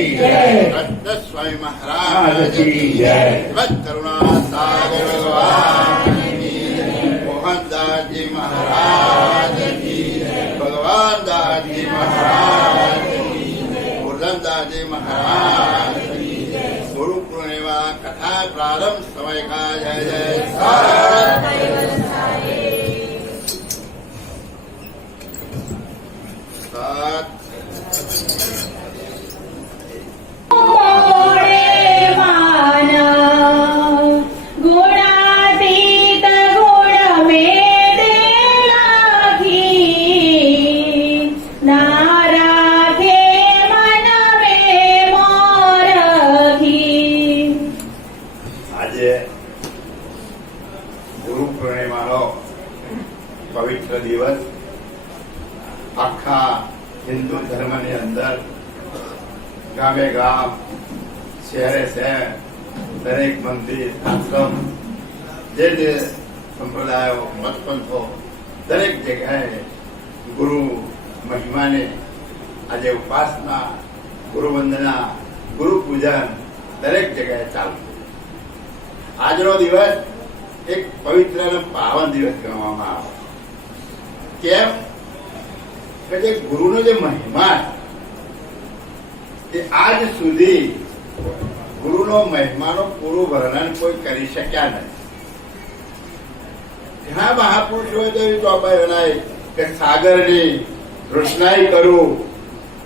की जय। दत्त स्वामी महाराज की जय। भक्त करुणा सागर भगवान की जय। मोहनदास जी महाराज की जय। भगवान दास जी महाराज की जय। मुरलीदास जी महाराज की जय। गुरु पूर्णिमा कथा प्रारंभ समय का जय जय सात गुणातीत गुण में राखी ना राखे मन में मोरखी। આજે ગુરુ પૂર્ણિમાનો પવિત્ર દિવસ આખા હિન્દુ ધર્મની અંદર ગામે ગામ શહેરે શહેર દરેક મંદિર આશ્રમ જે સંપ્રદાયો મતપંથો દરેક જગ્યાએ ગુરુ મહિમાને આજે ઉપાસના ગુરુ વંદના ગુરુ પૂજન દરેક જગ્યાએ ચાલતું. આજનો દિવસ એક પવિત્ર અને પાવન દિવસ ગણવામાં આવે. કેમ કે જે ગુરુનો જે મહિમા એ આજ સુધી ગુરુનો મહિમાનો પૂરું વર્ણન કોઈ કરી શક્યા નથી. ઘણા મહાપુરુષોએ તો એવી ચોપાઈ બનાવી કે સાગરની રોશનાઈ કરું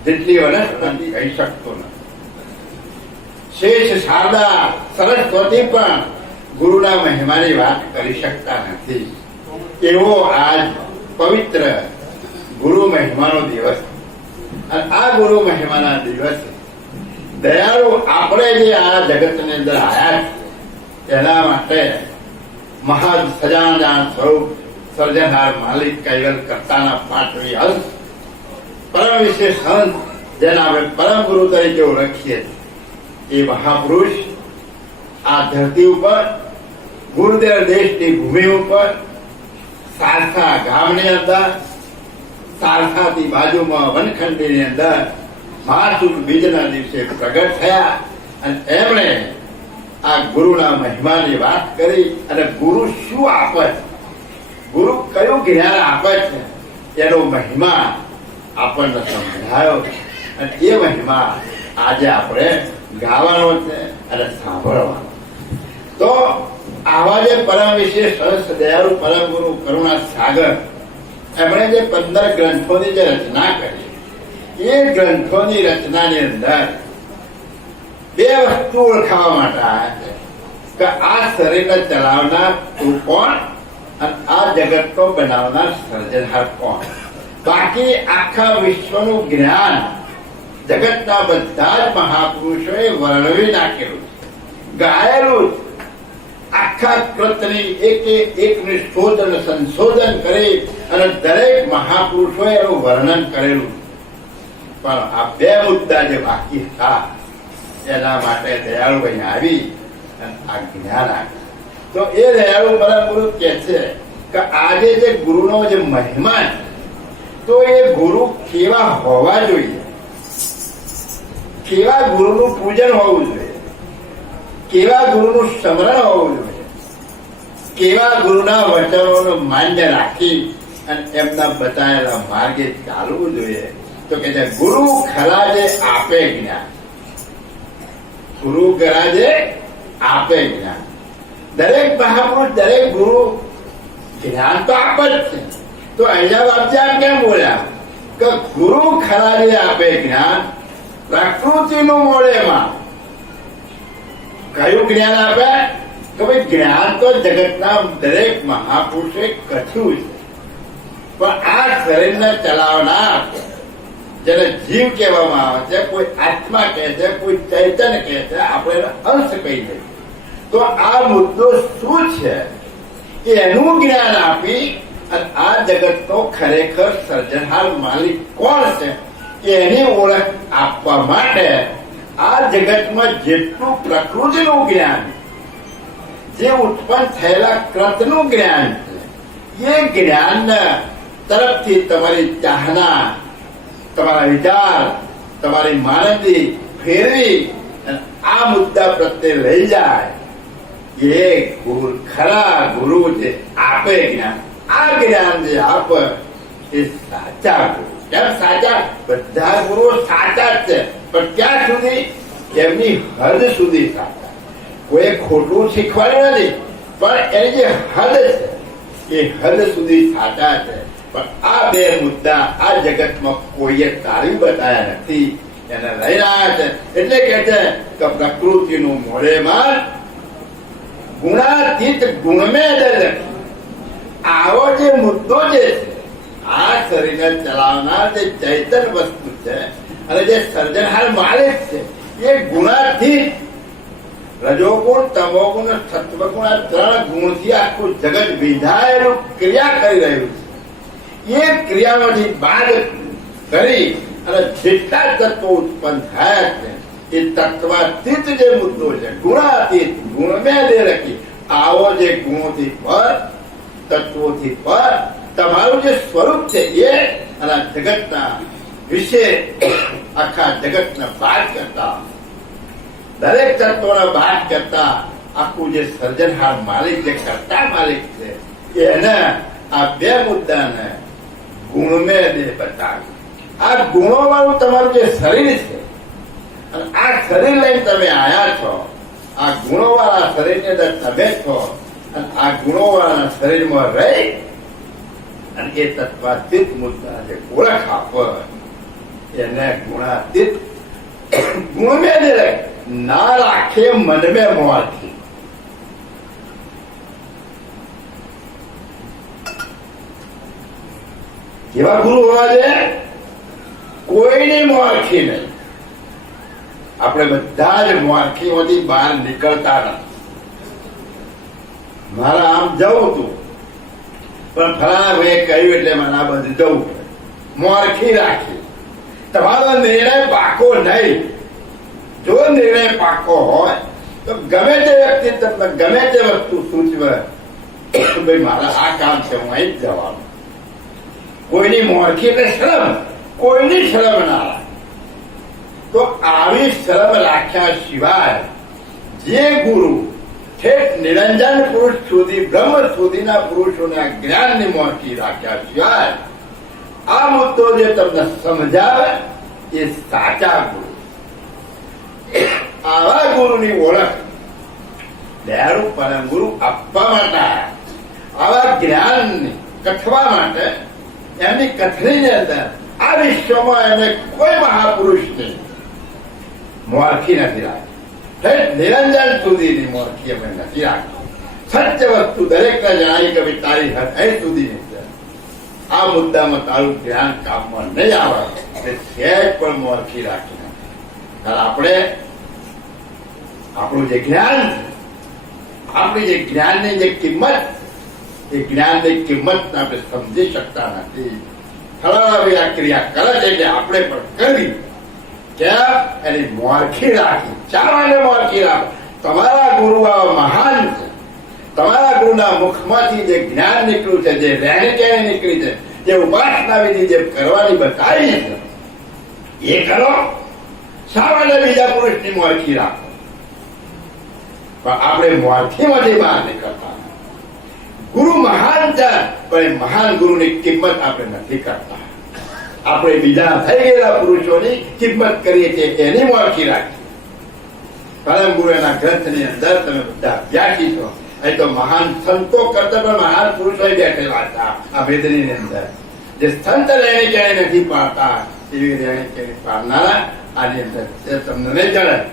જેટલી વનસ્પતિ કહી શકતો નથી. શેષ શારદા સરસ્વતી પણ ગુરુના મહિમાની વાત કરી શકતા નથી. એવો આજ પવિત્ર ગુરુ મહિમાનો દિવસ. અને આ ગુરુ મહિમાના દિવસે દયાળુ આપણે જે આ જગતની અંદર આવ્યા છે એના માટે મહાન સજાનદાન સ્વરૂપ સર્જનહાર માલિક કૈવલ કરતાના પાટવી હંસ પરમ વિશેષ હંસ જેના આપણે પરમ ગુરુ તરીકે ઓળખીએ એ મહાપુરુષ આ ધરતી ઉપર ગુરુદેવ દેશની ભૂમિ ઉપર સારસા ગામની અંદર સારસાથી બાજુમાં વનખંડીની અંદર મહાસુદ બીજના દિવસે પ્રગટ થયા અને એમણે આ ગુરુના મહિમાની વાત કરી અને ગુરુ શું આપે છે, ગુરુ કયું જ્ઞાન આપે છે એનો મહિમા આપણને સમજાયો અને એ મહિમા આજે આપણે ગાવાનો છે અને સાંભળવાનો. તો આવા જે પરમ વિશેષ હંસ દયાળુ પરમ ગુરુ કરુણા સાગર એમણે જે 15 ગ્રંથોની જે રચના કરી એ ગ્રંથોની રચનાની અંદર બે વસ્તુ ઓળખાવા માટે આવ્યા છે કે આ શરીરને ચલાવનાર તું કોણ અને આ જગતનો બનાવનાર સર્જનહાર કોણ. બાકી આખા વિશ્વનું જ્ઞાન જગતના બધા જ મહાપુરુષોએ વર્ણવી નાખેલું છે, ગાયેલું છે. આખા કૃતની એકની શોધ અને સંશોધન કરી અને દરેક મહાપુરુષોએ એનું વર્ણન કરેલું. પણ આ બે મુદ્દા જે બાકી હતા એના માટે દયાળુ અહીં આવી અને આ જ્ઞાન આપ્યું. તો એ દયાળુ પરમ ગુરુ કહે છે કે આજે જે ગુરુનો જે મહિમા છે તો એ ગુરુ કેવા હોવા જોઈએ, કેવા ગુરુનું પૂજન હોવું જોઈએ, કેવા ગુરુનું સ્મરણ હોવું જોઈએ, કેવા ગુરુના વચનોનું માન્ય રાખી અને એમના બતાવેલા માર્ગે ચાલવું જોઈએ. તો કે છે ગુરુ ખરા જે આપે જ્ઞાન, ગુરુ ખરા જે આપે જ્ઞાન. દરેક મહાપુરુષ દરેક ગુરુ જ્ઞાન તો આપે જ છે. તો અહીંયા બાપજાન કેમ બોલ્યા કે ગુરુ ખરા જે આપે જ્ઞાન પ્રકૃતિનું મોડેમાં. કયું જ્ઞાન આપે કે ભાઈ જ્ઞાન તો જગતના દરેક મહાપુરુષે કથ્યું છે, પણ આ શરીરને ચલાવનાર જેને જીવ કહેવામાં આવે છે, કોઈ આત્મા કહે છે, કોઈ ચૈતન્ય કહે છે, આપણે એને અંશ કહી દઈએ. તો આ મુદ્દો શું છે એનું જ્ઞાન આપી અને આ જગતનો ખરેખર સર્જનહાર માલિક કોણ છે એની ઓળખ આપવા માટે આ જગતમાં જેટલું પ્રકૃતિનું જ્ઞાન, જે ઉત્પન્ન થયેલા કૃતનું જ્ઞાન છે એ જ્ઞાન તરફથી તમારી ચાહના, તમારા વિચાર, તમારી માનંદી ફેરવી અને આ મુદ્દા પ્રત્યે લઈ જાય એ ગુરુ, ખરા ગુરુ જે આપે જ્ઞાન, આ જ્ઞાન જે આપે એ સાચા ગુરુ. કેમ સાચા? બધા ગુરુઓ સાચા જ છે, પણ ક્યાં સુધી? એમની હદ સુધી સાચા. કોઈ ખોટું શીખવાડ્યું નથી, પણ એની જે હદ છે એ હદ સુધી સાચા છે. પણ આ બે મુદ્દા આ જગતમાં કોઈએ તાળી બતાવ્યા નથી, એને લઈ રહ્યા છે. એટલે કે છે કે પ્રકૃતિનું મોડેમાં ગુણાતીત ગુણમે નથી. આવો જે મુદ્દો જે છે, આ શરીરને ચલાવનાર જે ચૈતન્ય વસ્તુ છે અને જે સર્જનહાર માલિક છે એ ગુણાતીત રજોગુણ, તમોગુણ, સત્વગુણ, આ 3 ગુણથી આખું જગત વિધાયેલું ક્રિયા કરી રહ્યું છે. એ ક્રિયામાંથી બાદ કરી અને જેટલા તત્વો ઉત્પન્ન થયા છે એ તત્વાતીત જે મુદ્દો છે, ગુણાતીત ગુણમે દે રખી. આવો જે ગુણોથી પર, તત્વોથી પર તમારું જે સ્વરૂપ છે એ અને જગતના વિશે આખા જગતને બાદ કરતા, દરેક તત્વોને બાદ કરતા આખું જે સર્જનહાર માલિક, જે કરતા માલિક છે એને આ બે મુદ્દાને ગુણમે દે બતાવ્યું. આ ગુણો વાળું તમારું જે શરીર છે અને આ શરીર લઈને તમે આયા છો, આ ગુણો વાળા શરીરની અંદર તમે છો અને આ ગુણો વાળા શરીરમાં રહી અને એ તત્વાતીત મુદ્દા જે ઓળખ આપો એને ગુણાતીત ગુણમે દે ના રાખે મનમે મોરથી. કેવા ગુરુ હોવા જોઈએ? કોઈની મોરખી નહીં. આપણે બધા જ મોરખીઓથી બહાર નીકળતા નથી. મારા આમ જવું હતું પણ ફલાણા ભાઈએ કહ્યું એટલે મને આ બધું જવું પડે. મોરખી રાખી. તમારો નિર્ણય પાકો નહીં. જો નિર્ણય પાકો હોય તો ગમે તે વ્યક્તિ તમને ગમે તે વસ્તુ સૂચવે, ભાઈ મારા આ કામ છે, હું અહીં જ જવાનું. કોઈની મોરખી એટલે શરમ, કોઈની શરમ ના રાખે. તો આવી શરમ રાખ્યા સિવાય જે ગુરુ ઠેઠ નિરંજન પુરુષ સુધી, બ્રહ્મ સુધીના પુરુષોના જ્ઞાનની મોરખી રાખ્યા સિવાય આ મુદ્દો જે તમને સમજાવે એ સાચા ગુરુ. આવા ગુરુની ઓળખ દયાળુ પરમ ગુરુ આપવા માટે આવ્યા. આવા જ્ઞાનની કથવા માટે એમની કથનીની અંદર આ વિશ્વમાં એમને કોઈ મહાપુરુષ નહીં મોરખી નથી રાખી. નિરંજન સુધીની મોરખી અમે નથી રાખી. સત્ય વસ્તુ દરેકને જણાવી કે ભાઈ તારી હદ અહીં સુધીની છે. આ મુદ્દામાં તારું ધ્યાન કામમાં નહીં આવે એટલે સહેજ પણ મોરખી રાખી નથી. આપણે આપણું જે જ્ઞાન છે, આપણી જે જ્ઞાનની જે કિંમત, એ જ્ઞાનની કિંમત આપણે સમજી શકતા નથી. ફલાણા આ ક્રિયા કરે છે એટલે આપણે પણ કરવી. ક્યાં? એની મોરખી રાખી. ચાલો મોરખી રાખો. તમારા ગુરુ આ મહાન છે. તમારા ગુરુના મુખમાંથી જે જ્ઞાન નીકળ્યું છે, જે રહેણી કહેણી નીકળી છે, જે ઉપાસના વિધિ જે કરવાની બતાવી છે એ કરો. શા માટે બીજા પુરુષની મોરખી રાખો? પણ આપણે મોરખીમાંથી બહાર નીકળતા. ગુરુ મહાન છે પણ મહાન ગુરુની કિંમત આપણે નથી કરતા. આપણે બીજા થઈ ગયેલા પુરુષોની કિંમત કરીએ છીએ, એની મોરખી રાખી. પરમ ગુરુના ગ્રંથની અંદર તમે બધા અભ્યાસી છો. અહીં તો મહાન સંતો કરતા પણ મહાન પુરુષો બેઠેલા હતા. આ વેદની અંદર જે સંત રહેણી કહેણી નથી પાડતા એવી રહેણી કહેણી પાડનારા આની અંદર તમને નહીં જણાય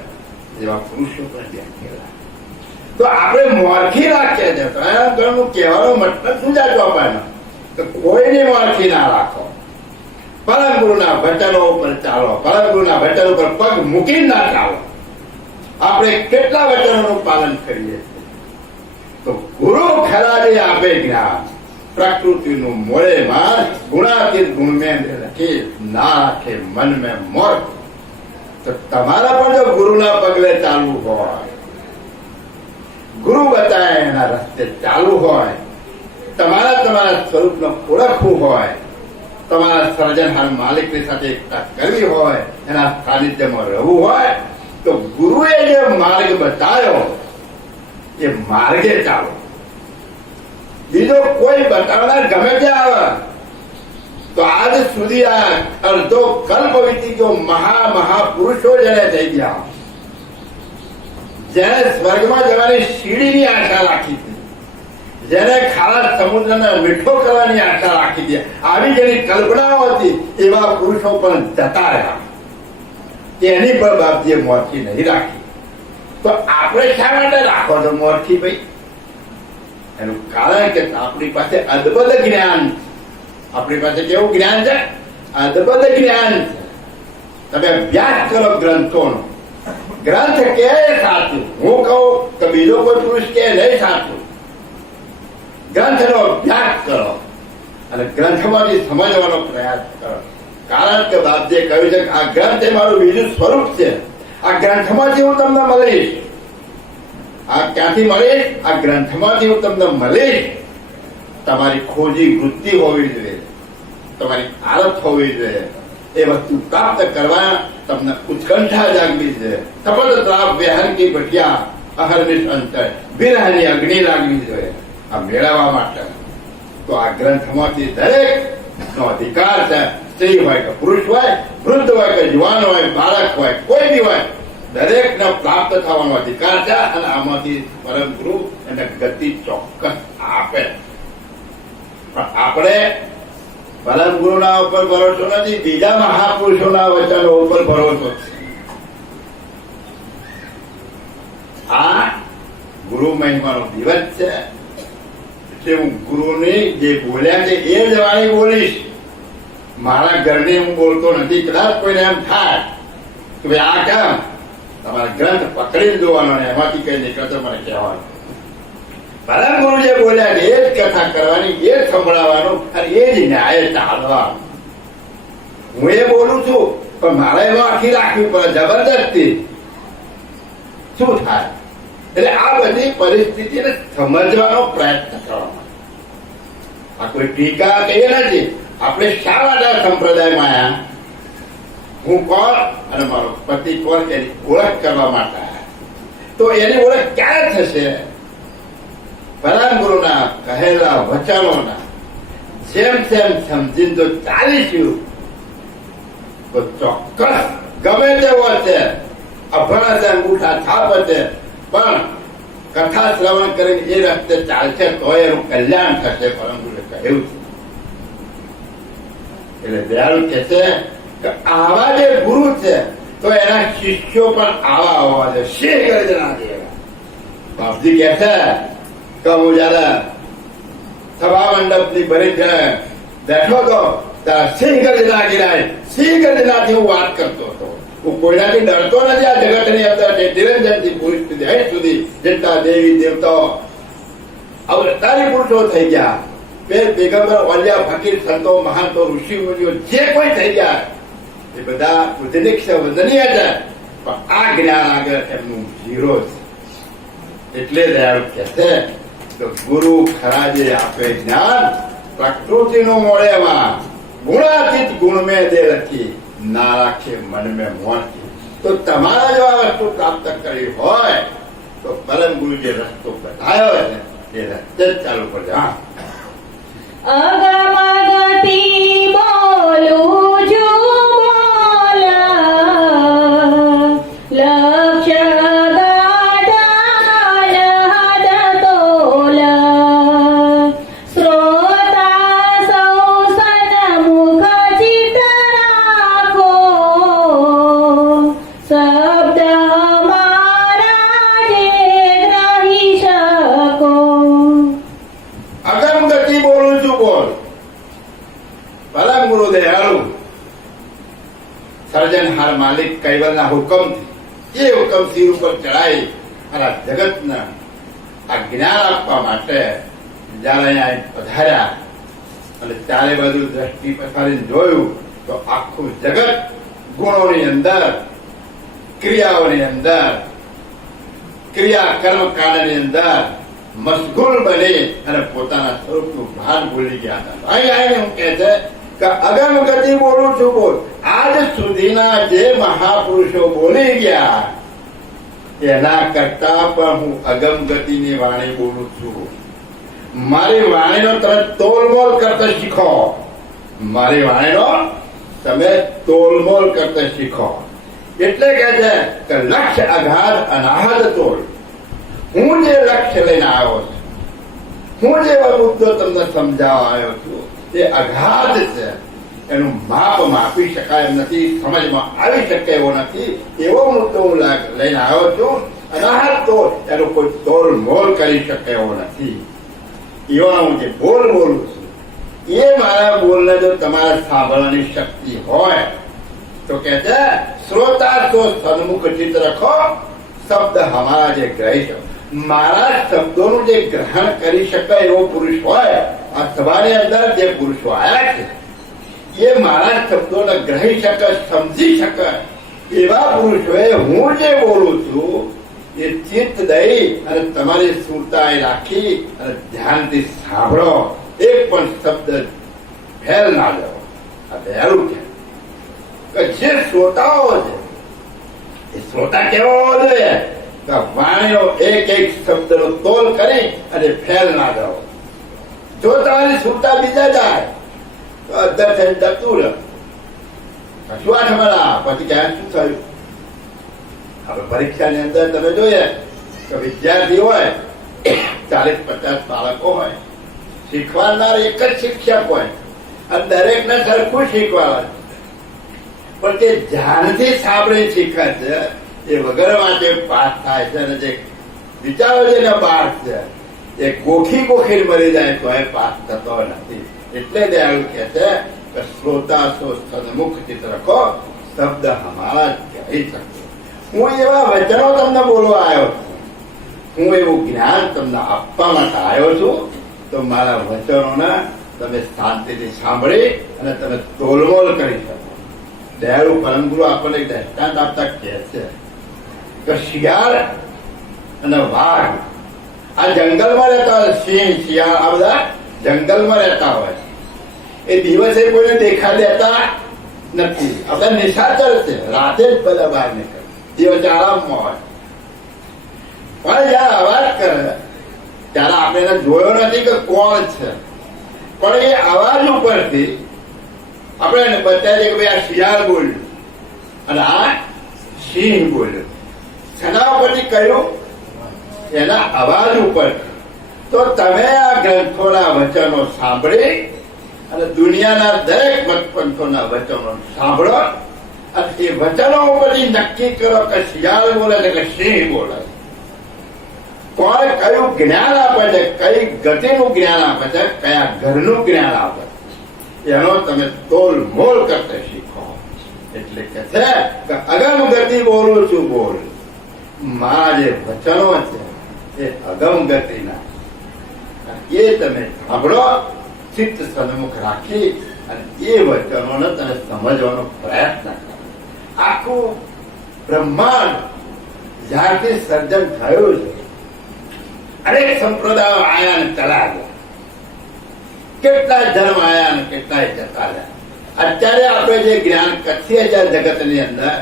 એવા પુરુષો પણ બેઠેલા. તો આપણે મોરખી રાખીએ છીએ. ઘરનું કહેવાનો મતલબ શું જાજો આપણને કે કોઈની મોરખી ના રાખો. પરમ ગુરુના વચનો ઉપર ચાલો. પરમ ગુરુના વચન ઉપર પગ મૂકી ના ચાલો. આપણે કેટલા વચનોનું પાલન કરીએ છીએ? તો ગુરુ ખરા જે આપે જ્ઞાન, પ્રકૃતિનું મોડેમાં ગુણાતીત ગુણમેં રાખી ના રાખે મન મેં મોર. તો તમારા પણ જો ગુરુના પગલે ચાલવું હોય, ગુરુ બતાવે એના રસ્તે ચાલુ હોય, તમારા સ્વરૂપને ઓળખવું હોય, તમારા સર્જનહાર માલિકની સાથે એકતા કરવી હોય, એના સાનિધ્યમાં રહેવું હોય, તો ગુરુએ જે માર્ગ બતાવ્યો એ માર્ગે ચાલો. બીજો કોઈ બતાવનાર ગમે તે આવે તો આજ સુધી આ અડધો કલ્પ વીતી ગયો. મહાપુરુષો જેને થઈ ગયા, જેને સ્વર્ગમાં જવાની સીડીની આશા રાખી હતી, જેને ખારા સમુદ્રને મીઠો કરવાની આશા રાખી હતી, આવી જેની કલ્પનાઓ હતી, એવા પુરુષો પણ જતા રહ્યા. તેની પર બાપજીએ મોરખી નહીં રાખી. તો આપણે શા માટે રાખો છો મોરખી ભાઈ? એનું કારણ કે આપણી પાસે અદભુત જ્ઞાન છે. આપણી પાસે કેવું જ્ઞાન છે? અદભુત જ્ઞાન છે. તમે અભ્યાસ કરો ગ્રંથોનો. ગ્રંથ કે સાચું, હું કહું કે બીજો કોઈ પુરુષ કે નહીં સાચું. ગ્રંથનો અભ્યાસ કરો અને ગ્રંથમાંથી સમજવાનો પ્રયાસ કરો. કારણ કે બાપજીએ કહ્યું છે કે આ ગ્રંથ એ મારું બીજું સ્વરૂપ છે. આ ગ્રંથમાંથી હું તમને મળીશ. આ ક્યાંથી મળીશ? આ ગ્રંથમાંથી હું તમને મળીશ. તમારી ખોજી વૃત્તિ હોવી જોઈએ, તમારી આદત હોવી જોઈએ. એ વસ્તુ પ્રાપ્ત કરવા તમને ઉત્કંઠા જાગવી છે. તપત ત્રાપ વેહન કી ભટિયા અહર્નિશ અંતર વિરહની અગ્નિ લાગવી જોઈએ આ મેળવવા માટે. તો આ ગ્રંથમાંથી દરેક નો અધિકાર છે. સ્ત્રી હોય કે પુરુષ હોય, વૃદ્ધ હોય કે જુવાન હોય, બાળક હોય, કોઈ બી હોય, દરેકને પ્રાપ્ત થવાનો અધિકાર છે. અને આમાંથી પરમ ગુરુ એને ગતિ ચોક્કસ આપે. પણ આપણે પરમ ગુરુના ઉપર ભરોસો નથી, બીજા મહાપુરુષોના વચનો ઉપર ભરોસો છે. આ ગુરુ મહિમાનો દિવસ છે. હું ગુરુની જે બોલ્યા છે એ જ વાણી બોલીશ. મારા ઘરની હું બોલતો નથી. કદાચ કોઈને એમ થાય કે ભાઈ આ કામ તમારા ગ્રંથ પકડી જોવાનો ને એમાંથી કઈ નીકળતો મને કહેવાનું. પરમ ગુરુ જે બોલ્યા એ જ કથા કરવાની, એ જ સંભળાવવાનું અને એ જ ન્યાય ચાલવાનું. હું એ બોલું છું પણ મારે એમાં આખી રાખવી પડે જબરદસ્તી. શું થાય? એટલે આ બધી પરિસ્થિતિને સમજવાનો પ્રયત્ન કરવાનો. આ કોઈ ટીકા કે એ નથી. આપણે શા માટે સંપ્રદાયમાં આવ્યા? હું કોણ અને મારો પતિ કોણ એની ઓળખ કરવા માટે આવ્યા. તો એની ઓળખ ક્યારે થશે? પરમ ગુરુના કહેલા વચનોના જેમ તેમ સમજીને જો ચાલીશું તો ચોક્કસ ગમે તેવો છે, અભણ છે, અંગૂઠા છાપ છે, પણ કથા શ્રવણ કરીને એ રસ્તે ચાલશે તો એનું કલ્યાણ થશે. પરમ ગુરુએ કહ્યું છે. એટલે દયાળુ કહે છે કે આવા જે ગુરુ છે તો એના શિષ્યો પણ આવા હોવા છે. શી કરે ના દેવા. બાપજી કહે છે કે હું જયારે સભા મંડપ ની ભરી બેઠો હતો ત્યારે સિંહ ગર્જના ગિરાય, સિંહ ગર્જનાથી હું વાત કરતો હતો. હું કોઈનાથી ડરતો નથી. આ જગતની અંદર નિરંજનથી પૂરી સુધી અહીં સુધી જેટલા દેવી દેવતાઓ અવતારી પુરુષો થઈ ગયા, પેગંબર ઓલિયા ફકીર સંતો મહાંતો ઋષિ મુનિઓ જે કોઈ થઈ ગયા એ બધા ઉદ્દનિક છે, વંદનીય છે, પણ આ જ્ઞાન આગળ એમનું ઝીરો છે. એટલે દયાળુ કહે છે તો ગુરુ ખરા જે આપે જ્ઞાન પ્રકૃતિનું મોડેમાં ગુણાતીત ગુણ મેં દે રખી ના રાખે મન મેં મોણથી. તો તમારા જો આ વસ્તુ પ્રાપ્ત કરી હોય તો પરમ ગુરુ જે રસ્તો બતાવ્યો છે એ રસ્તે જ ચાલુ કરજો. હા, અગમ ગતિ બોલું છું બોલા, લક્ષ્ય ગાઢાલ હદ તોલા, શ્રોતા સૌ સન્મુખ ચિત્ત રાખો, શબ્દ મારા જે ગ્રહી શકો. અગમ ગતિ બોલું છું બોલ. પરમ ગુરુ દયાળુ સર્જનહાર માલિક કૈવલના હુકમથી એ હુકમ સિર ઉપર ચડાઈ અને જગતના આ જ્ઞાન આપવા માટે જયારે અહીંયા પધાર્યા અને ચારે બાજુ દ્રષ્ટિ પથારીને જોયું તો આખું જગત ગુણોની અંદર, ક્રિયાઓની અંદર, ક્રિયા કર્મકાંડની અંદર મશગુલ બની અને પોતાના સ્વરૂપનું ભાન ભૂલી ગયા હતા. અહીં આવીને હું કહે છે કે અગમ ગતિ બોલું છું બોલ. આજ સુધીના જે મહાપુરુષો બોલી ગયા એના કરતા પણ હું અગમ ગતિની વાણી બોલું છું. મારી વાણીનો તમે તોલમોલ કરતા શીખો. મારી વાણીનો તમે તોલમોલ કરતા શીખો. એટલે કે છે કે લક્ષ્ય અગાધ અનાહદ તોલ. હું જે લક્ષ્ય લઈને આવ્યો છું, હું જે મુદ્દો તમને સમજાવવા આવ્યો છું તે અગાધ છે. એનું માપ માપી શકાય એમ નથી, સમજમાં આવી શકે એવો નથી. એવો મુદ્દો હું લઈને આવ્યો છું. અનાહદ તોલ, એનો કોઈ તોલ મોલ કરી શકે એવો નથી. એવા હું જે બોલ બોલું છું એ મારા બોલને જો તમારે સાંભળવાની શક્તિ હોય તો કે છે શ્રોતા તો સન્મુખ ચિત્ત રખો, શબ્દ હમારા જે ગ્રહી શકો. મારા શબ્દોનું જે ગ્રહણ કરી શકાય એવો પુરુષ હોય, આ સભાની અંદર જે પુરુષો આવ્યા છે એ મારા શબ્દોને ગ્રહી શકે, સમજી શકે એવા પુરુષોએ હું જે બોલું છું એ ચિત્ત દઈ અને તમારી સુરતાએ રાખી અને ધ્યાનથી સાંભળો. એક પણ શબ્દ ફેલ ના જાઓ. આ દયાળુ છે કે જે શ્રોતાઓ છે એ શ્રોતા કેવો હોવો જોઈએ કે વાણીનો એક એક શબ્દનો તોલ કરી અને ફેલ ના જાઓ. જો તમારી સુરતા બીજા જાય તો અધર થઈને જતું રહે. કશું આ ખબર પછી ક્યાં શું થયું? આપણે પરીક્ષાની અંદર તમે જોઈએ કે વિદ્યાર્થી હોય 40-50 બાળકો હોય, શીખવાડનાર એક જ શિક્ષક હોય અને દરેકને સરખું શીખવાડે, પણ તે ધ્યાનથી સાંભળી શીખે છે એ વગર વાંચે પાસ થાય છે. અને જે વિચારો જેને બહાર છે એ ગોખી મરી જાય તો એ પાસ થતો નથી. એટલે દયાળુ કહે છે કે શ્રોતા સો સન્મુખ ચિત્ત રખો, શબ્દ હમારા કહી શકે. હું એવા વચનો તમને બોલવા આવ્યો છું, હું એવું જ્ઞાન તમને આપવા માટે આવ્યો છું. તો મારા વચનોને તમે શાંતિથી સાંભળી અને તમે તોલમોલ કરી શકો. દયાળુ પરમ ગુરુ આપણને એક દ્રષ્ટાંત આપતા કહે છે કે શિયાળ અને વાઘ આ જંગલમાં રહેતા હોય. સિંહ, શિયાળ આ બધા જંગલમાં રહેતા હોય. એ દિવસે કોઈને દેખા દેતા નથી. આ બધા નિશાચર છે. રાતે જ બધા બહાર નીકળે, દિવસે આરામમાં હોય. પણ જયારે અવાજ કરે ત્યારે આપણે એને જોયો નથી કે કોણ છે, પણ એ અવાજ ઉપરથી આપણે એને બતાવીએ કે ભાઈ આ શિયાળ બોલ્યું અને આ સિંહ બોલ્યું. શેના ઉપરથી કહ્યું? એના અવાજ ઉપર. તો તમે આ ગ્રંથોના વચનો સાંભળી અને દુનિયાના દરેક મતપંથોના વચનો સાંભળો અને એ વચનો ઉપરથી નક્કી કરો કે શિયાળ બોલે છે કે સિંહ બોલે. કોણ કયું જ્ઞાન આપે છે, કઈ ગતિનું જ્ઞાન આપે છે, કયા ઘરનું જ્ઞાન આપે છે, એનો તમે તોલ મોલ કરતા શીખો. એટલે કે છે કે અગમ ગતિ બોલું છું બોલ. મારા જે વચનો છે એ અગમ ગતિના, એ તમે સાંભળો, ચિત્ત સન્મુખ રાખી અને એ વચનોને તમે સમજવાનો પ્રયત્ન કરો. આખું બ્રહ્માંડ જ્યારથી સર્જન થયું છે અનેક સંપ્રદાયો આયા ને ચલા ગયા, કેટલાય ધર્મ આયા ને કેટલાય જતા રહ્યા. અત્યારે આપણે જે જ્ઞાન કથીએ છે જગતની અંદર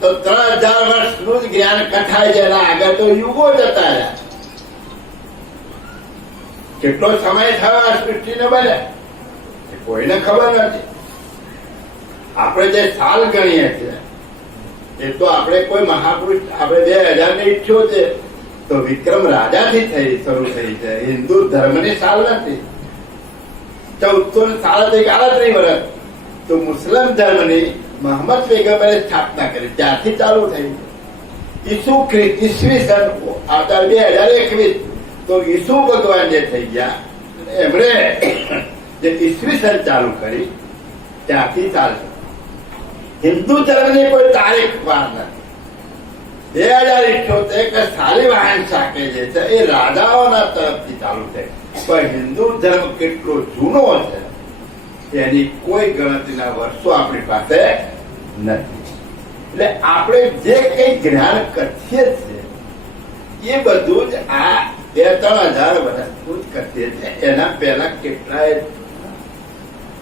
તો 3000 વર્ષનું જ જ્ઞાન કથાય છે. એના આગળ તો યુગો જતા રહ્યા. કેટલો સમય થયો આ સૃષ્ટિને બને કોઈને ખબર નથી. આપણે જે સાલ ગણીએ છીએ એ તો આપણે કોઈ મહાપુરુષ, આપણે 2078 તો વિક્રમ રાજાથી શરૂ થઈ છે. હિન્દુ ધર્મની સાલ નથી. 1437 વર્ષ તો મુસ્લિમ ધર્મની મોહમ્મદ પૈગંબરે સ્થાપના કરી, ત્યારથી ચાલુ થઈ છે. ઈસુ ખ્રિસ્ત ઈસવીસન 2021 તો ઈસુ ભગવાન જે થઈ ગયા એમણે જે ઈસવીસન ચાલુ કરી ત્યાંથી ચાલશે. હિન્દુ ધર્મની કોઈ તારીખ વાર નથી. 2078 કે શાલિવાહન શાકે જે છે એ રાજાઓના તરફથી ચાલુ થઈ. પણ હિન્દુ ધર્મ કેટલો જૂનો છે એની કોઈ ગણતરીના વર્ષો આપણી પાસે નથી. એટલે આપણે જે કઈ જ્ઞાન કથીએ છીએ એ બધું જ આ 2-3 હજાર વર્ષનું જ કથીએ છીએ. એના પહેલા કેટલાય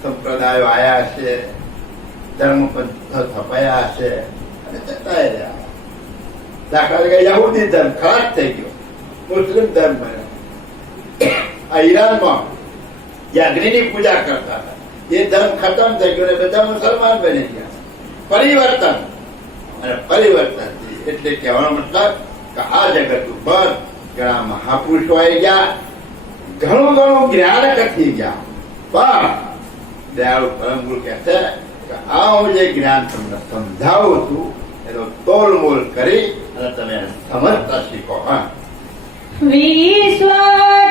સંપ્રદાયો આયા છે, ધર્મ પંથ થપાયા છે અને જતા રહ્યા. દાખલા તરીકે યહૂદી ધર્મ ખરાબ થઈ ગયો, મુસ્લિમ ધર્મ બન્યો. આ ઈરાનમાં જે અગ્નિની પૂજા કરતા હતા એ ધર્મ ખતમ થઈ ગયો ને બધા મુસલમાન બની ગયા. પરિવર્તન અને પરિવર્તન એટલે કહેવાનો મતલબ કે આ જગત ઉપર ઘણા મહાપુરુષો આવી ગયા, ઘણું ઘણું જ્ઞાન કથી ગયા. પણ દયાળુ પરમ ગુરુ કહે છે કે આ હું જે જ્ઞાન તમને સમજાવું છું એનો તોલમોલ કરી અને તમે સમજતા શીખો. હા, વિશ્વ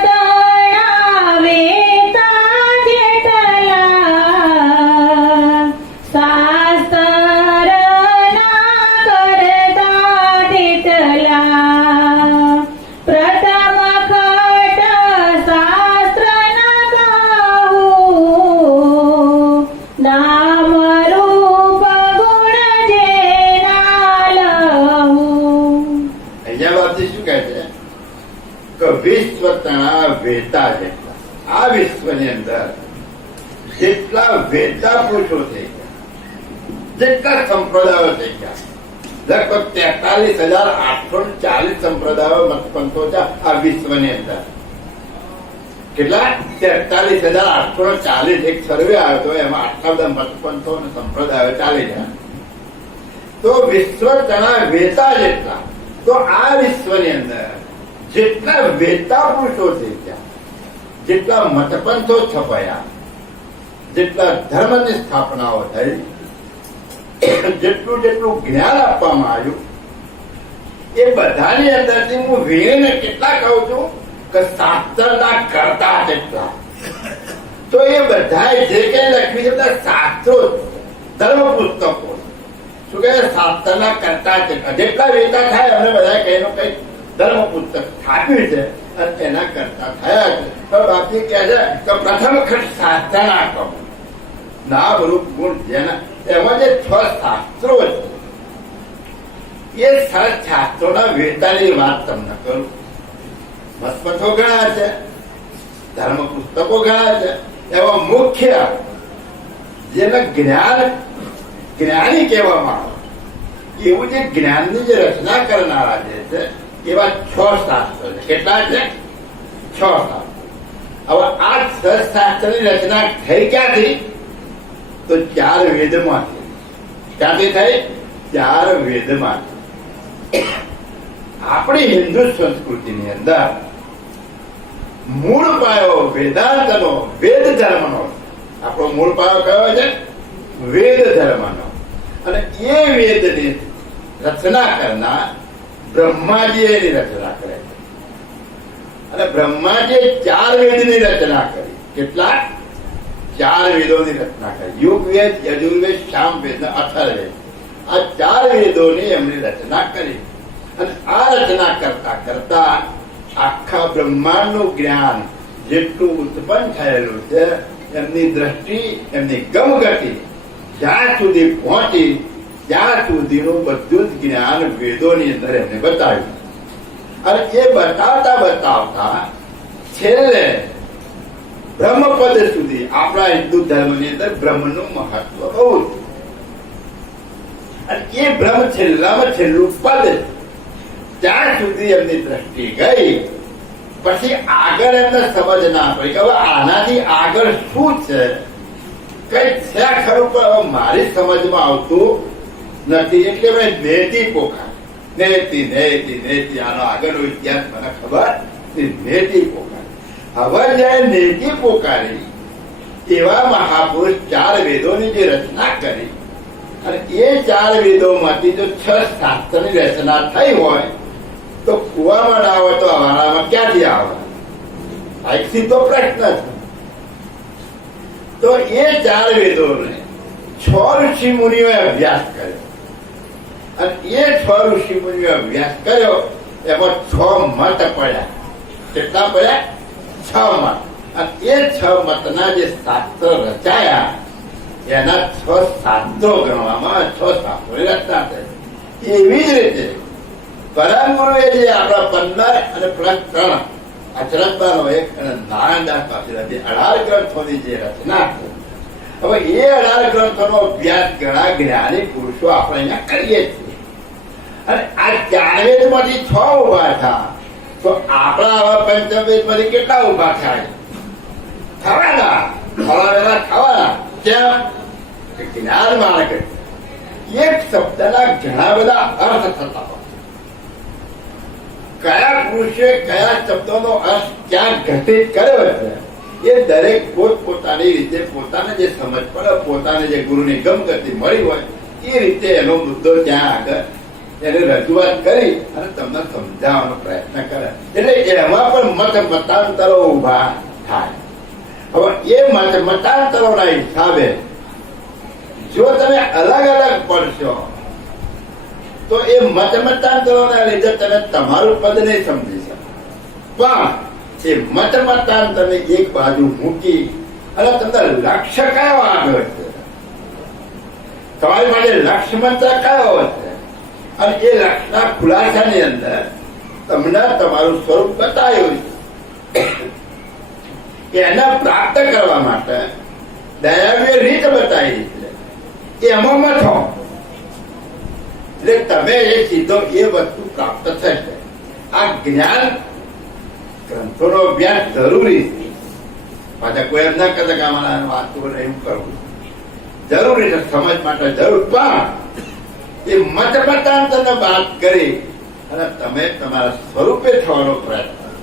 તણાવેતા જેટલા શાસ્ત્રના કરતા તેટલા પ્રથમ ખટ શાસ્ત્રના કહું નામ રૂપ ગુણ જેના લહું. અહીંયા વાતથી શું કહે છે કે વિશ્વ તણા વેતા જેટલા, આ વિશ્વની અંદર જેટલા વેતા પુરુષો થઈ ગયા, જેટલા સંપ્રદાયો થઈ ગયા, લગભગ 43,840 સંપ્રદાયો મતપંથો છે આ વિશ્વની અંદર. કેટલા? 43,840. એક સર્વે આવ્યો હતો, એમાં આટલા બધા મતપંથો અને સંપ્રદાયો ચાલી ગયા. તો વિશ્વ તણા વેતા જેટલા, તો આ વિશ્વની અંદર જેટલા વેતા પુરુષો થઈ ગયા, જેટલા મતપંથો છપાયા, જેટલા ધર્મની સ્થાપનાઓ થઈ, જેટલું જેટલું જ્ઞાન આપવામાં આવ્યું, એ બધાની અંદરથી હું વીણીને કેટલા કહું છું કે શાસ્ત્રના કરતા જેટલા. તો એ બધા જે કઈ લખ્યું છે બધા શાસ્ત્રો, ધર્મ પુસ્તકો. શું કહે? શાસ્ત્રના કરતા જેટલા, જેટલા વેતા થાય અમને બધા કઈ નું કઈ ધર્મ પુસ્તક સ્થાપ્યું છે અને એના કરતા થયા છે. પણ બાપજી કહે છે કે પ્રથમ ખટ શાસ્ત્રના કહું નામ રૂપ ગુણ જેના, એમાં જે 6 શાસ્ત્રો છે એ શાસ્ત્રોના વેતાની વાત તમને કરું. મતપથો ઘણા છે, ધર્મ પુસ્તકો ઘણા છે, એમાં મુખ્ય જેને જ્ઞાની કહેવામાં આવે એવું જે જ્ઞાનની જે રચના કરનારા જે છે એવા 6 શાસ્ત્રો છે. કેટલા છે? 6 શાસ્ત્રો. હવે આ 6 શાસ્ત્રની રચના થઈ ક્યાંથી? તો 4 વેદમાંથી. ક્યાંથી થઈ? 4 વેદમાંથી. આપણી હિન્દુ સંસ્કૃતિની અંદર મૂળ પાયો વેદાંતનો, વેદ ધર્મનો. આપણો મૂળ પાયો કયો છે? વેદ ધર્મનો. અને એ વેદની રચના કરનાર બ્રહ્માજી એની રચના કરે છે. અને બ્રહ્માજીએ 4 વેદની રચના કરી. કેટલા? 4 વેદોની રચના કરી. યુગવેદ, યજુર્વેદ, સામવેદ, અથર્વવેદ. આ 4 વેદોની એમની રચના કરી. અને આ રચના કરતા કરતા આખા બ્રહ્માંડનું જ્ઞાન જેટલું ઉત્પન્ન થયેલું છે, એમની દ્રષ્ટિ, એમની ગમગતિ જ્યાં સુધી પહોંચી ત્યાં સુધીનું બધું જ જ્ઞાન વેદોની અંદર એમને બતાવ્યું. અને એ બતાવતા બતાવતા છેલ્લે બ્રહ્મપદ સુધી, આપણા હિન્દુ ધર્મની અંદર બ્રહ્મનું મહત્વ બહુ છે. અને એ બ્રહ્મ છેલ્લામાં છેલ્લું પદ, ત્યાં સુધી એમની દ્રષ્ટિ ગઈ. પછી આગળ એમને સમજ ના પડી કે હવે આનાથી આગળ શું છે, કઈ છે ખરું, પણ મારી સમજમાં આવતું નથી. એટલે મેં નેતિ પોકાર, નેતિ નેતિ નેતિ, આનો આગળનો ઇતિહાસ મને ખબર, નેતિ પોકાર. હવે જયારે નેતિ પોકારી એવા મહાપુરુષ 4 વેદોની જે રચના કરી, અને એ 4 વેદોમાંથી જો 6 શાસ્ત્રની રચના થઈ હોય તો કુવામાં ના આવે તો અમારામાં ક્યાંથી આવે? આ એક સીધો પ્રશ્ન છે. તો એ 4 વેદોને 6 ઋષિ મુનિઓએ અભ્યાસ કર્યો. અને એ 6 ઋષિ મુનિઓએ અભ્યાસ કર્યો, એમાં 6 મત પડ્યા. કેટલા પડ્યા? 6 મત. અને એ 6 મતના જે શાસ્ત્ર રચાયા એના 6 શાસ્ત્રો ગણવામાં, 6 શાસ્ત્રોની રચના થઈ. એવી જ રીતે પરમ ગુરુએ જે આપણા 15 અને +3 અચરજબાનો એક અને નારાયણદાસ પાસેના જે 18 ગ્રંથોની જે રચના છે, હવે એ 18 ગ્રંથોનો અભ્યાસ ઘણા જ્ઞાની પુરુષો આપણે અહીંયા કરીએ છીએ અને આ 4 વેદમાંથી 6 ઉભા થયા તો આપણા આવા પંચવેદમાંથી કેટલા ઉભા થાય? થવાના ફળાવેલા થવાના. કેમ? જ્ઞાન માર્ગ એક શબ્દના ઘણા બધા અર્થ થતા હોય. કયા પુરુષે કયા શબ્દોનો અર્થ ક્યાં ઘટિત કર્યો છે એ દરેક પોતપોતાની રીતે પોતાને જે સમજ પડે, પોતાને જે ગુરુની ગમગતિ મળી હોય એ રીતે એનો મુદ્દો ત્યાં આગળ એને રજૂઆત કરી અને તમને સમજાવવાનો પ્રયત્ન કરે. એટલે એમાં પણ મત મતાંતરો ઉભા થાય. હવે એ મતાંતરોના હિસાબે જો તમે અલગ અલગ પડશો તો એ મતાંતરોના લીધે તમે તમારું પદ નહીં સમજી શકો. પણ એ મતાંતરને એક બાજુ મૂકી અને તમને લક્ષ્ય કયો આગળ છે, તમારી માટે લક્ષ્ય મંત્ર કયો છે અને એ લક્ષ્યના ખુલાસાની અંદર તમને તમારું સ્વરૂપ બતાવ્યું છે. એને પ્રાપ્ત કરવા માટે દયાવીએ રીત બતાવી છે એમાં મથો એટલે તમે એ સીધો એ વસ્તુ પ્રાપ્ત થશે. આ જ્ઞાન ગ્રંથોનો અભ્યાસ જરૂરી છે. પાછા કોઈ એમ ના કરતા કે અમારા વાતો એવું કરવું જરૂરી છે, સમજ માટે જરૂર. પણ એ મતાંતરને વાત કરી અને તમે તમારા સ્વરૂપે થવાનો પ્રયત્ન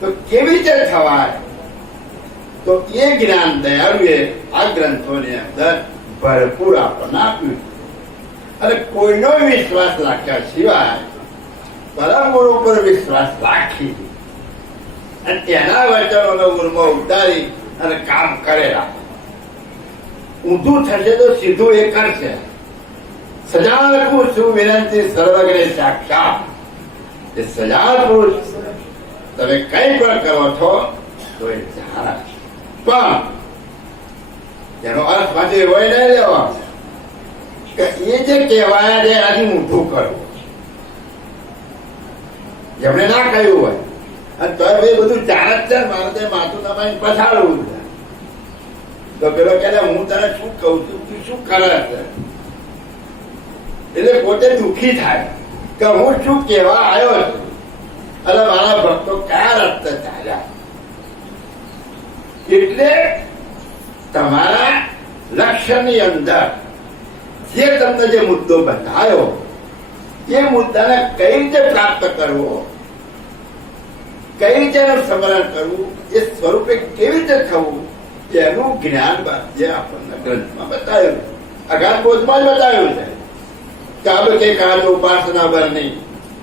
તો કેવી રીતે થવાય? તો એ જ્ઞાન દયાળુએ આ ગ્રંથોની અંદર ભરપૂર આપણને આપ્યું અને કોઈનો વિશ્વાસ રાખ્યા સિવાય પરમ ગુરુ પર વિશ્વાસ રાખી અને તેના વચનોનો ગુરુમાં ઉતારી અને કામ કરેલા. ઊંધું થશે તો સીધું એ કરશે. સજાન પુરુષ વિનંતી સર્વજ્ઞ સાક્ષાત. એ સજાન પુરુષ તમે કઈ પણ કરો છો તો એ જાણે. પણ એનો અર્થ પાછો એવો નહીં લેવા કે એ જે કહેવાયા છે એનાથી ઊંધું કરવું. જેમણે ના કહ્યું હોય અને તો એ બધું જાણે જ છે, મારે તે માથું દબાઈને પછાડવું છે. તો પેલો કહે હું તને શું કહું છું, તું શું કરે છે? એટલે પોતે દુઃખી થાય કે હું શું કહેવા આવ્યો છું અને મારા ભક્તો કયા રસ્તે ચાલ્યા. એટલે તમારા લક્ષ્યની અંદર જે તમને જે મુદ્દો બતાવ્યો એ મુદ્દાને કઈ રીતે પ્રાપ્ત કરવો, કઈ રીતે સ્મરણ કરવું, એ સ્વરૂપે કેવી રીતે થવું એનું જ્ઞાન જે આપણને ગ્રંથમાં બતાવ્યું, અગાધ બોધમાં જ બતાવ્યું છે. કાબ કે કાજ ઉપાસના બરની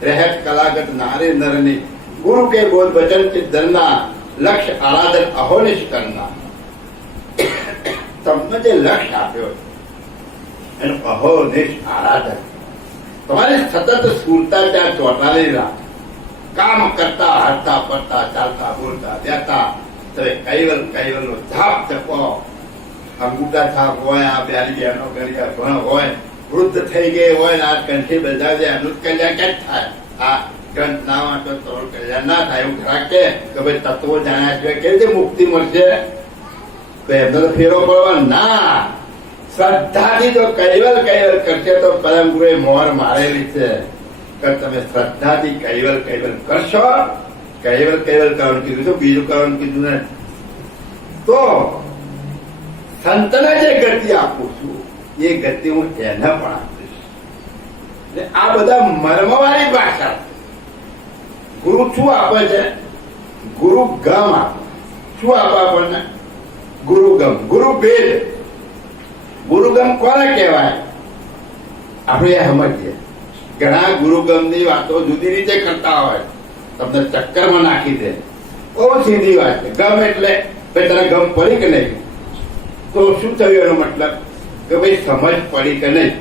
રહેત કલાગત નારે નરની ગુરુ કે બોધ વચન કે દરના લક્ષ્ય આરાધન અહોનિશ કરના. તમને જે લક્ષ્ય આપ્યો એનું અહોનિશ આરાધન તમારી સતત સ્ફૂર્તા ત્યાં ચોંટાડી રાખ. કામ કરતા હરતા પડતા ચાલતા બોલતા દેતા તમે કૈવલ કૈવલનો જાપ જપો. અંગૂઠા થાપ હોય, આ પ્યારી બહેનો કરી ભણ હોય, વૃદ્ધ થઈ ગઈ હોય ને આ કંઠી બજાવે એનું કલ્યાણ ક્યાં થાય? આ ગ્રંથ ના વાંચો તો કલ્યાણ ના થાય. એવું ખરા કે ભાઈ તત્વો જાણ્યા છે કેવી રીતે મુક્તિ મળશે? તો એમને તો ફેરો પડવા ના. શ્રદ્ધાથી જો કૈવલ કૈવલ કરશે તો પરમ ગુરુએ મોહર મારેલી છે કે તમે શ્રદ્ધાથી કૈવલ કૈવલ કરશો. કૈવલ કૈવલ કરવાનું કીધું છે, બીજું કરવાનું કીધું ને. તો સંતને જે ગતિ આપું છું એ ગતિ હું એને પણ આપીશ. આ બધા મર્મવાળી ભાષા. ગુરુ શું આપે છે? ગુરુ ગમ આપે. શું આપે આપણને? ગુરુગમ, ગુરુ ભેદ. ગુરુગમ કોને કહેવાય આપણે એ સમજીએ. ઘણા ગુરુગમની વાતો જુદી રીતે કરતા હોય, તમને ચક્કરમાં નાખી દે. બહુ સીધી વાત છે. ગમ એટલે ભાઈ તને ગમ પડી કે નહીં? તો શું થયું એનો મતલબ કે ભાઈ સમજ પડી કે નહીં?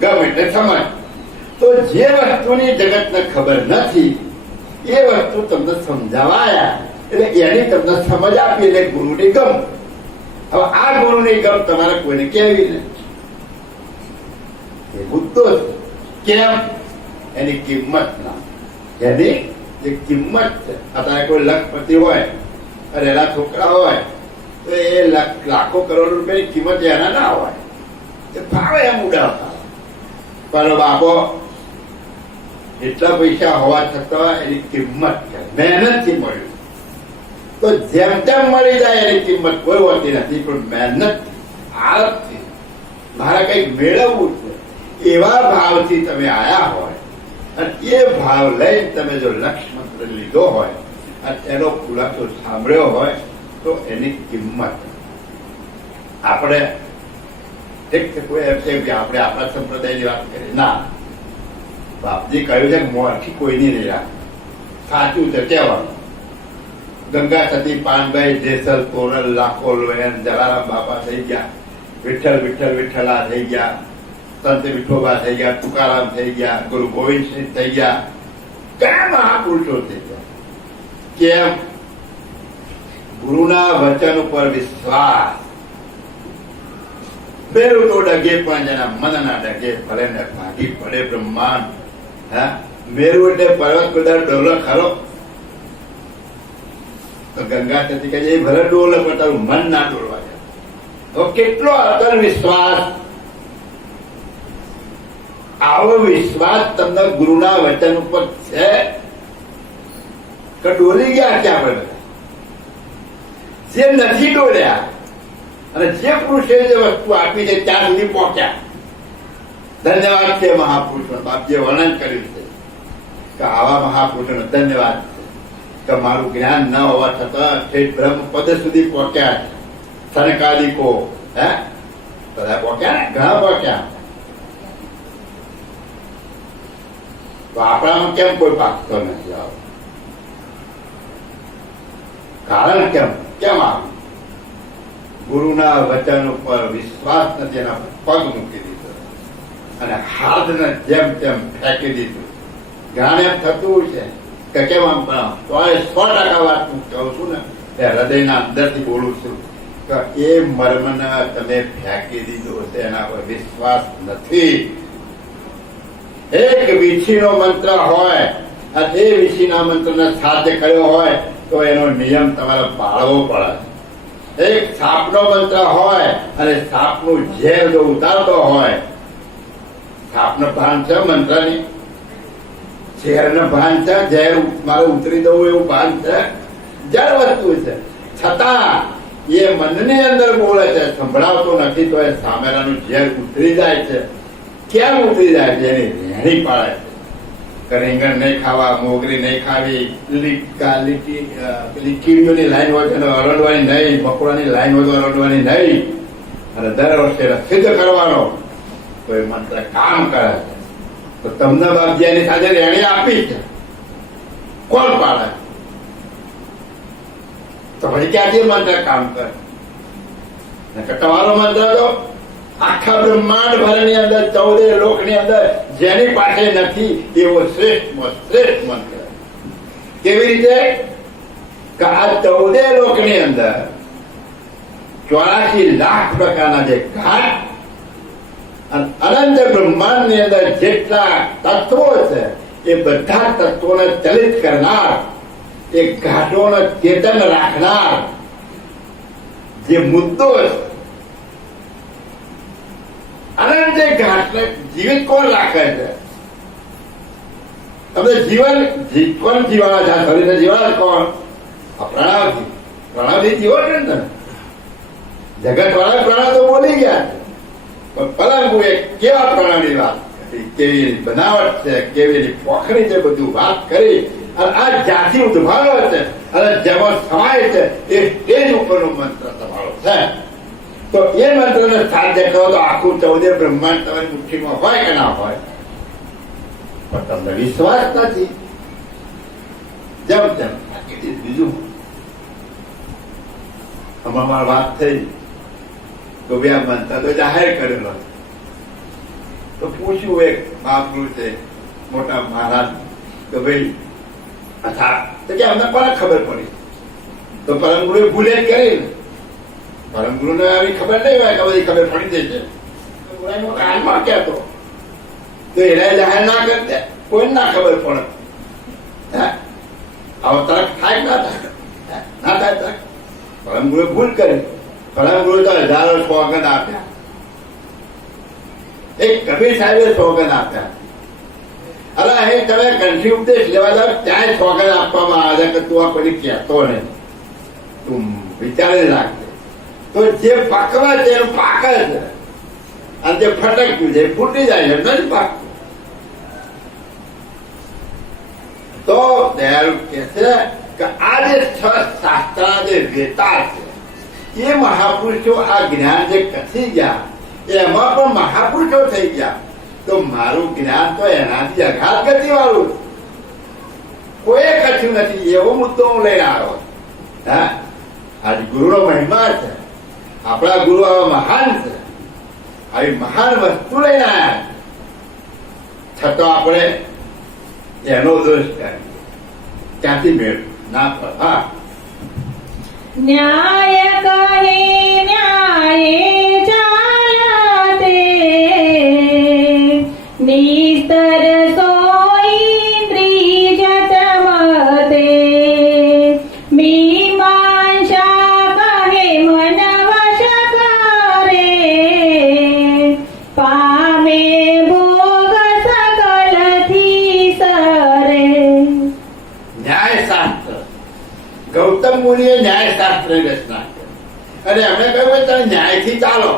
ગમ એટલે સમજ. તો જે વસ્તુની જગતને ખબર નથી એ વસ્તુ તમને સમજાવાયા એટલે એની તમને સમજ આપી એટલે ગુરુની ગમ. હવે આ ગુરુની ગમ તમારે કોઈને કેવી ને એ મુદ્દો છે. કેમ? એની કિંમત ના. એની જે કિંમત છે. અત્યારે કોઈ લખપતિ હોય અને એના છોકરા હોય તો એ લાખો કરોડ રૂપિયાની કિંમત એના ના હોય, એ ફાવે એમ ઉડાવતા. પણ બાપો એટલા પૈસા હોવા છતાં એની કિંમત છે, મહેનતથી મળ્યું. તો જેમ તેમ મળી જાય એની કિંમત કોઈ હોતી નથી, પણ મહેનત આળસથી મારે કંઈક મેળવવું છે એવા ભાવથી તમે આયા હોય અને એ ભાવ લઈ તમે જો લક્ષ્ય મંત્ર લીધો હોય અને એનો ખુલાસો સાંભળ્યો હોય તો એની કિંમત આપણે ઠીક છે. કોઈ એમ છે કે આપણે આપણા સંપ્રદાયની વાત કરીએ, ના, બાપજી કહ્યું છે કે મોરથી કોઈની નહીં રાખ, સાચું છે કહેવાનું. ગંગા સતી પાનભાઈ જેસલ તોરલ લાખો લોયન જલારામ બાપા થઈ ગયા, વિઠ્ઠલ વિઠ્ઠલ વિઠ્ઠલા થઈ ગયા, સંત વિઠોબા થઈ ગયા, તુકારામ થઈ ગયા, ગુરુ ગોવિંદ સિંહ થઈ ગયા, કયા મહાપુરુષો થઈ ગયા. કેમ? ગુરુના વચન ઉપર વિશ્વાસ. મેરું તો ડગે પણ જેના મન ના ડગે ભલે ને ભાગી પડે બ્રહ્માંડ. હા, મેરું એટલે પર્વત બધા ડોલો ખરો. તો ગંગા સતી કહે એ ભલે ડોલે પણ તારું મન ના ડોલવા જાય. તો કેટલો અતર વિશ્વાસ. આવો વિશ્વાસ તમને ગુરુના વચન ઉપર છે કે ડોલી ગયા છે આપણે બધા? જે નથી ડોલ્યા અને જે પુરુષે જે વસ્તુ આપી છે ત્યાં સુધી પહોંચ્યા. ધન્યવાદ છે મહાપુરુષો. બાપજીએ વર્ણન કર્યું છે કે આવા મહાપુરુષોનો ધન્યવાદ છે કે મારું જ્ઞાન ન હોવા છતાં ઠેઠ બ્રહ્મ પદ સુધી પહોંચ્યા છે. સનકાદિકો હે બધા પહોંચ્યા ને, ઘણા પહોંચ્યા. તો આપણામાં કેમ કોઈ પાકતો નથી? આવો કારણ કેમ આવ્યું? ગુરુના વચન ઉપર વિશ્વાસ નથી, એના પગ મૂકી દીધો અને હાથને જેમ તેમ ફેંકી દીધું. જ્ઞાન એમ થતું છે કે કેમ આમ 100% વાત હું કહું છું ને એ હૃદયના અંદરથી બોલું છું કે એ મર્મને તમે ફેંકી દીધો છે, એના પર વિશ્વાસ નથી. એક વીછીનો મંત્ર હોય અને એ વીછીના મંત્રને સાધ્ય કર્યો હોય તો એનો નિયમ તમારે પાળવો પડે. એક સાપનો મંત્ર હોય અને સાપનું ઝેર જો ઉતારતો હોય, સાપનો ભાન છે મંત્રની, ઝેરનો ભાન છે, ઝેર મારે ઉતરી દઉં એવું ભાન છે, જળ વસ્તુ છે, છતાં એ મનની અંદર બોલે છે, સંભળાવતો નથી તો એ સામેલાનું ઝેર ઉતરી જાય છે. કેમ ઉતરી જાય છે? એની રેણી પાડે છે કે રીંગણ નહીં ખાવા, મોગરી નહીં ખાવી, કીડીઓની લાઈન હોય તો અરડવાની નહીં, મકોડાની લાઈન હોય તો અરડવાની નહીં, અને દર વર્ષે સિદ્ધ કરવાનો તો એ મંત્ર કામ કરે છે. તો તમને બાપજીની સાથે રેણી આપી છે, કોણ પાડે? તો પછી ક્યાંથી મંત્ર કામ કરે? તમારો મંત્ર તો આખા બ્રહ્માંડ ભરની અંદર 14 લોકની અંદર જેની પાસે નથી એવો શ્રેષ્ઠ મંત્ર. કેવી રીતે? કે આ 14 લોકની અંદર 84 લાખ પ્રકારના જે ઘાટ અને અનંત બ્રહ્માંડ ની અંદર જેટલા તત્વો છે એ બધા તત્વોને ચલિત કરનાર, એ ઘાટોને ચેતન રાખનાર જે મુદ્દો છે, અનંત ઘાટને જીવિત કોણ રાખે છે? તમને જીવન કોણ જીવાના છે? શરીરને જીવાના કોણ? પ્રણવથી જીવો છે ને. જગત વાળા પ્રણવ તો બોલી ગયા છે, પણ પલંગુ એ કેવા પ્રણવની વાત કરી, કેવી બનાવટ છે, કેવી પોખરી છે, બધું વાત કરી. અને આ જ્યાંથી ઉદ્ભાવ્યો છે અને જેમાં સમાય છે એ સ્ટેજ ઉપરનો મંત્ર તમારો છે. તો એ મંત્રને સાધ્ય કરો તો આખું 14 બ્રહ્માંડ તમારી મુઠ્ઠીમાં હોય કે ના હોય, પણ તમને વિશ્વાસ નથી. જેમ તેમ બીજું અમારી વાત થઈ તો બે મંત્ર તો જાહેર કરેલો, તો પૂછ્યું એક મહાપુરુષ છે મોટા મહારાજ કે ભાઈ અચ્છા તો કે અમને પણ ખબર પડી. તો પરમગુરુએ ભૂલે જ કરી ને, પરમગુરુને આવી ખબર નહીં હોય કે બધી ખબર પડી જશે. કાનમાં કહેતો તો એને જાહેર ના કરતે, કોઈ ના ખબર પડે. આવો તરફ થાય ના થાય, ના થાય તરફ. પરમગુરુએ ભૂલ કરી. પરમ ગુરુ તો હજારો સોગંદ આપ્યા. એક કબીર સાહેબે સોગંદ આપ્યા. અરે અહીં તમે કંઠી ઉપદેશ લેવા જાવ ત્યાં સોગંદ આપવામાં આવે કે તું આ કોઈ કહેતો નહીં, તું વિચારી રાખજે. તો જે પાકવા છે એનું પાકે છે, અને જે ફટક્યું છે એ ફૂટી જાય છે, નથી પાકતું. તો દયાળુ કે છે કે આ જે શાસ્ત્રના જે વેતા છે એ મહાપુરુષો આ જ્ઞાન જે કસી ગયા એમાં પણ મહાપુરુષો થઈ ગયા. તો મારું જ્ઞાન તો એનાથી અઘાત ગતિ વાળું કોઈ કચ્યું નથી. એવો મુદ્દો હું લઈને આવ્યો. હા, આજ ગુરુનો મહિમા છે. આપણા ગુરુ આવા મહાન છે. આવી મહાન વસ્તુ લઈને આવ્યા, છતાં આપણે એનો દોષ કરીએ. ક્યાંથી મેળ ના પડે. હા, ન્યાય કહે ન્યાયે ચાલતે, નિસ્તર સોઈન્દ્રી જતમતે, મીમાંસા કહે મન વશ કરે, પામે ભોગ સકલથી સરે. ન્યાયશાસ્ત્ર ગૌતમ મુનિએ ન્યાયશાસ્ત્રની રચના કરી અને એમણે કહ્યું કે તમે ન્યાયથી ચાલો,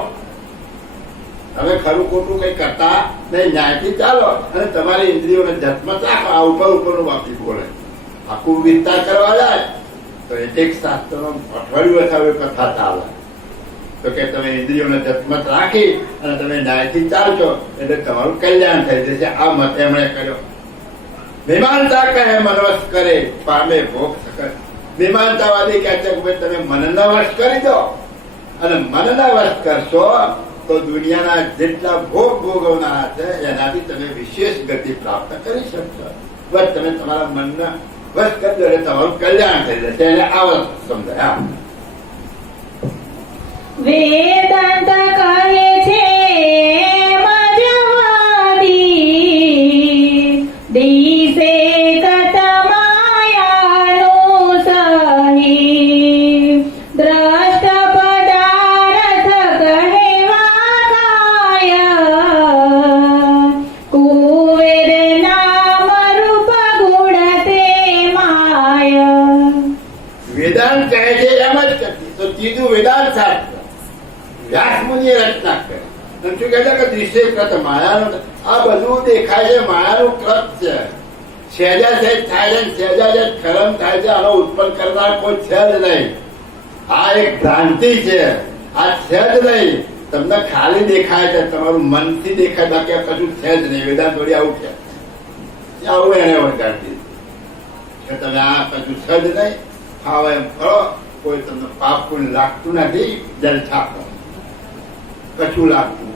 તમે ખરું ખોટું કઈ કરતા નહીં, ન્યાયથી ચાલો અને તમારી ઇન્દ્રિયોને જતમત રાખો. આ ઉપર ઉપરનું વાપરી બોલે. આખું વિસ્તાર કરવા જાય તો એક શાસ્ત્રનો અઠવાડિયું અથવા કથા ચાલે. તો કે તમે ઇન્દ્રિયોને જતમત રાખી અને તમે ન્યાયથી ચાલશો એટલે તમારું કલ્યાણ થઈ જશે. આ મત એમણે કર્યો. મીમાંસા કહે મનવશ કરે, પામે ભોગ સકલ. મીમાંસાવાદી કહે છે કે ભાઈ તમે મનના વશ કરી દો અને મનના વશ કરશો તો દુનિયાના જેટલા ભોગ ભોગવનારા છે એનાથી તમે વિશેષ ગતિ પ્રાપ્ત કરી શકશો. બસ તમે તમારા મનના વશ કરી દો એટલે તમારું કલ્યાણ થઈ જશે. એને આ સમજાય. વેદાંત કહે છે મજવાદી, દિશે કત માયાનું સહી, દ્રષ્ટ પદાર્થ કહેવા કાય, કુવેર નામ રૂપ ગુણ તે માય. વેદાંત કહે છે એમ જ કરતી. તો ત્રીજું વેદાંત શાસ્ત્ર વ્યાસ મુનિએ રચના કરી. શું કહે છે કે દ્રશ્ય કૃત માયાનું. આ બધું દેખાય છે માયાનું કૃત છે. સહેજા સહેજ થાય છે, સહેજા સહેજ ખરમ થાય છે. આનો ઉત્પન્ન કરનાર કોઈ છે જ નહીં. આ એક ભ્રાંતિ છે. આ છે જ નહીં. તમને ખાલી દેખાય છે, તમારું મનથી દેખાય, બાકી આ કશું છે જ નહીં. વેદાંત વળી આવું છે, આવું એને વળગાડી કે તમે આ કશું છે જ નહીં. ખાવા એમ કરો, કોઈ તમને પાપ કોઈ લાગતું નથી. જલસા કરો, કશું લાગતું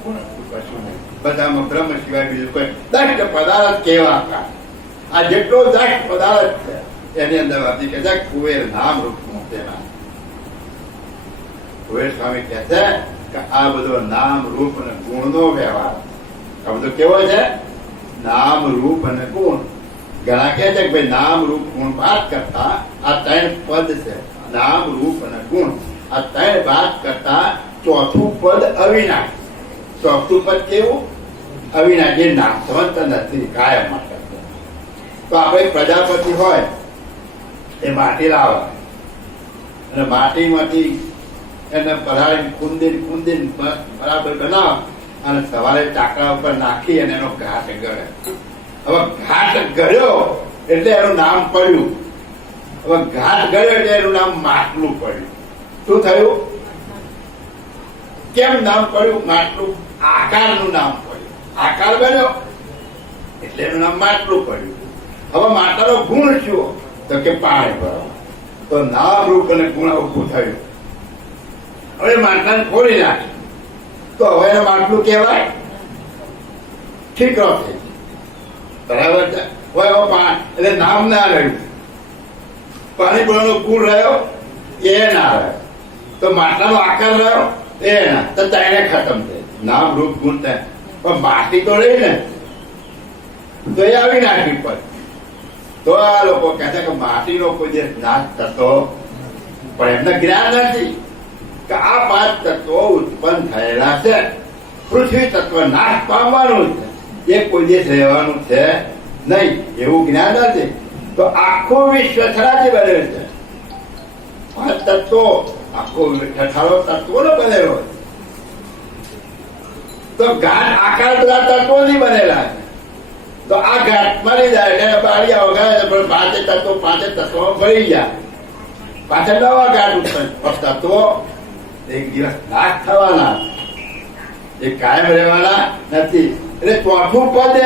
કશું નહીં. બધામાં બ્રહ્મ સિવાય બીજું કોઈ દષ્ટ પદાર્થ કેવા કા. આ જેટલો દષ્ટ પદાર્થ છે એની અંદર વાતી કે છે કુવેર નામ રૂપનું તેના. કુવેર સ્વામી કહે છે કે આ બધો નામ રૂપ અને ગુણનો વ્યવહાર. આ બધો કેવો છે? નામ રૂપ અને ગુણ. ઘણા કહે છે કે ભાઈ નામ રૂપ ગુણ વાત કરતા આ ત્રણ પદ છે. નામ રૂપ અને ગુણ આ ત્રણ વાત કરતા ચોથું પદ અવિનાશ. ચોથું પદ કેવું? અવિનાશ, જે નાશવંત નથી, કાયમ માટે. તો આપણે પ્રજાપતિ હોય એ માટી લાવે અને માટીમાંથી એને પલાળી કુંદી બરાબર બનાવ અને સવારે ચાકડા ઉપર નાખી અને એનો ઘાટ ગળે. હવે ઘાટ ગળ્યો એટલે એનું નામ પડ્યું. હવે ઘાટ ગળ્યો એટલે એનું નામ માટલું પડ્યું. શું થયું? કેમ નામ પડ્યું માટલું? આકારનું નામ પડ્યું. આકાર બન્યો એટલે એનું નામ માટલું પડ્યું. હવે માટલાનો ગુણ શું? તો કે પાણી ભરો. તો નામ રૂપ અને ગુણ ઉભું થયું. હવે માટલાને ખોલી નાખે તો હવે એને માટલું કહેવાય. ઠીક થઈ બરાબર છે. હવે એટલે નામ ના રહ્યું. પાણી ભરવાનો ગુણ રહ્યો એ ના રહ્યો. તો માટલાનો આકાર રહ્યો એ ના. તો તેને ખતમ થઈ. નામ રૂપ ગુણ થાય. પણ માટી તો રહી ને, તો એ આવી નાખવી પડે. તો આ લોકો કહે છે કે માટીનો કોઈ જે નાશ થતો પણ એમને જ્ઞાન નથી. કે આ 5 તત્વો ઉત્પન્ન થયેલા છે. પૃથ્વી તત્વ નાશ પામવાનું છે, એ કોઈ દિવસ રહેવાનું છે નહીં, એવું જ્ઞાન નથી. તો આખું વિશ્વ થરાથી બનેલું છે. 5 તત્વો, આખો ઠઠારો તત્વોનો બનેલો છે. તો ગાંઠ આકાર બધા તત્વોથી બનેલા છે. તો આ ગાંઠમાં લીધા એટલે બાળિયા વગાડે પણ 5 તત્વો ભરી ગયા. પાછા નવા ગાંઠ ઉત્પન્ન. તત્વો એક દિવસ નાશ થવાના, એ કાયમ રહેવાના નથી. એટલે ચોથું પદ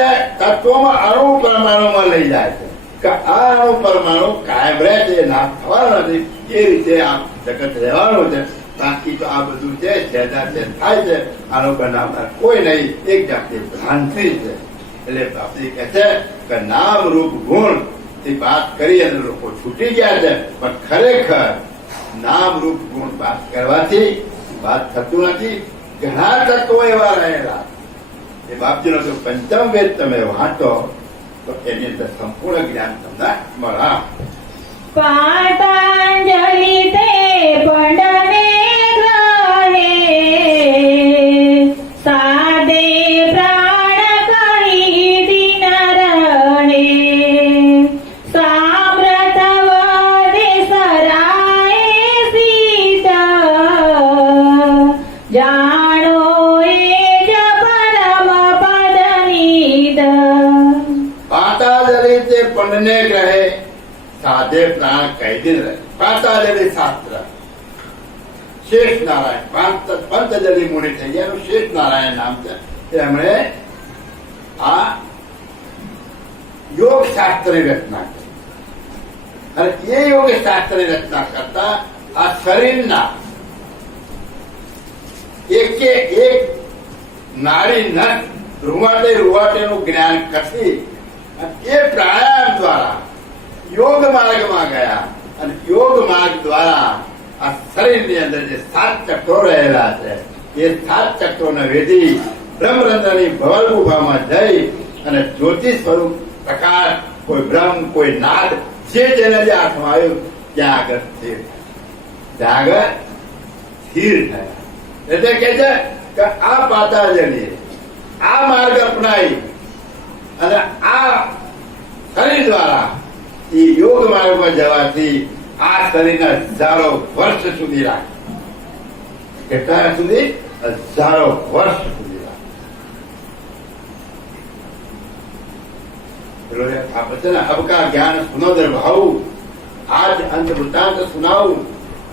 તત્વોમાં અણુ પરમાણુમાં લઈ જાય છે કે આ અણુ પરમાણુ કાયમ રહે છે, નાશ થવાનો નથી. એ રીતે આ જગત રહેવાનું છે. બાકી તો આ બધું છે છેદા છે થાય છે, આનો બનાવનાર કોઈ નહીં, એક જાતની ભ્રાંતિ છે. એટલે આપણી કહે છે કે નામ રૂપ ગુણ થી વાત કરી અને લોકો છૂટી ગયા છે, પણ ખરેખર નામ રૂપ ગુણ વાત કરવાથી વાત થતું નથી. ઘણા તત્વો એવા રહેલા, એ બાપજીનો જો પંચમ વેદ તમે વાંચો તો એની અંદર સંપૂર્ણ જ્ઞાન તમને મળા. પાતાંજલિ તે પંડને ગ્રહે સાદે પ્રાણ કહી દિન રહે સામ્રત વદે સરાય સીત જાણો એ જ પરમ પદ નિદ. પાતાંજલિ તે પંડને ગ્રહે સાધે પ્રાણ કહી દિન રહે. પાતાંજલિ શાસ્ત્ર શેષ નારાયણ પંતજલિ મુનિ થઈ ગયા, એનું શેષ નારાયણ નામ છે. તેમણે આ યોગ શાસ્ત્રની રચના કરી અને એ યોગ શાસ્ત્રની રચના કરતા આ શરીરના એક નાડી નખ રૂવાટેનું જ્ઞાન કરી એ પ્રાણાયામ દ્વારા યોગ માર્ગમાં ગયા અને યોગ માર્ગ દ્વારા આ શરીરની અંદર જે 7 ચક્રો રહેલા છે એ 7 ચક્રોને વેધી બ્રહ્મરંધ્રની ભવલ ગુફામાં જઈ અને જ્યોતિ સ્વરૂપ પ્રકાશ, કોઈ બ્રહ્મ, કોઈ નાદ, જેને જે હાથમાં આવ્યું ત્યાં આગળ સ્થિર થયા. ત્યાં આગળ સ્થિર થયા. એટલે કે છે કે આ પાતાંજલિ આ માર્ગ અપનાવી અને આ શરીર દ્વારા એ યોગ માર્ગમાં જવાથી આ શરીરના હજારો વર્ષ સુધી રાખે. કેટલા સુધી? હજારો વર્ષ સુધી રાખે. अब का ज्ञान सुनो भाऊ, आज अंत वृतांत सुनाऊ.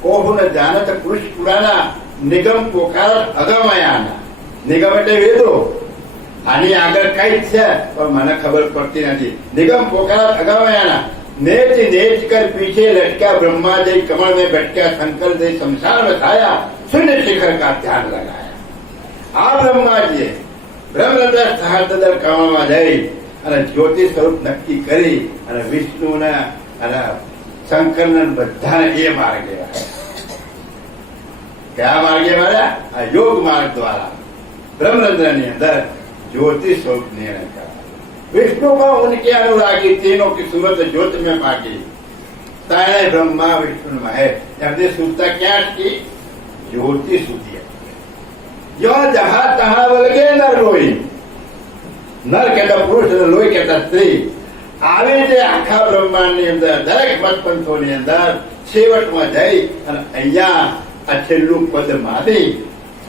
कोहु न जानत पुरुष पुराना, નિગમ પોકાર અગમયાના. નિગમ એટલે વેદો. આની આગળ કઈ જ છે પણ મને ખબર પડતી નથી. નિગમ પોકાર અગમયાના. नेच नेच कर पीछे लटका ब्रह्मा जय कमल में बैठा शंकर जय संसार में छाया शून्य शिखर का ध्यान लगाया. આ બ્રહ્માજીએ બ્રહ્મરંધ્ર સહસ્ત્ર કમળમાં જઈ અને જ્યોતિ સ્વરૂપ નક્કી કરી અને વિષ્ણુને અને શંકરને બધાને એ માર્ગે કયા માર્ગે માર્યા? આ યોગ માર્ગ દ્વારા બ્રહ્મરંધ્રની અંદર ज्योति स्वरूप निर्णय करा. विष्णु को उनके अनुरागी तीनों की सूरत ज्योति में पाटी. ताने ब्रह्मा विष्णु महेश एमने सुनता क्या की ज्योति सुधी जो जहां तहां वलगे नर लोही. नर कहता पुरुष, लोही कहता स्त्री. આવી રીતે આખા બ્રહ્માંડની અંદર દરેક પંથોની અંદર છેવટમાં જઈ અને અહીંયા આ છેલ્લું પદ માની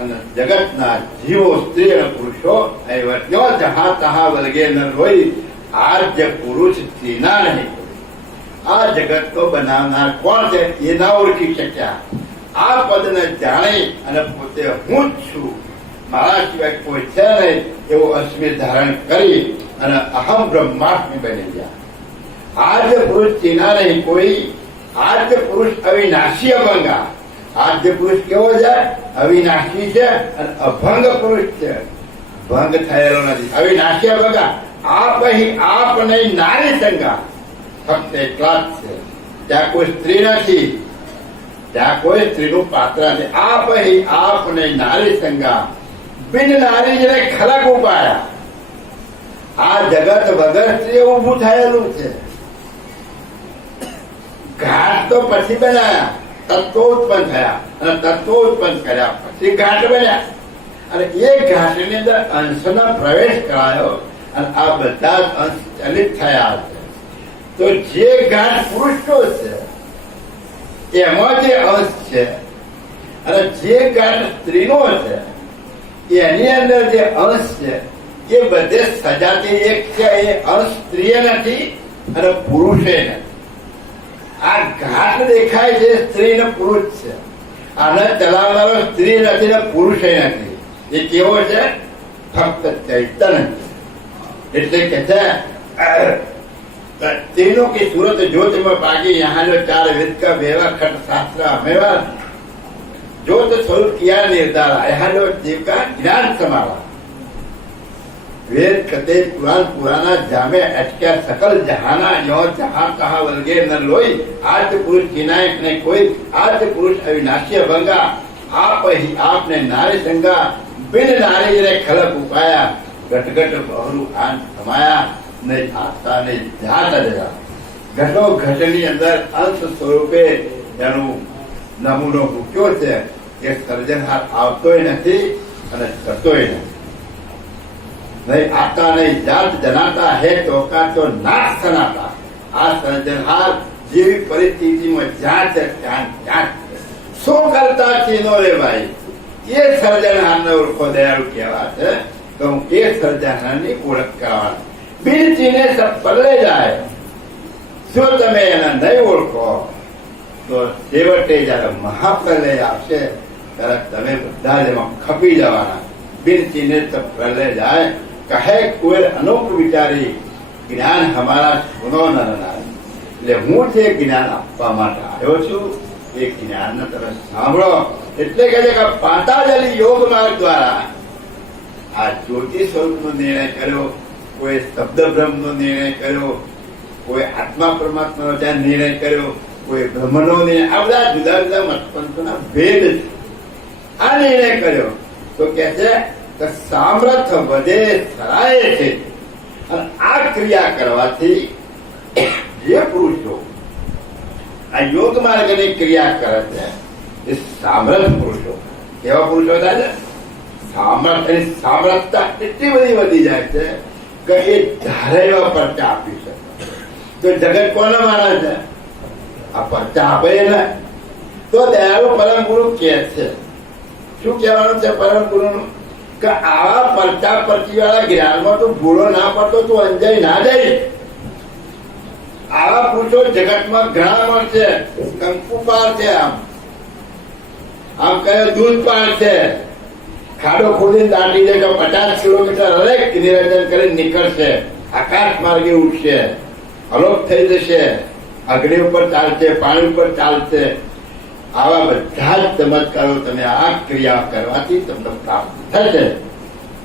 અને જગતના જીવો, સ્ત્રી અને પુરુષો જો જહા તહા વર્ગે ન હોય. આદ્ય પુરુષ સ્ત્રીના નહીં. આ જગત તો બનાવનાર કોણ છે એ ના ઓળખી શક્યા. આ પદને જાણી અને પોતે હું જ છું, મારા સિવાય કોઈ છે નહીં એવો અસ્મિત ધારણ કરી અને અહમ બ્રહ્માસ્મિ બની ગયા. આદ્ય પુરુષ સ્ત્રીના નહીં કોઈ. આદ્ય પુરુષ અવિનાશી અભંગા. આદ્ય પુરુષ કેવો છે? અવિનાશી છે અને અભંગ પુરુષ છે, ભંગ થયેલો નથી. અવિનાશી અભંગ. આપ નહીં નારી સંગા. ફક્ત એટલા જ છે. ત્યાં કોઈ સ્ત્રી નથી, ત્યાં કોઈ સ્ત્રીનું પાત્ર નથી. આપ નહીં નારી સંગા. બિન નારી જેને ખલક ઉપાયા. આ જગત વગર સ્ત્રી ઉભું થયેલું છે. ઘાટ તો પછી બનાયા, તત્વો ઉત્પન્ન થયા અને તત્વો ઉત્પન્ન કર્યા પછી ઘાટ બન્યા અને એ ઘાટની અંદર અંશનો પ્રવેશ કરાયો અને આ બધા જ અંશ ચલિત થયા છે. તો જે ઘાટ પુરુષનો છે એમાં જે અંશ છે અને જે ઘાટ સ્ત્રીનો છે એની અંદર જે અંશ છે એ બધે સજાતી એક છે. એ અંશ સ્ત્રીએ નથી અને પુરુષે નથી. આ ઘાટ દેખાય છે સ્ત્રી ને પુરુષ છે. આને ચલાવનારો સ્ત્રી નથી ને પુરુષે નથી. એ કેવો છે? ફક્ત ચૈતન્ય. એટલે કે છે तीनों की सूरत ज्योति में पागी यहाँ जो चार वेद का वेवा खट शास्त्र हमेवा ज्योत स्वरूप किया निर्धारा यहाँ जो जीव का ज्ञान समावा वेद कते पुराण पुराना जामे अटक्या सकल जहाना यो जहां कहा वलगे न लोई आज पुरुष विनायक ने कोई आज पुरुष अविनाशी भंगा आप ही आपने नारी संगा बिन नारी ने खलक उपाया घटघट बहरू खान समाया नहीं आता नहीं जाता जरा घटो घटनी अंदर अंश स्वरूपे એનું નમૂનો મૂક્યો છે કે સર્જનહાર આવતોય નથી અને કરતોય નથી. नहीं आता नहीं जात जनाता है तो का तो नाश सनाता. आ સર્જનહાર જેવી પરિસ્થિતિમાં જ્યાં છે ત્યાં ત્યાં શું કરતા ચીનો રે ભાઈ એ સર્જનહારને ઓળખો દયાળુ કહેવા છે તો હું એ સર્જનહારની ઓળખ કરવાની. બિન ચીને સબ પલ્લે જાય. જો તમે એને નહીં ઓળખો તો છેવટે જયારે મહાપ્રલય આવશે ત્યારે તમે બધા જ એમાં ખપી જવાના. બિન ચીને સબ પલ્લે જાય કહે કોઈ અનોખ વિચારી જ્ઞાન હમારા સુનો નરનાર. એટલે હું જે જ્ઞાન આપવા માટે આવ્યો છું એ જ્ઞાન તમે સાંભળો. એટલે કે છે કે પાતાંજલિ યોગ માર્ગ દ્વારા આ જ્યોતિ સ્વરૂપનો નિર્ણય કર્યો, કોઈ શબ્દ બ્રહ્મનો નિર્ણય કર્યો, કોઈ આત્મા પરમાત્માનો ત્યાં નિર્ણય કર્યો, કોઈ બ્રહ્મનો નિર્ણય. આ બધા જુદા જુદા મતપંથોના ભેદ છે. આ નિર્ણય કર્યો તો કે છે કે સામર્થ્ય વધે સરાય છે. અને આ ક્રિયા કરવાથી જે પુરુષો આ યોગ માર્ગની ક્રિયા કરે છે એ સામર્થ્ય પુરુષો. કેવા પુરુષો થાય છે? સામર્થ્યની સામર્થ્યતા એટલી બધી વધી જાય છે કે એ ધારે એવા પરચા આપી શકે. તો જગત કોને માને છે? આ પરચા આપે ને. તો દયાળુ પરમ ગુરુ કે છે, શું કહેવાનું છે પરમ ગુરુનું? કે આવા પરચા પરચી વાળા જ્ઞાનમાં તું ભૂલો ના પડતો, તું અંજાઈ ના જઈ. આવા પુરુષો જગતમાં ઘણા મળશે. કંકુ પાર છે, આમ કહે દૂધ પાર છે. ખાડો ખોદીને દાટી દે તો 50 કિલોમીટર હરેક નિરંજન કરીને નીકળશે. આકાશ માર્ગે ઉઠશે, અલોપ થઈ જશે, અગ્નિ ઉપર ચાલશે, પાણી ઉપર ચાલશે. આવા બધા જ ચમત્કારો તમે આ ક્રિયા કરવાથી તમને પ્રાપ્ત થશે.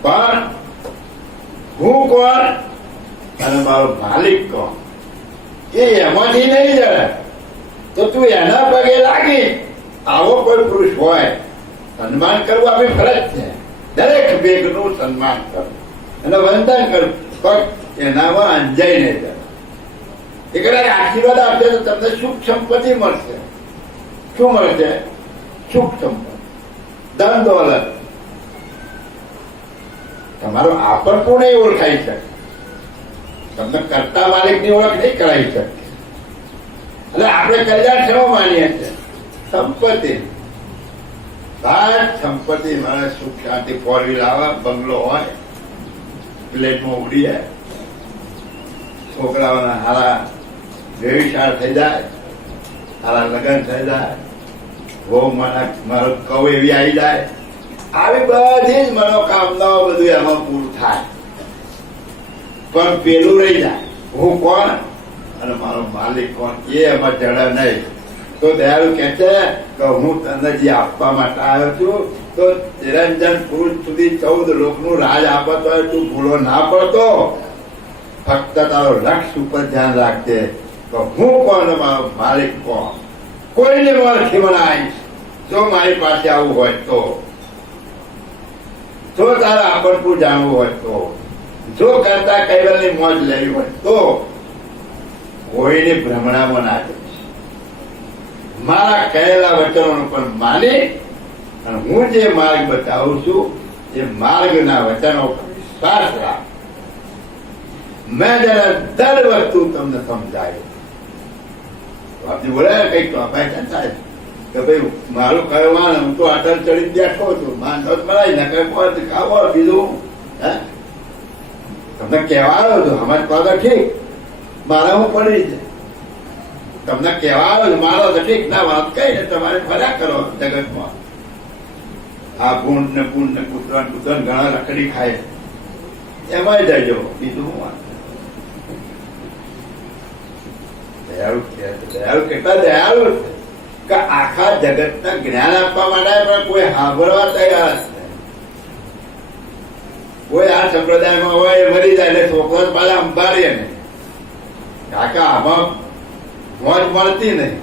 પણ હું કોણ અને મારો માલિક કોણ એ એમાંથી નહીં જડે તો તું એના પગે લાગી. આવો કોઈ પુરુષ હોય સન્માન કરવું આપણી ફરજ છે. દરેક બેગનું સન્માન કરવું અને વંદન કરવું, પણ એનામાં અંજાઈ નહીં જાય. એ કદાચ આશીર્વાદ આપશે તો તમને સુખ સંપત્તિ મળશે. શું મળશે? સુખ સંપત્તિ, ધન દોલત. તમારો આપણ પણ નહીં ઓળખાઈ શકે. તમને કરતા માલિકની ઓળખ નહીં કરાવી શકે. એટલે આપણે કલ્યાણ શેમાં માનીએ છીએ? સંપત્તિ. સંપત્તિ મળે, સુખ શાંતિ, 4 વ્હીલ આવે, બંગલો હોય, પ્લેટમાં ઉડી જાય, છોકરાઓના હારા વ્યવસાય થઈ જાય, હારા લગ્ન થઈ જાય, બહુ મારો કવ એવી આવી જાય. આવી બધી જ મનોકામનાઓ બધું એમાં પૂરું થાય. પણ પેલું રહી જાય, હું કોણ અને મારો માલિક કોણ એ એમાં જડે નહીં. તો દયાળુ કે છે કે હું તને જે આપવા માટે આવ્યો છું તો નિરંજન પુરુષ સુધી 14 લોકનું રાજ આપતો હોય તું ભૂલો ના પડતો. ફક્ત તારો લક્ષ્ય ઉપર ધ્યાન રાખજે તો હું કોણ, મારો માલિક કોણ. કોઈને મારથી બનાવીશ જો મારી પાસે આવવું હોય તો, જો તારા આપણું જાણવું હોય તો, જો કરતા કૈવલની મોજ લેવી હોય તો કોઈને ભ્રમણામાં ના જઈશ. મારા કહેલા વચનોને પણ માની અને હું જે માર્ગ બતાવું છું એ માર્ગના વચનો પર વિશ્વાસ રાખ. મેં જરા દર વસ્તુ તમને સમજાયું. આપણી બોલે કઈક તો આપણે થાય કે ભાઈ મારું કહેવાનું હું તો અટલ ચડી બેઠો છું માનતો મરાય ને કઈ ખાવો બીજું હે તમને કહેવાયો છું સમજ પડે ઠીક મારે હું પડી છે તમને કહેવાયો છું મારો તો ઠીક ના વાત કઈ ને તમારે ફર્યા કરો જગતમાં. આ ભૂંડ ને પૂંડ ને કૂતરા ઘણા રખડી ખાય એમાં જજો બીજું હું વાત. દયાળુ કેટલા દયાળુ કે આખા જગતના જ્ઞાન આપવા માટે પણ કોઈ સાંભળવા તૈયાર છે. કોઈ આ સંપ્રદાયમાં હોય એ મરી જાય એટલે છોકરો પાછા અંબારીએ ને કાકા આમાં મોજ મળતી નહીં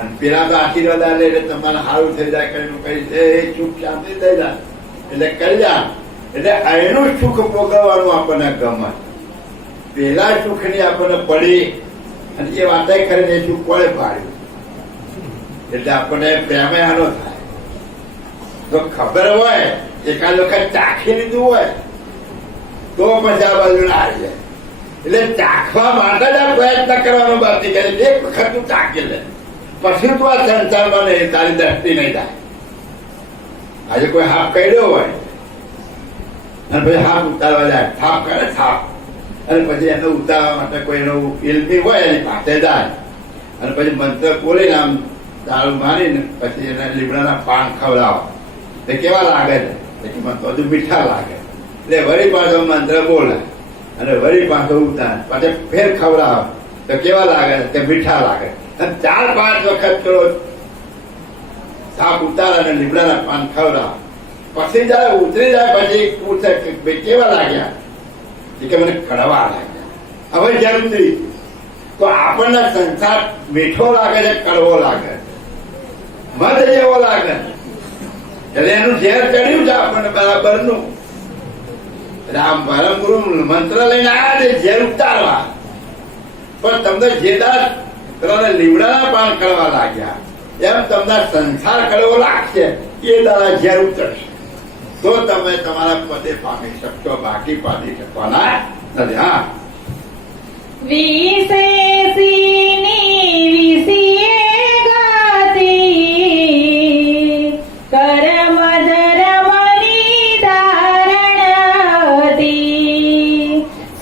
અને પેલા તો આશીર્વાદ આલે એટલે તમારે સારું થઈ જાય કરીને કઈ એ સુખ શાંતિ થઈ જાય એટલે કરી જા એટલે એનું સુખ ભોગવવાનું આપણને ગમે. પેલા સુખ ની આપણને પડી અને એ વાતે કરીને એ સુખ પડે પાડ્યું એટલે આપણને પ્રેમ આનો થાય. જો ખબર હોય એકાદ વખત ચાખી લીધું હોય તો પછી આ બાજુ ના આવી જાય. એટલે ચાખવા માટે જ આ પ્રયત્ન કરવાનો બાકી કરે. એક વખત તું ચાખી લે પછી તું આ સંસારમાં નહીં તારી દ્રષ્ટિ નહીં થાય. આજે કોઈ હાફ કર્યો હોય અને પછી હાફ ઉતારવા જાય થાપ કરે થાપ અને પછી એને ઉતારવા માટે કોઈ એનો ઇલમી હોય એની પાસે જાય અને પછી મંત્ર બોલીને આમ દારૂ મારીને પછી એને લીમડાના પાન ખવડાવો. તે કેવા લાગે છે કે મને તો હજુ મીઠા લાગે એટલે વળી પાછો મંત્ર બોલે અને વળી પાછો ઉતાર પાછળ ફેર ખવડાવો તો કેવા લાગે કે મીઠા લાગે. અને 4-5 વખત પેલો સાપ ઉતાર અને લીમડાના પાન ખવડાવો. પછી જયારે ઉતરી જાય પછી પૂછે કે ભાઈ કેવા લાગ્યા કે મને કડવા લાગ્યા. હવે જરૂરી તો આપણને સંસાર મીઠો લાગે છે કડવો લાગે મધ જેવો લાગે એટલે એનું ઝેર ચડ્યું છે આપણને બરાબર નું. રામ પરમ ગુરુ મંત્ર લઈને આવ્યા છે ઝેર ઉતારવા પણ તમને જે દાડા લીમડાના પાન કડવા લાગ્યા એમ તમને સંસાર કડવો લાગશે એ દાડા ઝેર ઉતરશે તો તમે તમારા પદે પામી શકશો બાકી પામી શકવાના નથી. હા વિશેષીની વિષયે ગાતી કર્મ ધર્મની ધારણતી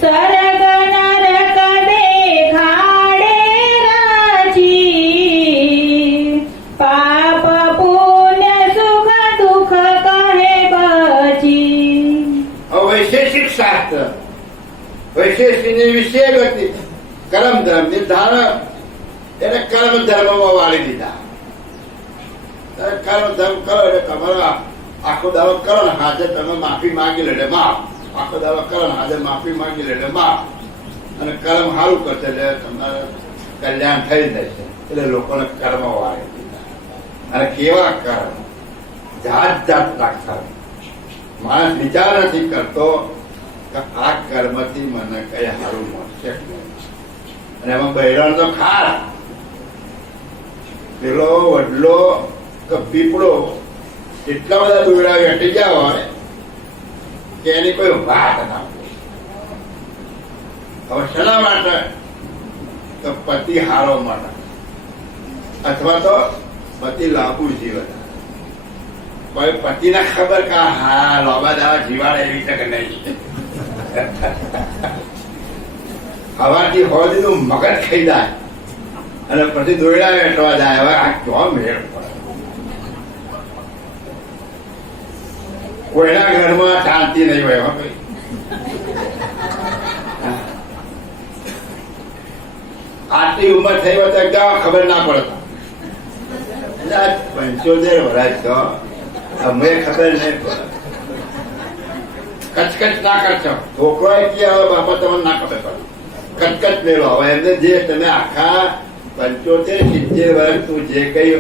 સ્વર્ગ નરક દેખાડે રાજી પાપ પુણ્ય સુખ દુઃખ કહે બચી. વૈશેષિક શાસ્ત્ર વૈશેષની વિશે ગતિ કર્મ ધર્મ ધારણ એને કર્મ ધર્મમાં વાળી દીધા. કર્મ ધર્મ કરો એટલે તમારા આખો દાવો કરો ને હાજર તમે માફી માંગી લે એટલે માફ. આખો દાવો કરો ને હાજર માફી માંગી લે એટલે માફ. અને કર્મ સારું કરશે એટલે તમારે કલ્યાણ થઈ જશે. એટલે લોકોને કર્મ વાળી દીધા. અને કેવા કર્મ જાત જાતના કર્મ માણસ વિચાર નથી કરતો આ કર્મથી મને કઈ સારું મળશે અને એમાં બહેરણ તો ખાસ પેલો વડલો કે પીપળો એટલા બધા દોડા વેટી ગયા હોય કે એની કોઈ વાત ના હોય. હવે શેના માટે તો પતિ હારો માટે અથવા તો પતિ લાંબુ જીવન. કોઈ પતિને ખબર કે હા લાંબા દાવા જીવાડે એવી છે કે નહીં. હવાથી હોદી નું મગજ ખાઈ જાય અને પછી દોયડા વેઠવા જાય. હવે આ ક્યાં મેળ પડે. કોઈના ઘરમાં શાંતિ નહીં હોય. આટલી ઉંમર થઈ હોય તો ખબર ના પડતા 75 વર્ષ તો અમે ખબર નહીં પડે. કચકચ ના કરશો. છોકરો કે હવે બાપા તમને ના ખબર પડે કચકચ મેળો. હવે એમને જે તમે આખા 75-70 વર્ષ તું જે કઈ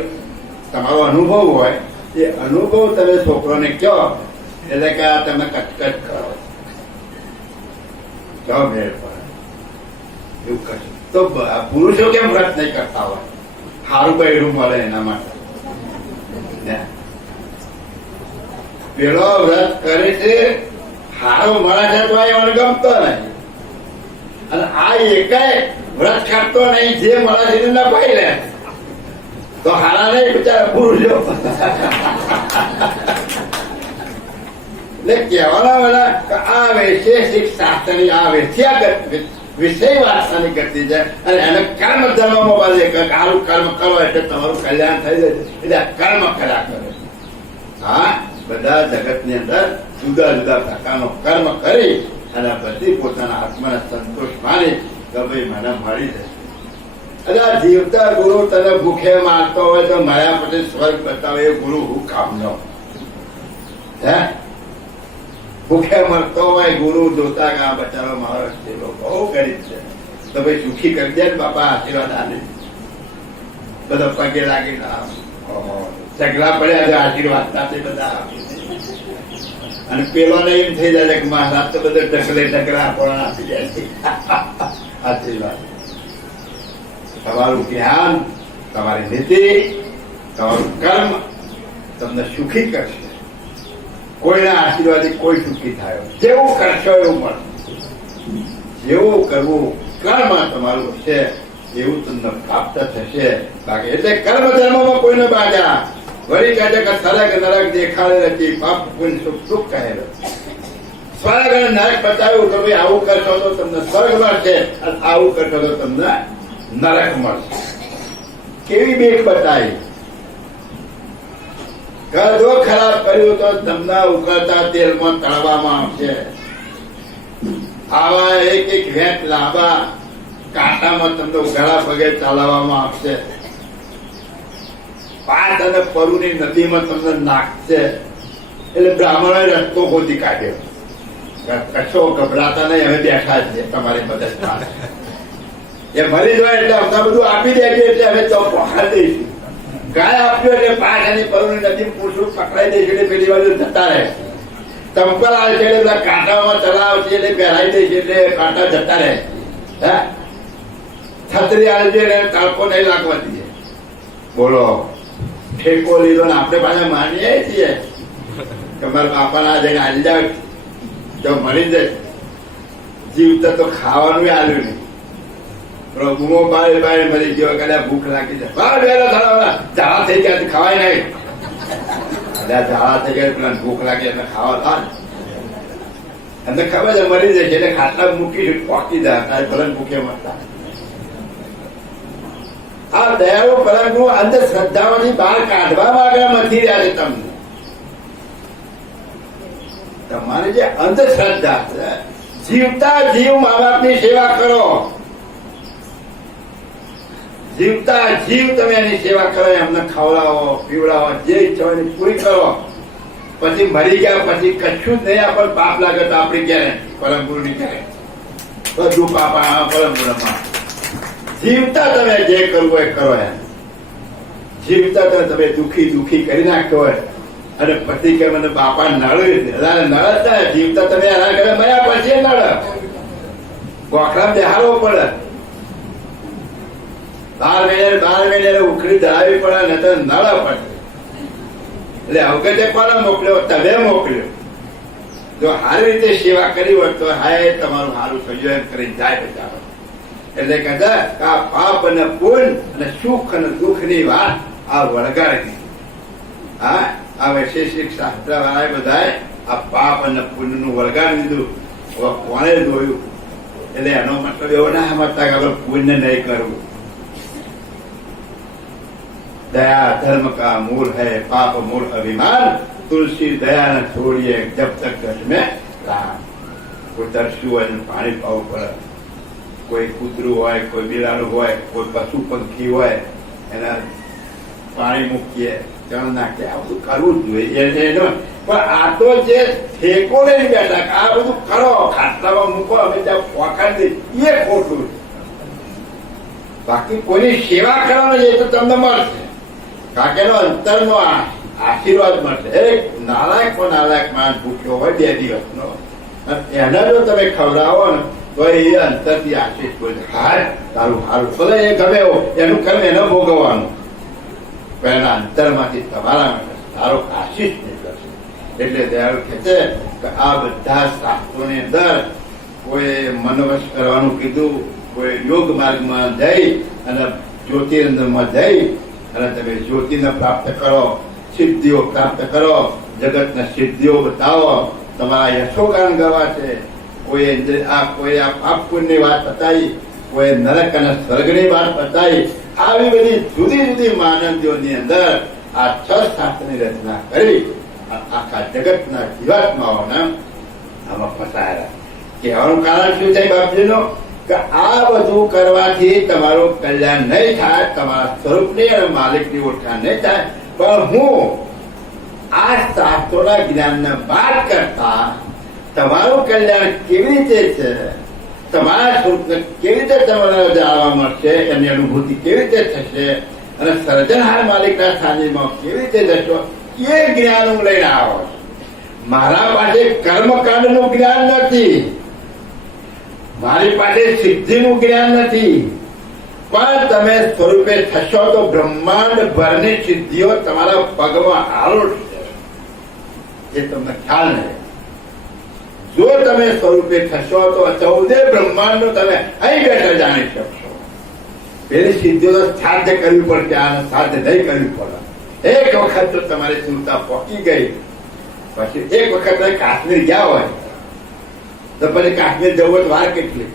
તમારો અનુભવ હોય એ અનુભવ તમે છોકરોને કહો એટલે કે આ તમે કચકચ કરો. ક્યાં મેળ પડે એવું કશું તો પુરુષો કેમ વ્રત નહીં કરતા હોય? સારું બૈરું મળે એના માટે. પેલો વ્રત કરે છે, સારું મળે છે તો એને ગમતો નહીં. અને આ એકાય વ્રત કરતો નહીં, જે મળે છે એને નપાઈ લે તો હારા નહીં બિચારા પુરુષો. એટલે કહેવાના વાળા આ વૈશેષિક શાસ્ત્રની આ વિષય વાર્તાની કરતી છે. અને એને કર્મ ધર્મમાં બાંધે કે સારું કર્મ કરો એટલે તમારું કલ્યાણ થઈ જાય, એટલે કર્મ કર્યા કરે. હા, બધા જગતની અંદર જુદા જુદા પ્રકારનો કર્મ કરી અને બધી પોતાના આત્માને સંતોષ માની કે ભાઈ મને મળી જાય. એટલે જીવતા ગુરુ તને ભૂખે મારતો હોય તો મળ્યા પછી સ્વર્ગ બતાવે એ ગુરુ હું કામનો. હે, ભૂખે મરતો હોય ગુરુ જોતા કે આ બચારો મારો સેવો બહુ ગરીબ છે તો ભાઈ સુખી કરી દે ને બાપા, આશીર્વાદ આને બધો પગે લાગી સગલા પડ્યા છે આશીર્વાદ સાથે બધા. અને પેલો ને એમ થઈ જાય કે મહારાજ તો બધો ઢકલા પણ આપી જાય છે. આશીર્વાદ તમારું જ્ઞાન, તમારી નીતિ, તમારું કર્મ તમને સુખી કરશે. કોઈના આશીર્વાદથી કોઈ સુખી થાય, જેવું કરશો એવું મળે. જેવું કરવું કર્મ તમારું હશે એવું તમને પ્રાપ્ત થશે. બાકી એટલે કર્મ ધર્મમાં કોઈને બાજા વળી કહે છે કે સ્વર્ગ નરક દેખાડે નથી, પાપ પુણ્ય સુખ સુખ કહે. સ્વર્ગ અને નરક બતાવ્યું કે ભાઈ આવું કરશો તો તમને સ્વર્ગ મળશે, આવું કરશો તો તમને નરક મળશે. કેવી બેક બતાવી. જો ખરાબ કર્યું તો તમને ઉકળતા તેલમાં તળવામાં આવશે. આવા એક એક વેટ લાંબા કાંટામાં તમને ઉઘાડા પગે ચલાવવામાં આવશે. પાટ અને પરુની નદીમાં તમને નાખશે. એટલે બ્રાહ્મણોએ રસ્તો ગોતી કાઢ્યો. કશો ગભરાતા નહીં, હવે બેઠા છે તમારી મદદમાં. એ મરી જાય એટલે અમને બધું આપી દેજો, એટલે હવે તો પહોંચાડી દઈશું. ગાય આપ્યો એટલે પાઠ અને પરુની નદી પૂછું પકડાઈ દઈશું એટલે પેલી બાજુ જતા રહે. ચંપલ આવે છે એટલે બધા કાંટામાં ચલાવશે એટલે પહેરાઈ દઈશું એટલે કાંટા જતા રહે. હે, છત્રી આવે છે એટલે તડકો નહીં લાગવા દઈએ. બોલો, ઠેકો લીધો ને આપણે પાછા માનીએ છીએ કે મારા બાપાના જઈને આવી જાવ તો મળી જાય. જીવતા તો ખાવાનું આવ્યું નહીં. પ્રભુઓ બારે બારે મરી ગયો, કદાચ ભૂખ લાગી જાય, ઝાડા થઈ ગયા ખવાય નહીં. કદાચ ઝાડા થઈ ગયા પેલા ભૂખ લાગી એટલે ખાવા થાય. એમને ખબર છે મરી જશે એટલે ખાટલા મૂકી પોકી જાય, ભલે ભૂખે મરતા. આ દયાળુ પરંતુ અંધશ્રદ્ધાઓથી બહાર કાઢવા માંગે નથી રહ્યા છે. તમને તમારી જે અંધશ્રદ્ધા છે, જીવતા જીવ મા બાપની સેવા કરો. જીવતા જીવ તમે એની સેવા કરો, એમને ખવડાવો પીવડાવો, જે ઈચ્છા એની પૂરી કરો. પછી મરી ગયા પછી કશું જ નહીં આપણને પાપ લાગે તો આપણી ગેરંટી પરમ ગુરુની ગેરંટી. બધું પાપ પરમ ગુરુમાં. જીવતા તમે જે કરવું એ કરો. એમ જીવતા તમે દુખી દુખી કરી નાખ્યો હોય અને પછી કે મને બાપા નળ જીવતા તમે એના ઘરે મર્યા પછી નળ ગોખડા બેહારવો પડે. 12 મહિને ઉખડી ધરાવી પડે ને તો નળ પડે. એટલે અવગતે કોને મોકલ્યો? તમે મોકલ્યો. જો સારી રીતે સેવા કરી હોય તો હા તમારું સારું થયું એમ કરી જાય બચારો. એટલે કહેતા આ પાપ અને પુણ્ય અને સુખ અને દુઃખ ની વાત આ વળગાડી. હા, આ વૈશેષિક શાસ્ત્ર વાળા બધા આ પાપ અને પુણ્ય નું વળગાડી દીધું. કોને જોયું? એટલે એનો મતલબ એવો ના સમજતા કે આપણે પુણ્ય નહીં કરવું. दया धर्म का मूल है, पाप मूल अभिमान. तुलसी दया न छोड़िए जब तक घर में राम. કોઈ તરસ્યું હોય પાણી પાવું પડે, કોઈ કૂતરું હોય, કોઈ બિલાડું હોય, કોઈ પશુ પંખી હોય એને પાણી મૂકીએ, ચણ નાખીએ, આ બધું કરવું જ જોઈએ. પણ આ તો જે ઠેકો લઈને બેઠા આ બધું કરો, ખાટલામાં મૂકો, અમે ત્યાં પોકાડી દઈએ, એ ખોટું. બાકી કોઈની સેવા કરવાનું છે તો તમને મળશે, કારણ કે એનો અંતરનો આશીર્વાદ મળશે. એક નાલાયક માણસ ભૂખ્યો હોય 2 દિવસનો, એને જો તમે ખવડાવો ને તો એ અંતરથી આશીષ બોલે, હાય તારું હારું, ભલે એ ગમે એનું કર્મ એને ભોગવવાનું, પણ એના અંતરમાંથી તમારા માટે સારો આશીષ નીકળશે. એટલે દયાળુ કહે છે કે આ બધા શાસ્ત્રોની અંદર કોઈ મનોવશ કરવાનું કીધું, કોઈ યોગ માર્ગમાં જઈ અને જ્યોતિર્ંદ્રમાં જઈ અને તમે જ્યોતિને પ્રાપ્ત કરો, સિદ્ધિઓ પ્રાપ્ત કરો, જગતના સિદ્ધિઓ બતાવો, તમારા યશોગાન ગવા છે. કોઈ આ પાપ પુણ્યની વાત બતાવી, કોઈ નરક અને સ્વર્ગની વાત બતાવી. આવી બધી જુદી જુદી માનવીઓની અંદર આ 6 શાસ્ત્રની રચના કરી આખા જગતના જીવાત્માઓને આમાં ફસાયેલા. કહેવાનું કારણ શું છે બાપજીનો? કે આ બધું કરવાથી તમારું કલ્યાણ નહીં થાય, તમારા સ્વરૂપની અને માલિકની ઓળખાણ નહીં થાય, પણ હું આ શાસ્ત્રોના જ્ઞાનને બાદ કરતા તમારું કલ્યાણ કેવી રીતે છે, તમારા સ્વરૂપને કેવી રીતે તમારે જાણવા મળશે, એની અનુભૂતિ કેવી રીતે થશે અને સર્જનહાર માલિકના સાનિધ્યમાં કેવી રીતે જશો, એ જ્ઞાન હું લઈને આવો. મારા પાસે કર્મકાંડનું જ્ઞાન નથી, મારી પાસે સિદ્ધિનું જ્ઞાન નથી, પણ તમે સ્વરૂપે થશો તો બ્રહ્માંડ ભરની સિદ્ધિઓ તમારા પગમાં આરોટશે, એ તમને ખ્યાલ નહીં. જો તમે સ્વરૂપે થશો તો 14 બ્રહ્માંડો તમે અહીં બેઠા જાણી શકશો. પેલી સિદ્ધિઓ તો સાધ્ય કરવી પડશે, આને સાધ્ય નહીં કરવી પડે. એક વખત તો તમારી ચિંતા પહોંચી ગઈ, પછી એક વખત કાશ્મીર ગયા હોય તો પછી કાશ્મીર જવું તો વાર કેટલી,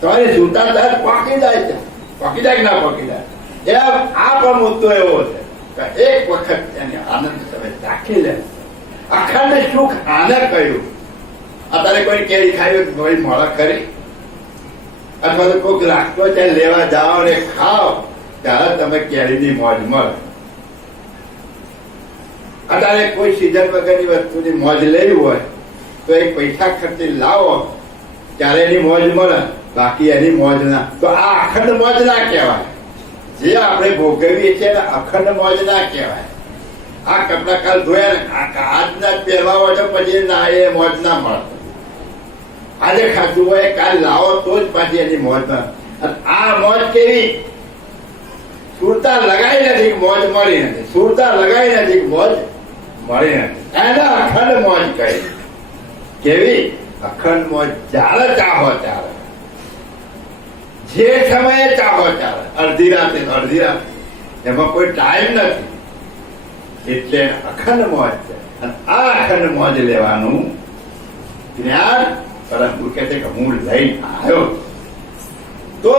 તમારી ચિંતા તરત પહોંચી જાય છે. પહોંચી જાય કે ના પહોંચી જાય, એમ આ પણ મુદ્દો એવો છે કે એક વખત એની આનંદ તમે રાખી લે. અખંડ સુખ આને કહ્યું. અત્યારે કોઈ કેરી ખાવી કોઈ મોડા કરી, અથવા તો કોઈક રાખતો ત્યાં લેવા જાઓ ને ખાઓ, ત્યારે તમે કેરીની મોજ મળે. અત્યારે કોઈ સીઝન વગરની વસ્તુની મોજ લેવી હોય તો એક પૈસા ખર્ચી લાવો ત્યારે એની મોજ મળે, બાકી એની મોજ ના. તો આ અખંડ મોજ ના કહેવાય. જે આપણે ભોગવીએ છીએ ને અખંડ મોજ ના કહેવાય. આ કપડા કાલ ધોયા ને આજના જ પહેરવા હોય તો પછી ના એ મોજ ના મળે. આજે ખાધું હોય કાલ લાવો તો જ પાછી એની મોજ ના. આ મોજ કેવી? સુરતા લગાઈ નથી મોજ મળી નથી, સુરતા લગાઈ નથી મોજ મળી નથી. એને અખંડ મોજ કહી. કેવી અખંડ મોજ? જ્યારે ચાહો ત્યારે, જે સમયે ચાહો ત્યારે, અડધી રાતે એમાં કોઈ ટાઈમ નથી. એટલે અખંડ મોજ છે. અને આ અખંડ મોજ લેવાનું જ્ઞાન પરંતુ કે છે કે હું લઈને આવ્યો. તો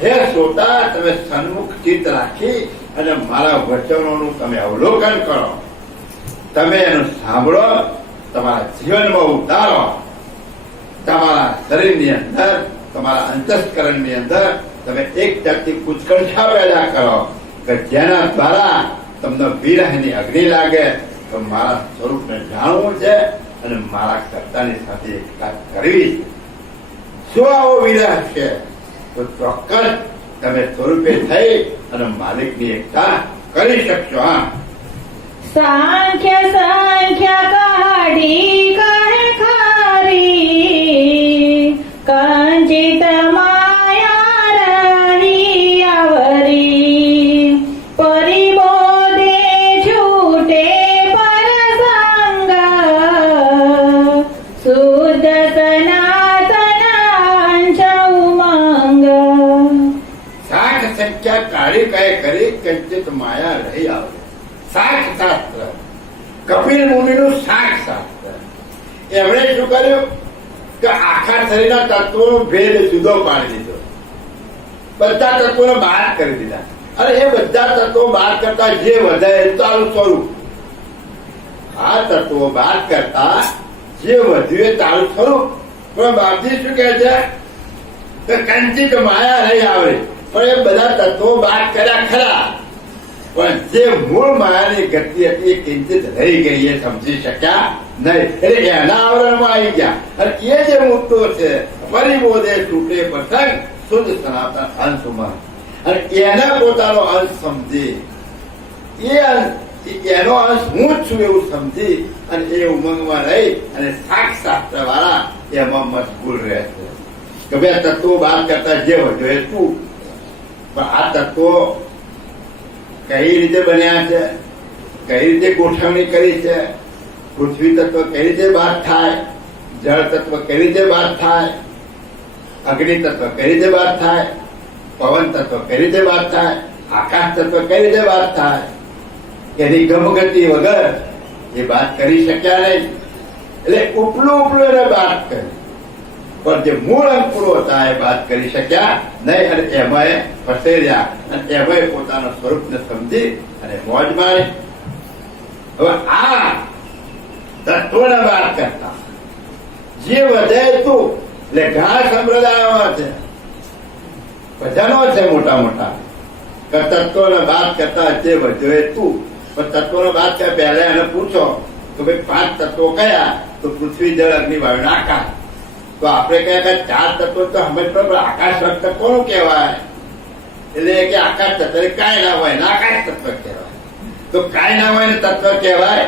હે શ્રોતા, તમે સન્મુખ ચિત્ત રાખી અને મારા વચનોનું તમે અવલોકન કરો, તમે એનું સાંભળો, તમારા જીવનમાં ઉતારો. તમારા શરીરની અંદર, તમારા અંતસ્કરણની અંદર તમે એક જાતની ઉત્કંઠા પેદા કરો કે જેના દ્વારા તમને વિરહની અગ્નિ લાગે તો મારા સ્વરૂપને જાણવું છે અને મારા કર્તાની સાથે એકતા કરવી. શું આવો વિરહ છે તો ચોક્કસ તમે સ્વરૂપે થઈ અને માલિકની એકતા કરી શકશો. હા, સાંખ્ય સાંખ્ય કાઢી કહે ખારી, કંચિત માયા રહી આવરી, પરિબોધે છૂટે પરસંગ, શુદ્ધ સનાતન અંશ ઉમંગ. સાખ સંખ્યા કાઢી કહે કરી, કંચિત માયા રહી આવે. શાક શાસ્ત્ર, કપિલ મુનિનું શાક શાસ્ત્ર. એમણે શું કર્યું કે આખા શરીરના તત્વોનો ભેદ જુદો પાડી દીધો, બધા તત્વોને બહાર કરી દીધા. અને એ બધા તત્વો બહાર કરતા જે વધે એ તારું સ્વરૂપ. આ તત્વો બહાર કરતા જે વધ્યું એ તારું સ્વરૂપ. પણ બાપજી શું કહે છે કે કંચિત માયા રહી આવે. પણ એ બધા તત્વો બહાર કર્યા ખરા, પણ જે મૂળ માયાની ગતિ હતી એ કિંચિત રહી ગઈ, એ સમજી શક્યા નહીં. એટલે એના આવરણમાં આવી ગયા. અને એ જે મુદ્દો છે પરિબોધે છૂટે પ્રસંગ, શુદ્ધ સનાતન અંશમાં, અને એને પોતાનો અંશ સમજી, એનો અંશ હું જ છું એવું સમજી અને એ ઉમંગમાં રહી અને શાક શાસ્ત્ર વાળા એમાં મશગુલ રહે છે. કે બે તત્વો બાદ કરતા જે વધ્યો એ તું. પણ આ તત્વો કઈ રીતે બન્યા છે, કઈ રીતે ગોઠવણી કરી છે, પૃથ્વી તત્વ કઈ રીતે બાદ થાય, જળ તત્વ કઈ રીતે બાદ થાય, અગ્નિ તત્વ કઈ રીતે બાદ થાય, પવન તત્વ કઈ રીતે બાદ થાય, આકાશ તત્વ કઈ રીતે બાદ થાય, એની ગમગતિ વગર એ બાદ કરી શક્યા નહીં. એટલે ઉપલું એને બાદ કરી, પણ જે મૂળ અંકુરો હતા એ બાદ કરી શક્યા નહીં. અને એમાં ફસેર્યા અને એમાં પોતાના સ્વરૂપને સમજી અને મોજ માણી. હવે આ તત્વને બાદ કરતા જે વધે તું, એટલે ઘણા સંપ્રદાયોમાં છે, ભજનો છે મોટા મોટા, કે તત્વને બાદ કરતા જે વધ્યો એ તું. પણ તત્વને બાદ કર્યા પહેલા એને પૂછો કે ભાઈ 5 તત્વો કયા? તો પૃથ્વી, જળ, અગ્નિ, વાયુ, આકાશ. તો આપણે કહે કે 4 તત્વો તો સમજ પડે, આકાશ તત્વ કોનું કહેવાય? એટલે કે આકાશ તત્વ કાંઈ ના હોય ને આકાશ તત્વ કહેવાય. તો કાંઈ ના હોય ને તત્વ કહેવાય,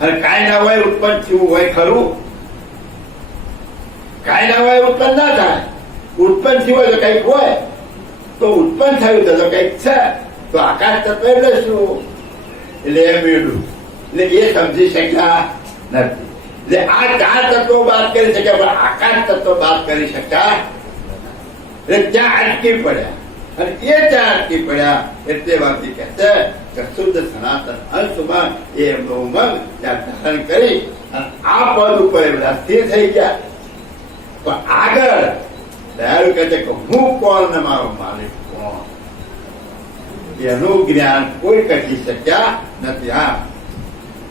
અને કાંઈ ના હોય ઉત્પન્ન થયું હોય ખરું? કાંઈ ના હોય ઉત્પન્ન ના થાય. ઉત્પન્ન થયું હોય તો કઈક હોય, તો ઉત્પન્ન થયું તો કઈક છે. તો આકાશ તત્વ એટલે શું? એટલે એમ એટલું, એટલે એ સમજી શક્યા નથી. એટલે આ 4 તત્વો બાદ કરી શક્યા, પણ આકાશ તત્વ બાદ કરી શક્યા. એટલે ત્યાં અટકી પડ્યા, અને એ ત્યાં અટકી પડ્યા એટલે વાતથી કહે છે કે શુદ્ધ સનાતન અંશમાં એ એમનો ઉમંગ ત્યાં ધારણ કરી અને આ પદ ઉપર એ બધા સ્થિર થઈ ગયા. પણ આગળ દયાળુ કહે છે કે હું કોણ ને મારો માલિક કોણ, એનું જ્ઞાન કોઈ કરી શક્યા નથી. હા,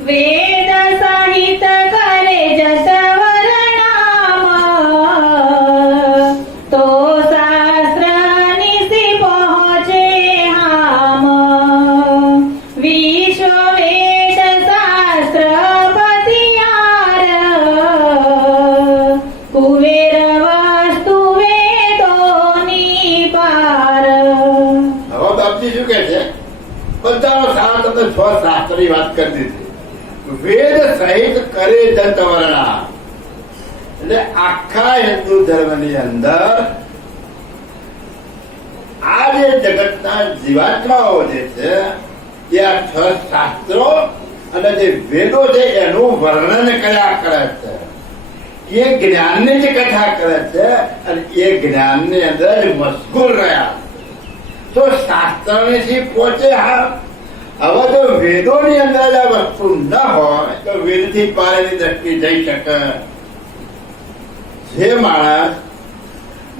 વેદ સહિત કરે જત વર્ણામ, તો શાસ્ત્ર નિશી પહોંચે હામ. વિશ્વ વેદ શાસ્ત્ર પતિયાર, કુબેર વસ્તુ વેદોની પાર. હવે બાપજી શું કે છે? બધાનો સાથ તમને 6 શાસ્ત્રની વાત કરી દીધી. વેદ સહિત કરે જંત વર્ણા, એટલે આખા હિન્દુ ધર્મની અંદર આ જે જગતના જીવાત્માઓ જે છે એ આ 6 શાસ્ત્રો અને જે વેદો છે એનું વર્ણન કર્યા કરે છે. એ જ્ઞાનની જ કથા કરે છે અને એ જ્ઞાનની અંદર જ મશગુલ રહ્યા. તો શાસ્ત્રની પહોંચે. હા, હવે જો વેદોની અંદર આ વસ્તુ ન હોય તો વેદથી પારેની દ્રષ્ટિ જઈ શકે. જે માણસ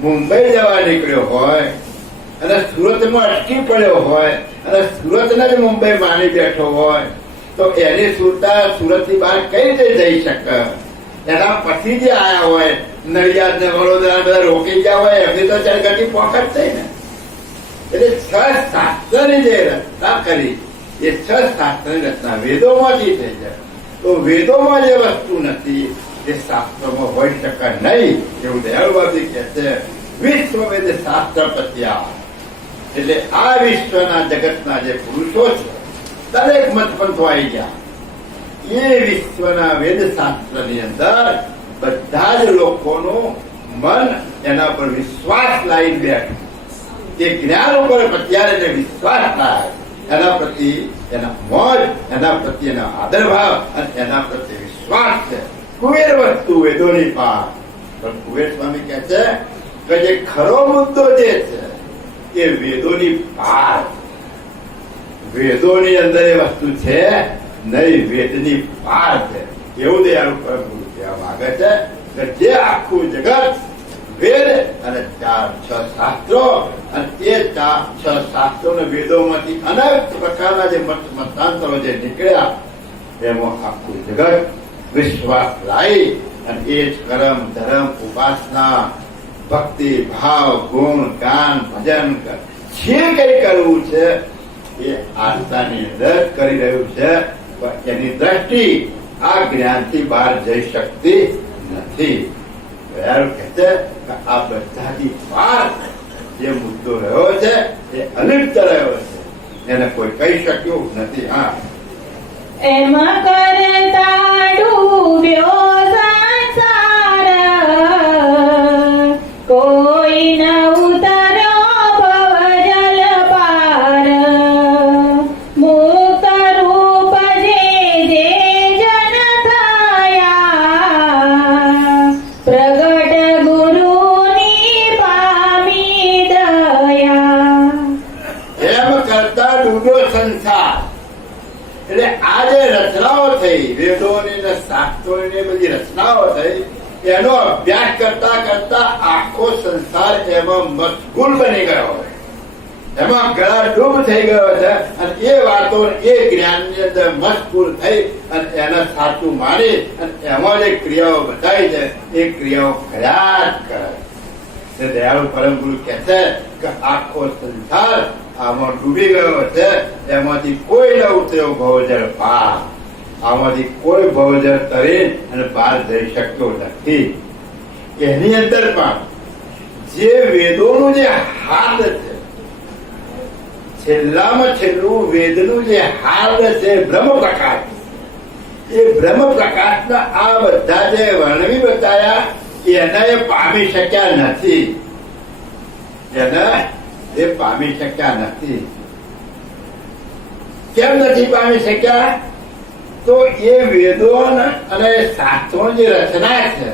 મુંબઈ જવા નીકળ્યો હોય અને સુરતમાં અટકી પડ્યો હોય અને સુરતને જ મુંબઈ માની બેઠો હોય તો એની સુરતા સુરતથી બહાર કઈ રીતે જઈ શકે? એના પછી જે આયા હોય નડિયાદ ને વડોદરા બધા રોકી ગયા હોય એમની તો ચરગતિ પોકટ થઈ ને. એટલે 6 શાસ્ત્રની જે રચના કરી એ 6 શાસ્ત્રની રચના વેદોમાંથી થઈ જાય. તો વેદોમાં જે વસ્તુ નથી એ શાસ્ત્રોમાં હોઈ શકે નહીં. એવું દયાળુબાજી કહે છે વિશ્વ વેદ શાસ્ત્ર પત્યા. એટલે આ વિશ્વના જગતના જે પુરુષો છે દરેક મત પંથો આવી ગયા. એ વિશ્વના વેદ શાસ્ત્રની અંદર બધા જ લોકોનું મન એના પર વિશ્વાસ લાવી બેઠું. એ જ્ઞાન ઉપર પ્રત્યારે જે વિશ્વાસ થાય એના પ્રતિ એના મોજ, એના પ્રત્યે એના આદરભાવ અને એના પ્રત્યે વિશ્વાસ છે. કુબેર વસ્તુ વેદોની પાર. પણ કુબેર સ્વામી કહે છે કે જે ખરો મુદ્દો જે છે એ વેદોની પાર. વેદોની અંદર એ વસ્તુ છે નહીં, વેદની પાર છે. એવું દયાળુ પ્રભુ કહેવા માંગે છે કે જે આખું જગત વેદ અને 4-6 શાસ્ત્રો અને એ 4-6 શાસ્ત્રો ને વેદોમાંથી અનેક પ્રકારના જે મતાંતરો જે નીકળ્યા એમાં આખું જગત વિશ્વાસ લાવી અને એ જ કર્મ, ધર્મ, ઉપાસના, ભક્તિ, ભાવ, ગુણ, ગાન, ભજન જે કઈ કરવું છે એ આસ્થાની અંદર કરી રહ્યું છે. પણ એની દ્રષ્ટિ આ જ્ઞાનથી બહાર જઈ શકતી નથી. કહે છે કે આ બધાથી પાર જે મુદ્દો રહ્યો છે એ અલિપ્ત રહ્યો છે, એને કોઈ કહી શક્યું નથી. હા, એમ કરતા ડૂબ્યો સંસાર, રચનાઓ થઈ એનો અભ્યાસ કરતા કરતા આખો સંસાર એમાં મશગુલ બની ગયો, એમાં ગળા ડૂબ થઈ ગયો છે અને એ વાતો એ જ્ઞાનની અંદર મશગુલ થઈ અને એને સાચું માની અને એમાં જે ક્રિયાઓ બતાવી છે એ ક્રિયાઓ કર્યા જ કરે. દયાળુ પરમ ગુરુ કહે છે કે આખો સંસાર આમાં ડૂબી ગયો છે, એમાંથી કોઈ ન ઉતર્યો ભવજળ પાર, આમાંથી કોઈ ભવજળ તરી અને બહાર જઈ શકતો નથી. એની અંદર પણ જે વેદોનું જે હાર્દ છે, છેલ્લામાં છેલ્લું વેદનું જે હાર્દ છે બ્રહ્મ પ્રકાશ, એ બ્રહ્મ પ્રકાશના આ બધા જે વર્ણવી બતાયા એને એ પામી શક્યા નથી, એને એ પામી શક્યા નથી. કેમ નથી પામી શક્યા? તો એ વેદો અને શાસ્ત્રો જે રચના છે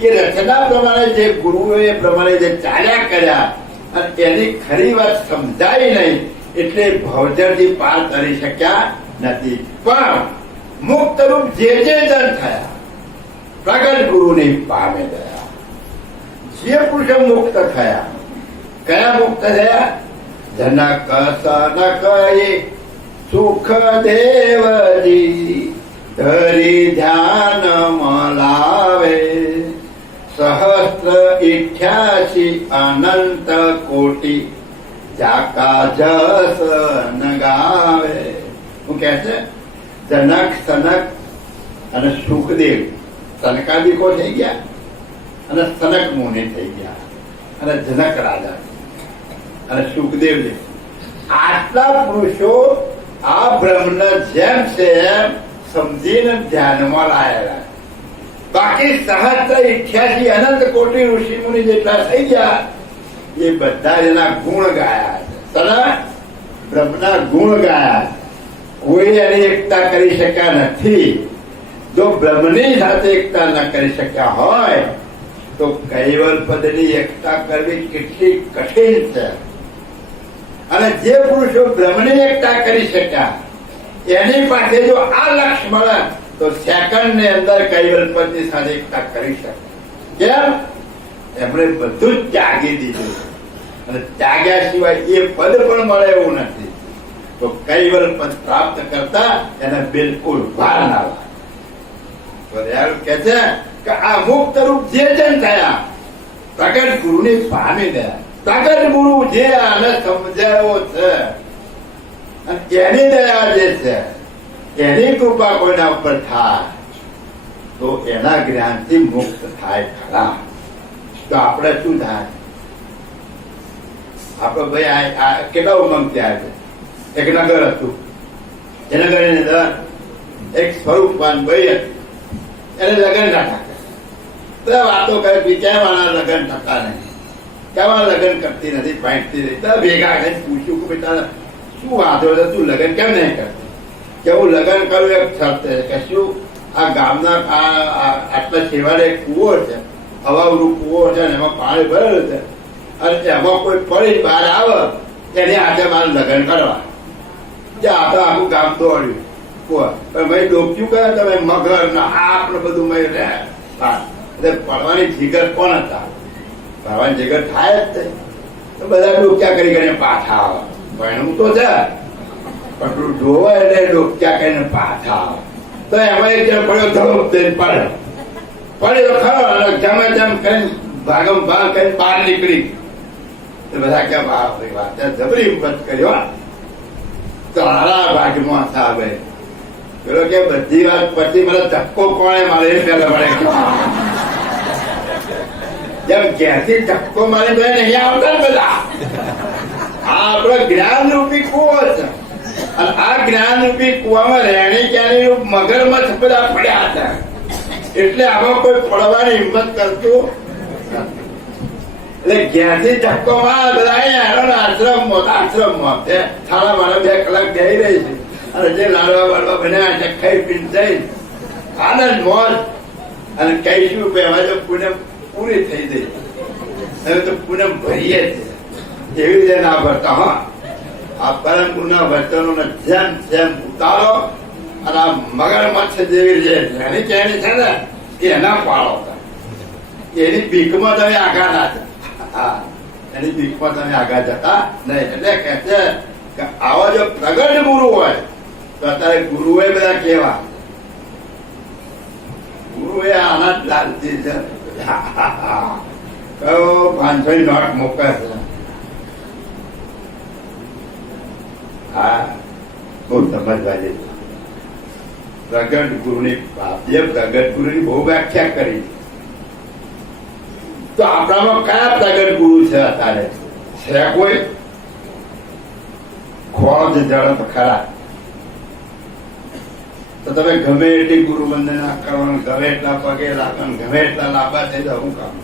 એ રચના પ્રમાણે જે ગુરુઓએ પ્રમાણે જે ચાલ્યા કર્યા અને એની ખરી વાત સમજાય નહીં એટલે ભવજળથી પાર કરી શક્યા નથી. પણ મુક્ત રૂપ જે જન થયા પ્રગટ ગુરુની પામે ગયા, જે પુરુષો મુક્ત થયા, કયા મુક્ત થયા? જનક સનક સુખ દેવજી ધરી ધ્યાન મલાવે, સહસ્ત્ર 88 અનંત કોટી જાકા જસ નગાવે. હું કે છે જનક સનક અને સુખદેવ સનકાદિકો થઈ ગયા અને સનક મુનિ થઈ ગયા અને જનક રાજા અને સુખદેવજી, આટલા પુરુષો આ બ્રહ્મને જેમ છે એમ સમજીને ધ્યાનમાં લાયેલા. બાકી સહસ્ત્ર 88 અનંત કોટી ઋષિ મુનિ જેટલા થઈ ગયા એ બધા એના ગુણ ગાયા છે, સદા બ્રહ્મના ગુણ ગાયા. કોઈ એની એકતા કરી શક્યા નથી. જો બ્રહ્મની સાથે એકતા ન કરી શક્યા હોય તો કૈવલ પદની એકતા કરવી કેટલી કઠિન છે. અને જે પુરુષો બ્રહ્મની એકતા કરી શક્યા એની પાસે જો આ લક્ષ્ય મળે તો સેકન્ડ ની અંદર કૈવલ પદની સાથે એકતા કરી શકે. કેમ? એમણે બધું જ ત્યાગી દીધું અને ત્યાગ્યા સિવાય એ પદ પણ મળે એવું નથી. તો કૈવલ પદ પ્રાપ્ત કરતા એને બિલકુલ ભાર ના લાગે. કે છે કે આ મુક્ત રૂપ જે જન થયા પ્રગટ ગુરુની પામી ગયા. પ્રગટ ગુરુ જે આને સમજાયો છે અને એની દયા જે છે એની કૃપા કોઈના ઉપર થાય તો એના જ્ઞાનથી મુક્ત થાય ખરા. તો આપણે શું થાય? આપડે ભાઈ કેટલા ઉમંગ ત્યાં છે. એક નગર હતું, એ નગરની અંદર એક સ્વરૂપવાન ભાઈ હતું, એને લગ્ન ના થતા. બધા વાતો કરે બીજા વાળા લગ્ન થતા નહીં, કેવા લગ્ન કરતી નથી, પાઇટતી નથી. ભેગા થઈને પૂછ્યું કે બેટા શું વાંધો છે, તું લગ્ન કેમ નહીં કરતી? કે હું લગ્ન કરું એક શરત કે શું આ ગામના આટલા છેવાડે એક કુવો છે, હવાવરું કુવો છે ને એમાં પાણી ભરેલું છે અને એમાં કોઈ પડી બહાર આવે એની હાથે મારે લગ્ન કરવા. ત્યાં તો આખું ગામ દોડ્યું પણ ભાઈ ડોક્યું કરે તમે મગર ના આપણે બધું મેં એટલે પડવાની જીગર કોણ હતા? પડવાની જીગર થાય જ તો બધા ડોક્યા કરી કરીને પાછા આવે. ભણવું તો છે પણ જોવે એટલે ડોક્યા કરીને પાછા આવે. તો એમાં એક જણ પડ્યો ધોપ દઈને પડે તો ખરો જમે તેમ કરીને ભાગમ ભાગ કરીને બહાર નીકળી. બધા કે વાત જબરી હિંમત કર્યો તારા ભાગમાં સાહેબ. પેલો કે બધી વાત પછી મને ધક્કો કોણે મારે એ પેલા મળે જેમ ક્યાંથી ધક્કો મારે તો નહીં આવતા બધા. આ આપડો જ્ઞાન રૂપી કુવો છે અને આ જ્ઞાન રૂપી કુવામાં રહેણી ક્યાંની મગરમચ્છ બધા પડ્યા હતા એટલે આમાં કોઈ પડવાની હિંમત કરતું એટલે ક્યાંથી ધક્કો માર બધા આશ્રમમાં થાળા મારા 2 કલાક બેહી રહી છે અને જે લાડવા વાળવા બન્યા છે ખાઈ પીને જઈ આનંદ મોજ અને કહીશું કે હવે તો પૂનમ પૂરી થઈ ગઈ, હવે તો પૂનમ ભરીએ છે એવી રીતે ના ભરતા. હા, આ પરમ ગુરુના વર્તનો જેમ જેમ ઉતારો અને આ મગરમચ્છ જેવી જે રહેણી કહેણી છે ને એના પાળો હતા. એની બીકમાં તમે આગા ના જતા. હા, એની બીકમાં તમે આગા જતા નહીં. એટલે કે છે કે આવા જો પ્રગટ ગુરુ હોય તો અત્યારે ગુરુએ બધા કેવા, ગુરુએ આના જ લાલતી છે. કયો 500 નોટ મોકલે છે. હા, બહુ સમજવા જેવું. પ્રગટ ગુરુની જે પ્રગટ ગુરુની બહુ વ્યાખ્યા કરી. તો આપણામાં કયા પ્રગટ ગુરુ છે અત્યારે? છે કોઈ? ખોજ જળ તો ખરા. તો તમે ગમે એટલી ગુરુ વંદના કરવાનું, ગમે એટલા પગે લાગવાનું, ગમે એટલા લાંબા થઈ જાવ, હું કામ?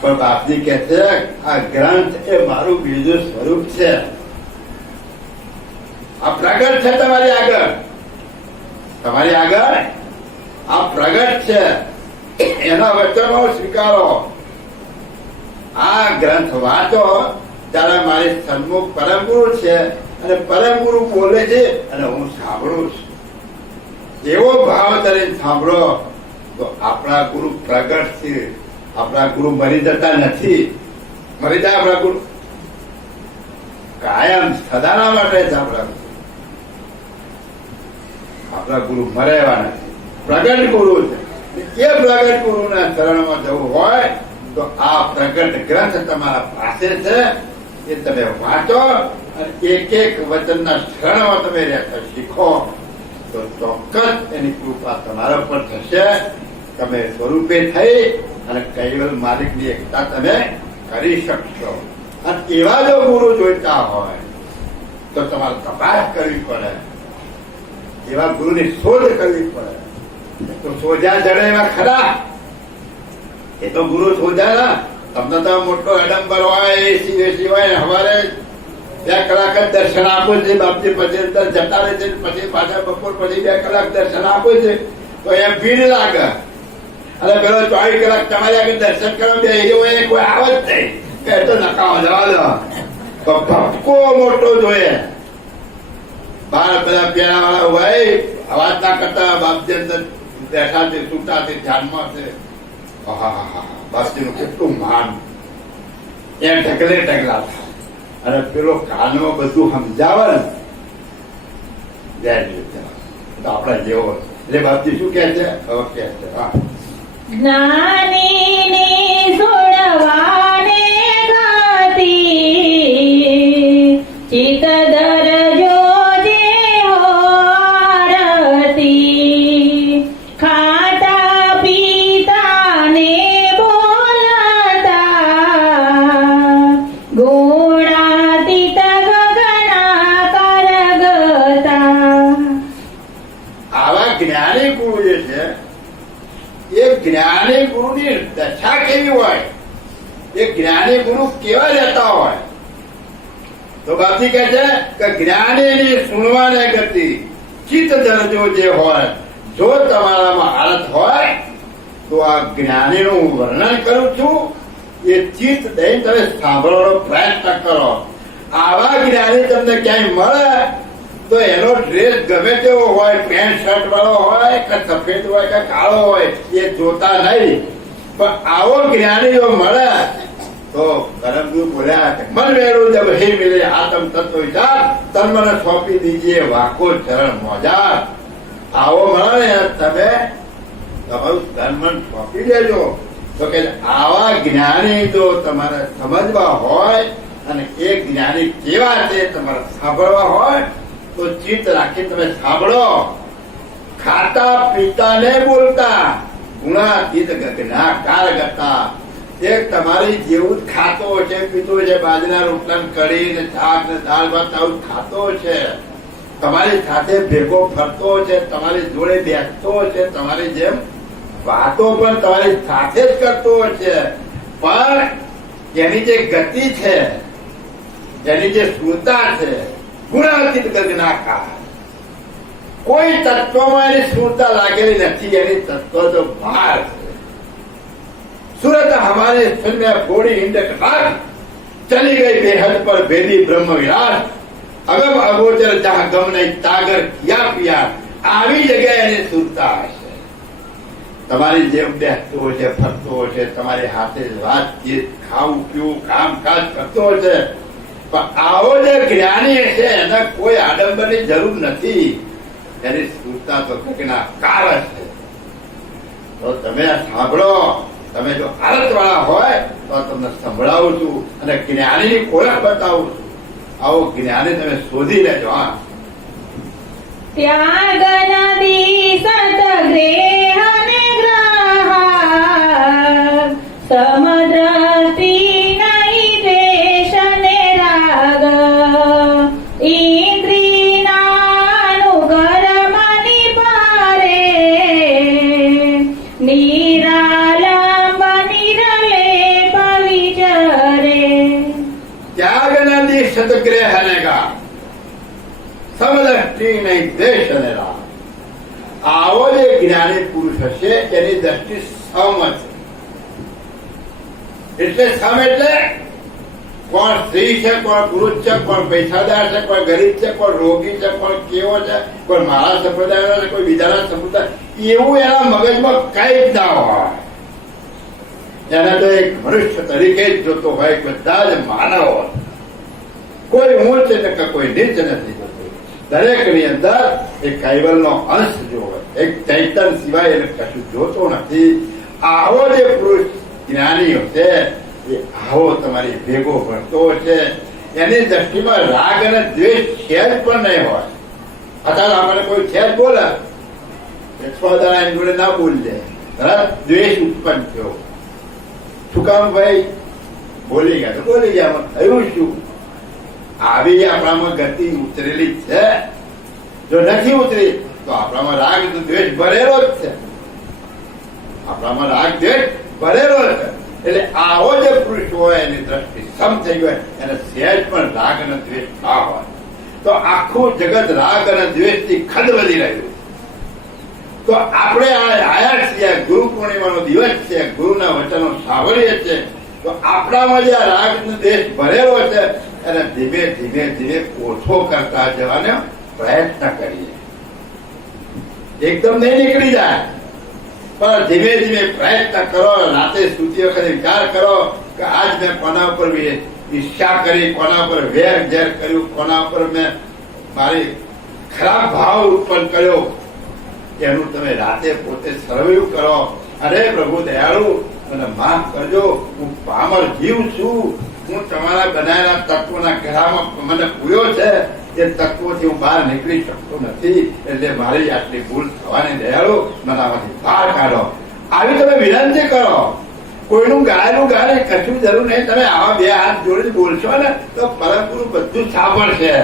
પણ બાપજી કે છે આ ગ્રંથ એ મારું બીજું સ્વરૂપ છે. આ પ્રગટ છે તમારી આગળ, તમારી આગળ આ પ્રગટ છે. એના વચનો સ્વીકારો. આ ગ્રંથ વાંચો ત્યારે મારી સન્મુખ પરમ ગુરુ છે અને પરમ ગુરુ બોલે છે અને હું સાંભળું છું. એવો ભાવ કરીને સાંભળો તો આપણા ગુરુ પ્રગટ છે. આપણા ગુરુ મરી જતા નથી. મરી જાય આપણા ગુરુ? કાયમ સદાના માટે જ આપણા ગુરુ મરે એવા નથી. પ્રગટ ગુરુ છે. એ પ્રગટ ગુરુના શરણમાં જવું હોય તો આ પ્રગટ ગ્રંથ તમારા પાસે છે. એ તમે વાંચો અને એક એક વચનના શરણમાં તમે રહેતા શીખો તો ચોક્કસ એની કૃપા તમારા પર થશે. તમે સ્વરૂપે થઈ અને કૈવલ માલિકની એકતા તમે કરી શકશો. અને એવા જો ગુરુ જોઈતા હોય તો તમારે તપાસ કરવી પડે. એવા ગુરુની શોધ કરવી પડે. તો શોધ્યા જડે એવા ખરા? એ તો ગુરુ શોધ્યા. તમને તો મોટો એડમ્બર હોય, એસી હોય ને સવારે 2 કલાક જ દર્શન આપું છે બાપજી, પછી અંદર જતા રહે છે, પછી પાછા બપોર પછી 2 કલાક દર્શન આપું છે તો એમ ભીડ લાગે. અને પેલો 24 કલાક તમારી આગળ દર્શન કરવા બે હોય કોઈ આવે જ નહીં કે તો નકામો જવા દો. તો ભપકો મોટો જોઈએ. બાર બધા પેલા વાળા હોય અવાજ ના કરતા બાપજી અંદર બેઠા છે, સૂતા છે, ધ્યાનમાં છે. બાપજી નું કેટલું માન. એ ઢગલે ઢગલા થાય અને પેલો કાનમાં બધું સમજાવે ને તો આપડા જેવો. એટલે બાપજી શું કે છે? હવે કે છે જ્ઞાનીની સુણવાને ગાતી ચિત દરજો જે હોરતી ખાતા પીતાને બોલતા ગુણાતીત ગગના કરગતા. આવા જ્ઞાની ગુરુ જે છે એ જ્ઞાની ગુરુની દશા કેવી હોય, એ જ્ઞાની ગુરુ કેવા રહેતા હોય? તો બાપજી કહે છે કે જ્ઞાનીની સુણવાને ગતિ ચિત્ત દરજો જે હોય, જો તમારામાં હાલત હોય તો આ જ્ઞાનીનું હું વર્ણન કરું છું. એ ચિત્ત દઈને તમે સાંભળવાનો પ્રયત્ન કરો. આવા જ્ઞાની તમને ક્યાંય મળે તો એનો ડ્રેસ ગમે તેવો હોય, પેન્ટ શર્ટ વાળો હોય કે સફેદ હોય કે કાળો હોય, એ જોતા નહીં. પણ આવો જ્ઞાની જો મળે તો કરમગુરુ બોલ્યા કે મન વેરું જબ હે મિલે આતમ તત્વ વિચાર તન મને સોંપી દીજીએ વાકો ચરણ મોજાર. આવો મળે ને તમે તમારું તન મન સોંપી દેજો. તો કે આવા જ્ઞાની જો તમારે સમજવા હોય અને એ જ્ઞાની કેવા છે તમારે સાંભળવા હોય તો ચિત્ત રાખી તમે સાંભળો. ખાતા પીતા ને બોલતા ગુણાતીત ગગના કારગતા. એક તમારી જેવું જ ખાતો છે, પીતો છે, બાજરા રોટલા કઢી ને શાક ને દાળ ભાત આવું ખાતો છે, તમારી સાથે ભેગો ફરતો છે, તમારી જોડે બેસતો છે, તમારી જેમ વાતો પણ તમારી સાથે જ કરતો છે. પણ એની જે ગતિ છે, એની જે સુરતા છે ગુણાતીત ગગનાકાર. કોઈ તત્વમાં એની સુરતા લાગેલી નથી. એની તત્વ તો બહાર છે. सूरत हमारे फिर में फोड़ी हिंडक हाथ चली गई बेहद पर भेदी ब्रह्म विराट अगम अगोचर जहां गम नहीं तागर किया पिया આવી જગ્યાએ એની સુરતા હશે. તમારી જેમ બેસતો હોય છે, ફરતો હોય છે, તમારી હાથે વાતચીત, ખાવું પીવું, કામકાજ કરતો હોય છે, પણ આવો જે જ્ઞાની છે એને કોઈ આડંબરની જરૂર નથી. એની સૂચના તો કાર છે. તો તમે સાંભળો. તમે જો હાલત વાળા હોય તો તમને સંભળાવું છું અને જ્ઞાનીની ઓળખ બતાવું છું. આવો જ્ઞાની તમે શોધી લેજો. હા, ત્યાગ નદી સતગ્રેહ ને ગ્રાહ, સમદ્રષ્ટિ નહીં દ્વેષ ને રાગ, ઇન્દ્રિયાનુગરમની પારે, નિરાલંબ નિરલેપ વિચરે. ત્યાગ નદી સતગ્રેહ ને ગા, સમદ્રષ્ટિ નહીં દ્વેષ અને રાગ. આવો જે જ્ઞાની પુરુષ હશે એની દ્રષ્ટિ સમ છે. એટલે સમ એટલે કોણ સ્ત્રી છે, કોણ પુરુષ છે, કોણ પૈસાદાર છે, કોણ ગરીબ છે, કોણ રોગી છે, કોણ કેવો છે, કોઈ મારા સંપ્રદાયનો છે, કોઈ બીજાના સંપ્રદાય, એવું એના મગજમાં કઈ જ ના હોય. એને તો એક મનુષ્ય તરીકે જ જોતો હોય. બધા જ માનવ, કોઈ ઊંચ ને કોઈ નીચ નથી. દરેક ની અંદર એક કૈવલનો અંશ જોવે. એક ચૈતન સિવાય એને કશું જોતો નથી. આવો જે પુરુષ જ્ઞાનીઓ છે એ આવો તમારી ભેગો ભરતો છે. એની દ્રષ્ટિમાં રાગ અને દ્વેષ છે જ પણ નહીં હોય. અત્યારે આપણે કોઈ છે જ બોલે, એની જોડે ના બોલજે, તરત દ્વેષ ઉત્પન્ન થયો. શું કામ ભાઈ? બોલી ગયા તો બોલી ગયા, થયું શું? આવી આપણામાં ગતિ ઉતરેલી છે. જો નથી ઉતરી તો આપણામાં રાગ દ્વેષ ભરેલો જ છે. આપણામાં રાગ દ્વેષ ભરેલો છે. એટલે આવો જે પુરુષ હોય એની દ્રષ્ટિ સમ થઈ ગયો, એને સહેજ પણ રાગ અને દ્વેષ ના હોય તો આખું જગત રાગ અને દ્વેષ થી ખદબદી રહ્યું. તો આપણે આયા છીએ, ગુરુ પૂર્ણિમાનો દિવસ છે, ગુરુના વચનો સાંભળીએ છીએ, તો આપણામાં જે આ રાગ અને દ્વેષ ભરેલો છે એને ધીમે ધીમે ધીમે ઓછો કરતા જવાનો પ્રયત્ન કરીએ. એકદમ નહીં નીકળી જાય, પણ ધીમે ધીમે પ્રયત્ન કરો. રાતે સૂતી વખતે વિચાર કરો કે આજ મેં કોના ઉપર ઈર્ષ્યા કરી, કોના ઉપર વેર ઝેર કર્યું, કોના ઉપર મેં મારી ખરાબ ભાવ ઉત્પન્ન કર્યો. એનું તમે રાતે પોતે સર્વે કરો. અરે પ્રભુ દયાળુ, મને માફ કરજો, હું પામર જીવ છું, હું તમારા બનાવેલા તત્વોના ઘેરામાં મને પૂર્યો છે, એ તત્વોથી હું બહાર નીકળી શકતો નથી, એટલે મારી આટલી ભૂલ થવાની દયાળુ, મને આમાંથી બહાર કાઢો. આવી તમે વિનંતી કરો. કોઈનું ગાયેલું ગાય કશું જરૂર નહીં. તમે આવા બે હાથ જોડી બોલશો ને તો પરમ ગુરુ બધું સાંભળશે.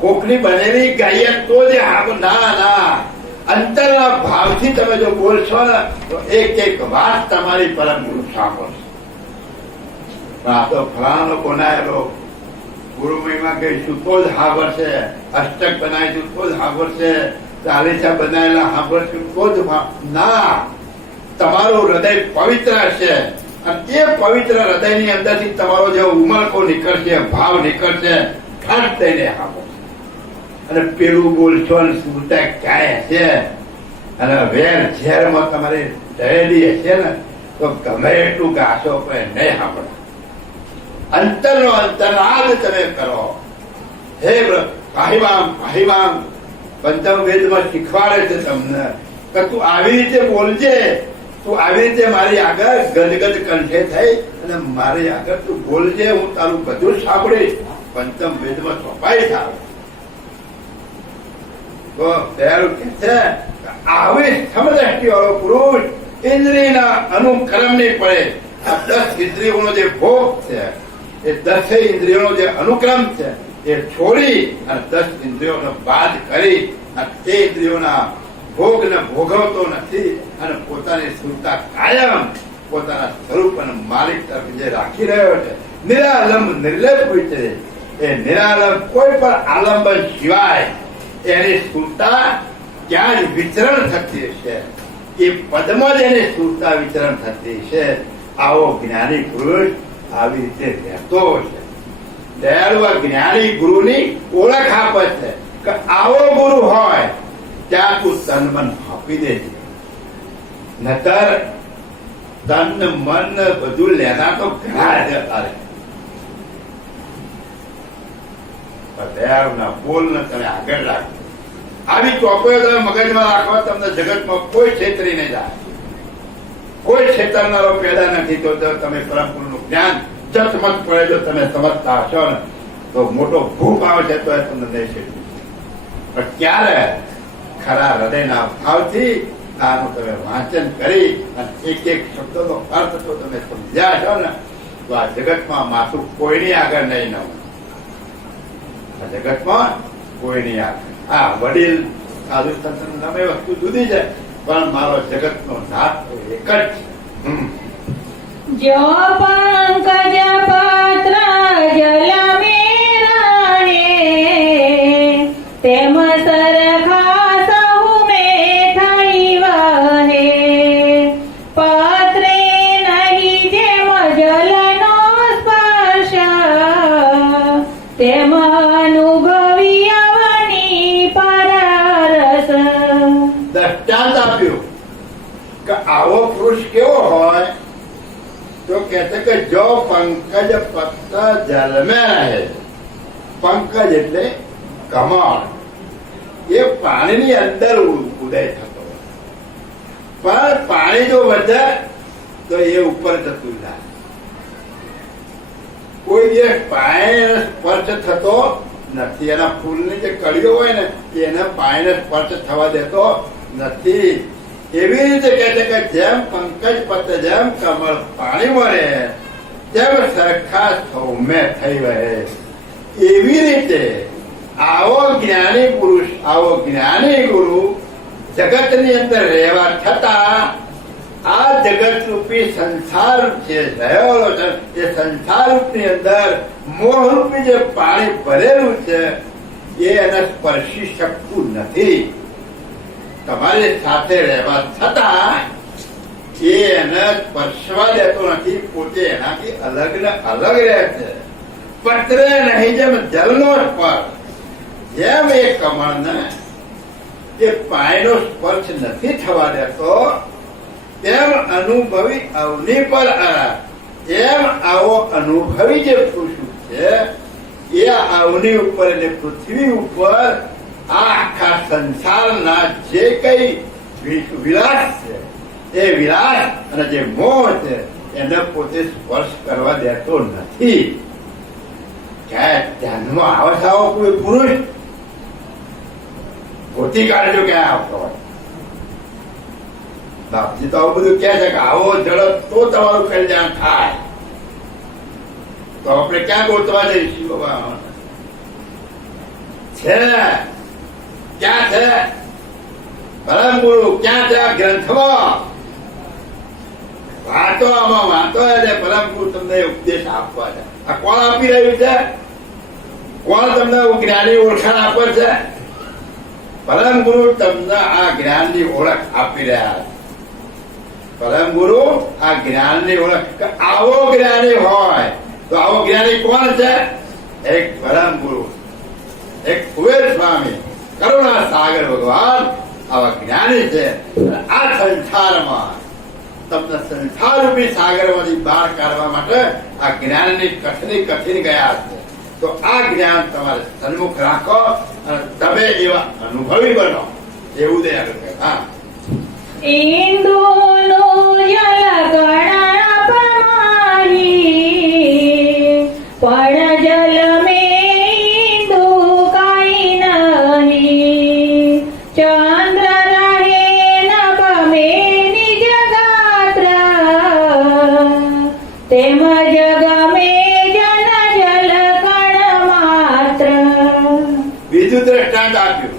કોકની બનેલી ગાય તો જ ના અંતરના ભાવથી તમે જો બોલશો ને તો એક એક વાત તમારી પરમ ગુરુ સાંભળશે. આ તો ફલાણો બનાવેલો ગુરુ મહિમા કહીશું તો જ સાંભળશે, અષ્ટક બનાવીશું તો જ સાંભળશે, ચાલીસા બનાવેલા સાંભળશું તો જ ના. તમારું હૃદય પવિત્ર હશે અને એ પવિત્ર હૃદયની અંદરથી તમારો જે ઉમળકો નીકળશે, ભાવ નીકળશે, ઠાઠ દઈને સાંભળશે. અને પેલું બોલશો ને સુરતા ક્યાંય હશે અને વેર ઝેરમાં તમારી રહેલી હશે ને તો ગમે એટલું ગાશો પણ નહીં સાંભળે. અંતરનો અંતરાદ તમે કરો. હે પાહિવામ પંચમ વેદમાં શીખવાડે છે તમને કે તું આવી રીતે બોલજે, તું આવી રીતે મારી આગળ ગદગદ કંઠે થઈ અને મારી આગળ તું બોલજે, હું તારું બધું સાંભળીશ. પંચમ વેદમાં ચોપાઈ થાય. તો દયાળુ કે છે આવી સમદ્રષ્ટિ વાળો પુરુષ ઇન્દ્રિયના અનુક્રમ નહીં પડે. આ 10 ઇન્દ્રિયોનો જે ભોગ છે, એ 10 ઇન્દ્રિયોનો જે અનુક્રમ છે એ છોડી અને 10 ઇન્દ્રિયોનો બાદ કરી અને તે ઇન્દ્રિયોના ભોગને ભોગવતો નથી અને પોતાની સુરતા કાયમ પોતાના સ્વરૂપ અને માલિક તરફ જે રાખી રહ્યો છે, નિરાલંબ નિર્લેપ વિચરે. એ નિરાલંબ કોઈ પણ આલંબન સિવાય એની સુરતા ક્યાં જ વિચરણ થતી હશે. એ પદમાં જ એની સુરતા વિચરણ થતી છે. આવો જ્ઞાની પુરુષ આવી રીતે રહેતો છે. દયાળુ જ્ઞાની ગુરુની ઓળખ આપે છે કે આવો ગુરુ હોય ત્યાં તું તન મન આપી દેજે. નતર તન મન બધું લેના તો ઘણા જતા રહે. દયાળુના બોલને તમે આગળ રાખો. આવી ચોપડીઓ તમે મગજમાં રાખવા, તમને જગતમાં કોઈ છેતરી નહીં જાય. કોઈ છેતરનારો પેદા નથી. તો તમે પરમ પુરુષનું જ્ઞાન ચટમટ પડે જો તમે સમજતા હશો ને તો મોટો ભૂખ આવે છે તો તમને નહીં છેતરી. પણ ક્યારે ખરા હૃદયના ભાવથી આનું તમે વાંચન કરી અને એક એક શબ્દનો અર્થ તો તમે સમજ્યા છો ને તો આ જગતમાં માથું કોઈની આગળ નહીં નવું. આ જગતમાં કોઈની આગળ આ વડીલ સાધુ સંત નામે વસ્તુ જુદી છે, પણ મારો જગતનો નાથ તો એક જ છે. જો પંકજ પત્ર જલ મેરણે તેમ સરખા સહુ મેઠાઈ વહે. પત્રે નહીં જેમ જલનો સ્પર્શ તેમ અનુભવી અવની પરરસ. દ્રષ્ટાંત આપ્યું કે આવો પુરુષ કેવો હોય તો કહે છે કે જો પંકજ પત્ર જલ મેં રહે. પંકજ એટલે કમળ, એ પાણીની અંદર ઉદય થતો, પણ પાણી જો વધે તો એ ઉપર જતું જાય. કોઈ દિવસ પાણી સ્પર્શ થતો નથી. એના ફૂલની જે કળીઓ હોય ને એને પાણીને સ્પર્શ થવા દેતો નથી. એવી રીતે કહે છે કે જેમ પંકજ પત્ર જેમ કમળ પાણી મળે તેમ સરખા સૌમ્ય થઈ વહે. એવી રીતે આવો જ્ઞાની પુરુષ, આવો જ્ઞાની ગુરુ જગતની અંદર રહેવા છતાં આ જગત રૂપી સંસાર જે રહેલો છે એ સંસાર રૂપની અંદર મોહ રૂપી જે પાણી ભરેલું છે એ એને સ્પર્શી શકતું નથી. તમારી સાથે રહેવા છતાં એ એને સ્પર્શવા દેતો નથી. પોતે એનાથી અલગ ને અલગ રહે છે. પત્રે નહીં જેમ જલનો સ્પર્શ, જેમ એ કમળને એ પાણીનો સ્પર્શ નથી થવા દેતો તેમ અનુભવી અવની પર આરા. એમ આવો અનુભવી જે પુરુષ છે એ અવની ઉપર એટલે પૃથ્વી ઉપર આ આખા સંસારના જે કઈ વિલાસ છે એ વિલાસ અને જે મોહ છે એને પોતે સ્પર્શ કરવા દેતો નથી. ક્યાં ધ્યાનમાં આવે આવો કોઈ પુરુષ ગોતી કાઢજો ક્યાં આવતો હોય. બાપજી તો આવું બધું કે છે કે આવો જળ તો તમારું કલ્યાણ થાય. તો આપણે ક્યાં ગોતવા જઈશું બાબા? છે ક્યાં છે પરમ ગુરુ? ક્યાં છે આ ગ્રંથમાં? વાંચો, આમાં વાંચો એટલે પરમ ગુરુ તમને ઉપદેશ આપવા છે. આ કોણ આપી રહ્યું છે? કોણ તમને જ્ઞાની ઓળખાણ આપે છે? પરમ ગુરુ તમને આ જ્ઞાનની ઓળખ આપી રહ્યા છે. પરમ ગુરુ આ જ્ઞાનની ઓળખ, આવો જ્ઞાની હોય તો આવો જ્ઞાની કોણ છે? એક પરમ ગુરુ, એક કુબેર સ્વામી, કરુણા સાગર ભગવાન આવા જ્ઞાની છે. આ સંસારમાં તમને સંસાર રૂપી સાગરમાંથી બહાર કાઢવા માટે આ જ્ઞાનની કઠિન કઠિન ગયા છે. તો આ જ્ઞાન તમારે સન્મુખ રાખો અને તમે એવા અનુભવી બનો. એવું દે આગળ કહે. હા, ઇન્દુનો જલ ગણા પ્રમાહી પણ જલ મેં ઇન્દુ કાઈ નહીં. ચંદ્ર રહે નભ મેં નિજ ગાત્ર તેમ જગ મેં જન જલ કણ માત્ર. બીજું દ્રષ્ટાંત આપ્યું.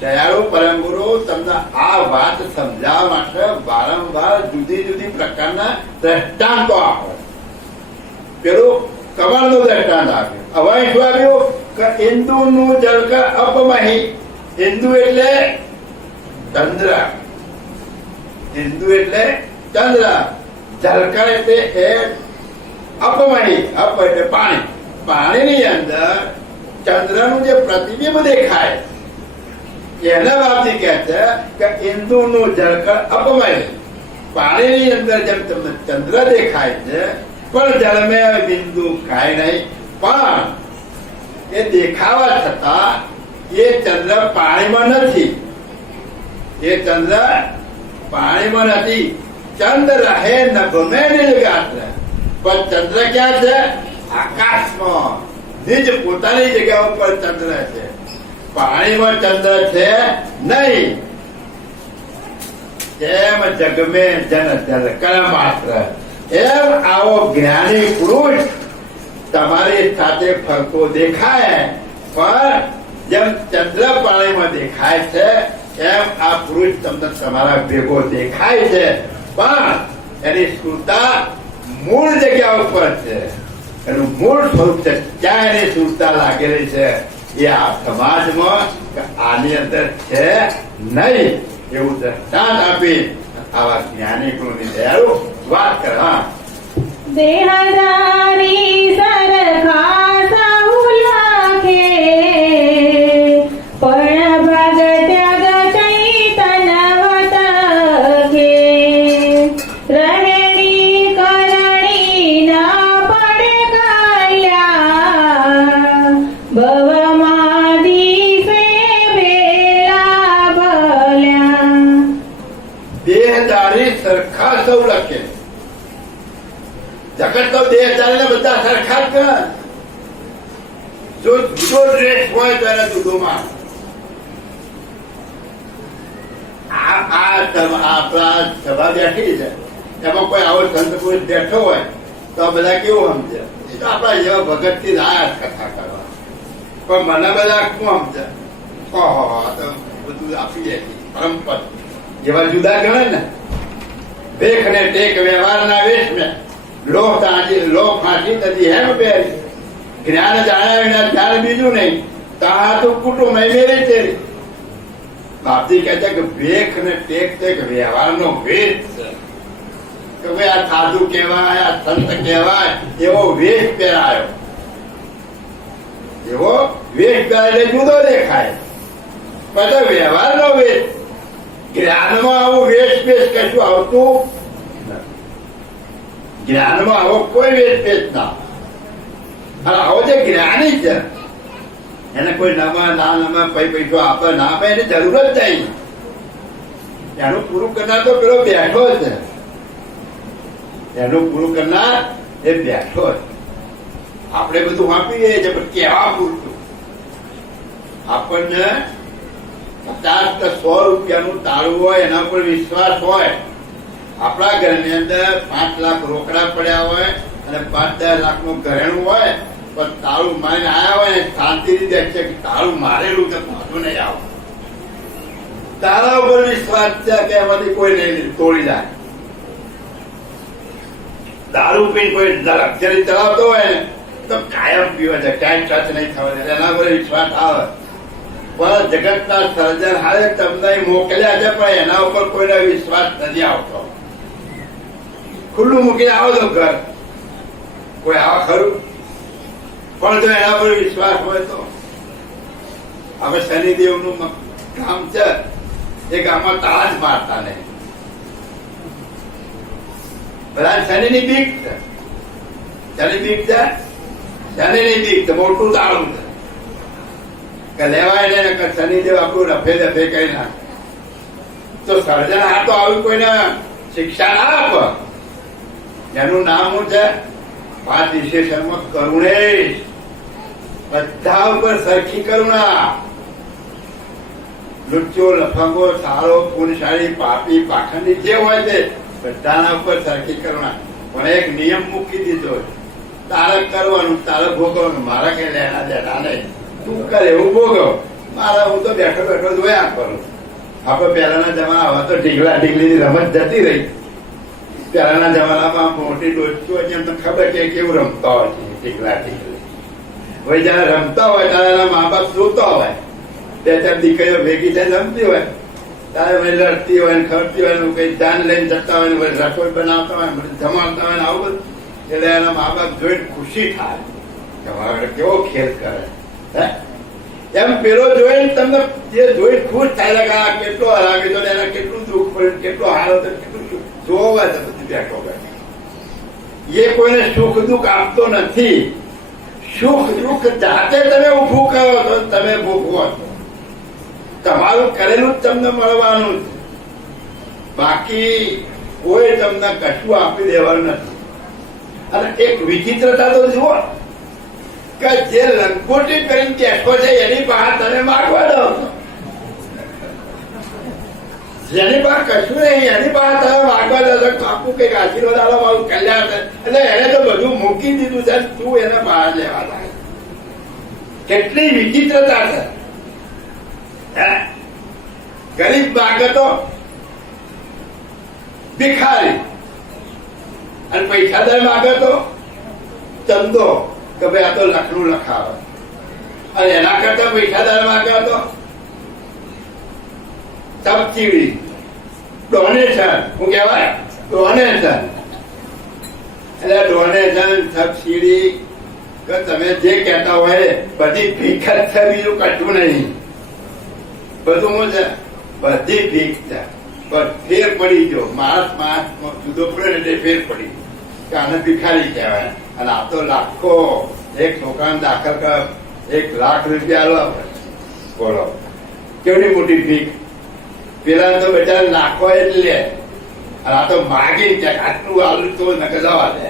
દયાળુ પરમ ગુરુ તમને આ વાત સમજાવવા માટે વારંવાર જુદી જુદી પ્રકારના દ્રષ્ટાંતો આપે. પેલું કમળનું દ્રષ્ટાંત આપ્યું. હવે શું આપ્યું કે ઇન્દુનું જળકર અપમહી. ઇન્દુ એટલે ચંદ્ર, ઇન્દુ એટલે ચંદ્ર, જળકર એટલે એ અપમહી. અપ એટલે પાણી. પાણીની અંદર ચંદ્રનું જે પ્રતિબિંબ દેખાય એને વાપરી કહે છે કે ઇન્દુનું જળકર અપમય. પાણીની અંદર જેમ તમને ચંદ્ર દેખાય છે, પણ જળમે બિંદુ કાંઈ નહીં, પણ એ દેખાવા છતાં એ ચંદ્ર પાણીમાં નથી. એ ચંદ્ર પાણીમાં નથી. ચંદ્ર રહે નભમે નીલગાત્ર, પણ ચંદ્ર ક્યાં છે? આકાશમાં. નિજ પોતાની જગ્યા ઉપર ચંદ્ર છે, પાણીમાં ચંદ્ર છે નહીં. એમ જગમે જન જલકણ માત્ર, એમ આવો જ્ઞાની પુરુષ તમારી સાથે ફરતો દેખાય, પણ જેમ ચંદ્ર પાણીમાં દેખાય છે એમ આ પુરુષ તમને તમારા ભેગો દેખાય છે, પણ એની સુરતા મૂળ જગ્યા ઉપર છે. એનું મૂળ સ્વરૂપ છે. ક્યાં એની સુરતા લાગેલી છે એ આ સમાજમાં આની અંદર છે નહીં. એવું દ્રષ્ટાંત આપી આવા જ્ઞાની ગુણની દયાળુ વાત કરવા. દેહધારી સરખા સહુ લાગે, પણ ભાગ ત્યાગ ચૈતનવત કે. રહેણી કરણી ના પડે કલ્યા, ભવમાં દીસે વેલા ભલ્યા. દેહધારી સરખા સૌ લખે. જગત તો દેહધારી ને બધા સરખા જ કરે. જો જુદો ડ્રેસ હોય તો એને જુદોમાં. આપણા સભા બેઠી છે, એમાં કોઈ આવો સંત પુરુષ બેઠો હોય તો બધા કેવું સમજે? એ તો આપણા જેવા ભગત થી લાયા કથા કરવા, પણ મને બધા શું સમજે? તો બધું આપી દે પરંપરા જેવા જુદા ગણે ને. ભેખ ને ટેક વ્યવહારના વેશ ને લોહ ફાંસી થતી હેમ પહેરી. જ્ઞાન જાણ્યા વિના જ્ઞાન બીજું નહીં, તા તો કુટુંબ મેરી તેરી. બાપજી કહે છે કે ભેખ ને ટેક તે વ્યવહારનો વેશ છે, કે ભાઈ આ સાધુ કહેવાય, આ સંત કહેવાય, એવો વેશ પહેરાયો. એવો વેશ પહેરાય જુદો દેખાય, પણ વ્યવહારનો વેશ. જ્ઞાનમાં આવું વેશ વેશ કશું આવતું નથી. જ્ઞાનમાં આવો કોઈ વેશ વેશ ના. અને આવો જે જ્ઞાની છે એને કોઈ નમા ના નમા પૈસો આપે ના આપે એની જરૂર જ નહીં. એનું પૂરું કરનાર તો પેલો બેઠો છે. એનું પૂરું કરનાર એ બેઠો છે. આપણે બધું આપીએ છીએ પણ કેવા પૂરતું. આપણને 50 કે 100 રૂપિયાનું તાળું હોય, એના પર વિશ્વાસ હોય. આપણા ઘરની અંદર 5 લાખ રોકડા પડ્યા હોય અને 5-10 લાખનું ઘરેણું હોય, પણ તાળું મારીને આવ્યા હોય ને શાંતિથી દેખશે કે તાળું મારેલું છે, પાછું નહીં આવું. તારા ઉપર વિશ્વાસ છે કે એમાંથી કોઈ નહીં તોડી જાય. દારૂ પીને કોઈ લક્ઝરી ચલાવતો હોય ને તો કાયમ પીવે છે, ક્યાંય ટચ નહીં થવા દે, એના પર વિશ્વાસ આવે. પણ જગતના સર્જન હારે તમને મોકલ્યા છે, પણ એના ઉપર કોઈને વિશ્વાસ નથી આવતો. ખુલ્લું મૂકીને આવો તો ઘર કોઈ આવા ખરું? પણ જો એના પર વિશ્વાસ હોય તો. હવે શનિદેવનું કામ છે, એ ગામમાં તાળા જ મારતા નહીં. બધા શનિની બીક છે. શનિ બીક છે, શનિની બીક છે. મોટું તાળું છે કે લેવાય ને શનિદેવ આપણું રફે દફે કઈ ના. તો સર્જન આ તો આવી કોઈને શિક્ષા ના આપે. એનું નામ શું છે? 5 વિશેષણમાં કરુણેશ. બધા ઉપર સરખી કરુણા. લુચ્ચો, લફંગો, સારો, પુણશાળી, પાપી, પાખંડી જે હોય તે બધાના ઉપર સરખી કરુણા. પણ એક નિયમ મૂકી દીધો, તારે કરવાનું, તારે ભોગવવાનું. મારા કઈ લેણા દેણા નહીં. તું કરે એવું ભોગવ. મારા હું તો બેઠો બેઠો જોયા કરું. આપડે પહેલાના જમાના, હવે તો ઢીકલા ઢીકલી રમત જતી રહી. પહેલાના જમાનામાં મોટી ડોચી હોય એમ તો ખબર કે કેવું રમતા હોય છે ઢીકલા ઢીકલી. હવે જયારે રમતા હોય ત્યારે એના મા બાપ જોતા હોય, 2-4 દીકરીઓ ભેગી થઈને રમતી હોય, ત્યારે લડતી હોય, ખરતી હોય, કઈ દાન લઈને જતા હોય, રસોઈ બનાવતા હોય, જમાડતા હોય, આવું બધું. એટલે એના મા બાપ જોઈને ખુશી થાય કે મારા કેવો ખેલ કરે. એમ પેલો જોઈને તમને જે જોઈ ખુશ થાય કે આ કેટલો હરાવી તો એને કેટલું દુઃખ પડ્યું, કેટલો હારો હતો, કેટલું જોવે છે બધું બેઠો બેઠો. એ કોઈને સુખ દુઃખ આપતો નથી. સુખ દુઃખ જાતે તમે ઉભું કરો છો, તમે ભોગવો છો. તમારું કરેલું જ તમને મળવાનું છે. બાકી કોઈ તમને કશું આપી દેવાનું નથી. અને એક વિચિત્રતા તો જુઓ કે જે લંગોટી કરીને બેઠો છે એની પાસે તમે માગવા દો છો. જેની પાસે કશું નહીં એની પાસે તમે માગવા દો છો. બાપુ કઈક આશીર્વાદ આલો, મારું કલ્યાણ છે. એટલે એને તો બધું મૂકી દીધું છે, તું એને બહાર લેવા લાગે. કેટલી વિચિત્રતા છે. ગરીબ માગે તો ભિખારી, અને પૈસાદાર માગે તો ચંદો કે ભાઈ આ તો લખનું લખાવે. અને એના કરતા પૈસાદાર માગે તો સબસિડી, ડોનેશન. શું કહેવાય? ડોનેશન. એટલે ડોનેશન, સબસિડી કે તમે જે કહેતા હોય બધી ભીખ જ છે, બીજું કશું નહીં. બધું શું છે? બધી ભીખ છે. પણ ફેર પડી ગયો. માણસ જુદો પડે ને એટલે ફેર પડી કે આને ભિખારી કહેવાય. અને આ તો લાખો, એક છોકરાને દાખલ કર 1 લાખ રૂપિયા લો, બોલો કેવડી મોટી ભીખ. પેલા તો બેટા નાખો એટલે લે, અને આ તો માગી ક્યાંક આટલું આલું તો નકર જવા દે.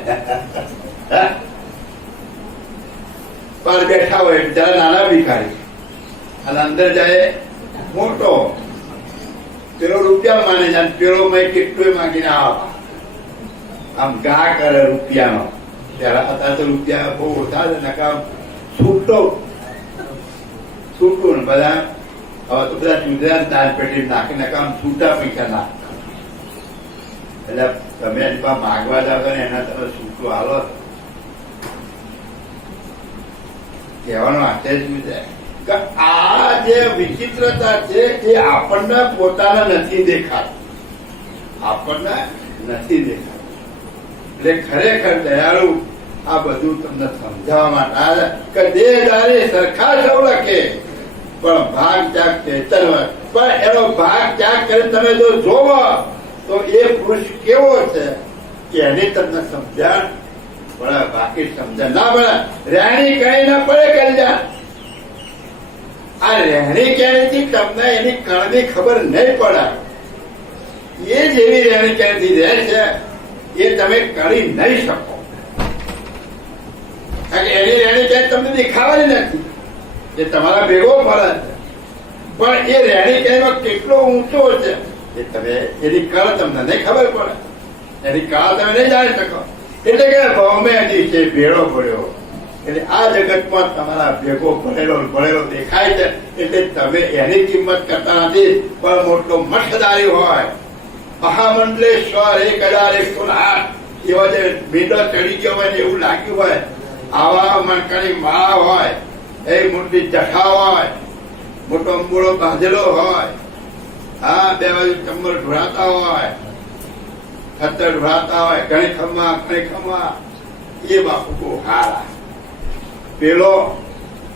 પર બેઠા હોય જરા નાના ભિખારી, અને અંદર જાય મોટો. પેલો રૂપિયા માને જાય, પેલો મેં કેટલું માગીને આમ ગા કરે રૂપિયાનો. પેલા હતા તો રૂપિયા બહુ ઓછા છે, નકા છૂટું ને બધા. હવે તો બધા ચૂંદરા દાન પેટી નાખી નકા છૂટા પૈસા નાખતા. એટલે તમે એની પાસે માગવા જાવ ને એના તમે છૂટું હાલો. કહેવાનો હાથે શું છે કે આ જે વિચિત્રતા છે એ આપણને પોતાને નથી દેખાતું. આપણને નથી દેખાતું. એટલે ખરેખર દયાળુ આ બધું તમને સમજાવવા માટે કે દેહદારી સરખા સૌ લખે પણ ભાગ ત્યાગ ચેતન. પણ એનો ભાગ ત્યાગ કરીને તમે જો જોવો તો એ પુરુષ કેવો છે કે એની તમને સમજણ પડે, બાકી સમજણ ના પડે. રહેણી કઈ ના પડે કલ્યાણ. આ રહેણી ક્યાંથી તમને એની કણની ખબર નહીં પડે. એ જેવી રહેણી ક્યાંથી રહે છે એ તમે કરી નહીં શકો. કારણ કે એની રહેણી ક્યાંય તમને દેખાવાની નથી, એ તમારા ભેગો ફરે છે. પણ એ રહેણી ક્યાંયમાં કેટલો ઊંચો છે એ તમે એની કળ તમને નહીં ખબર પડે. એની કળ તમે નહીં જાણી શકો. એટલે કે ભૌમે દિવસે ભેળો પડ્યો. એટલે આ જગતમાં તમારા ભેગો ભરેલો દેખાય છે. એટલે તમે એની કિંમત કરતા નથી. પણ મોટો મઠદારી હોય, મહામંડલેશ્વર 1108 એવો જે ભીડો ચડી ગયો હોય ને એવું લાગ્યું હોય, આવા મણકાની માળા હોય, એ મોટી જઠા હોય, મોટો અંબોળો બાંધેલો હોય, હા 2 બાજુ ચંબર ઢોળાતા હોય, ખતર ઢોળાતા હોય, ઘણી ખમા એ બાપુ બહુ હારા. પેલો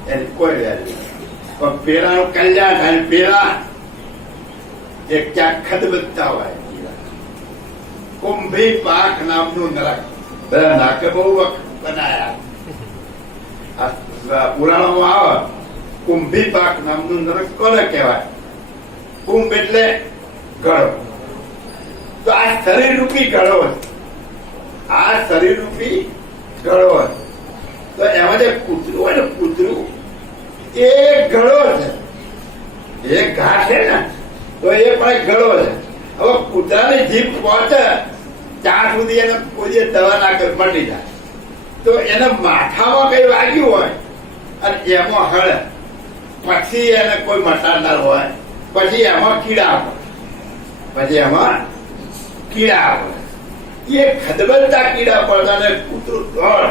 એની કોઈ વેલ્યુ. પણ પેલાનું કલ્યાણ થાય. પેલા એક ક્યાંક ખદબદતા હોય. કુંભી પાક નામનું નરક, બધા નાકે બહુ વખત બનાયા. પુરાણોમાં આવે કુંભી પાક નામનું નરક કોને કહેવાય? કુંભ એટલે ગળો. તો આ શરીર રૂપી ગળો છે. આ શરીર રૂપી ગળો છે. તો એમાં જે કૂતરું હોય ને, કૂતરું એ ગળો છે. એ ઘા છે ને તો એ પણ ગળો છે. હવે કૂતરાની જીભ પહોંચે ત્યાં સુધી એને કોઈ દવા નાખે મટી જાય. તો એને માથામાં કઈ વાગ્યું હોય અને એમાં હળે, પછી એને કોઈ મટાડનાર હોય, પછી એમાં કીડા પડે, એ ખદબદતા કીડા પડતા ને કૂતરું દોડ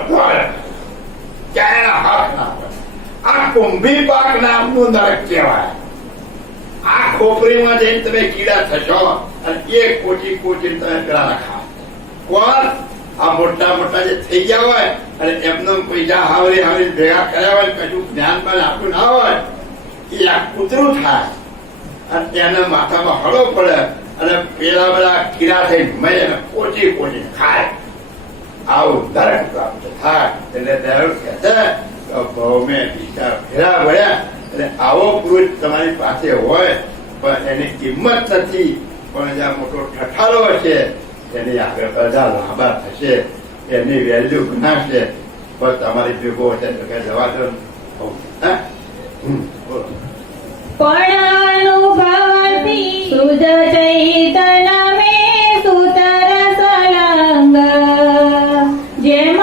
ક્યાંય હાથ ના પડે. આ કુંભી પાક નામનું નરક કહેવાય. આ ખોપરીમાં જઈને તમે કીડા થશો અને એ કોચી તમે પેલા ખાઓ. કોણ? આ મોટા જે થઈ ગયા હોય અને એમનો પૈસા હાવરી ભેગા કર્યા હોય, કશું જ્ઞાન પણ આપ્યું ના હોય, એ આ કૂતરું થાય અને એના માથામાં હળો પડે અને પેલા બધા કીડા થઈ મય પોચી પોચી ખાય, આવું નરક પ્રાપ્ત થાય. એટલે દયાળુ કહે છે ભવમે ઈચ્છા ફેરા ભર્યા. એટલે આવો પુરુષ તમારી પાસે હોય પણ એની કિંમત નથી, પણ જ્યાં મોટો ઠઠારો હશે એની આગળ બધા લાંબા થશે, એની વેલ્યુ ગણાશે, પણ તમારી ભેગો હશે તો કે જવા દો. પણ અનુભવતી શુદ્ધ ચૈતન મે સુતર સલંગ, જેમ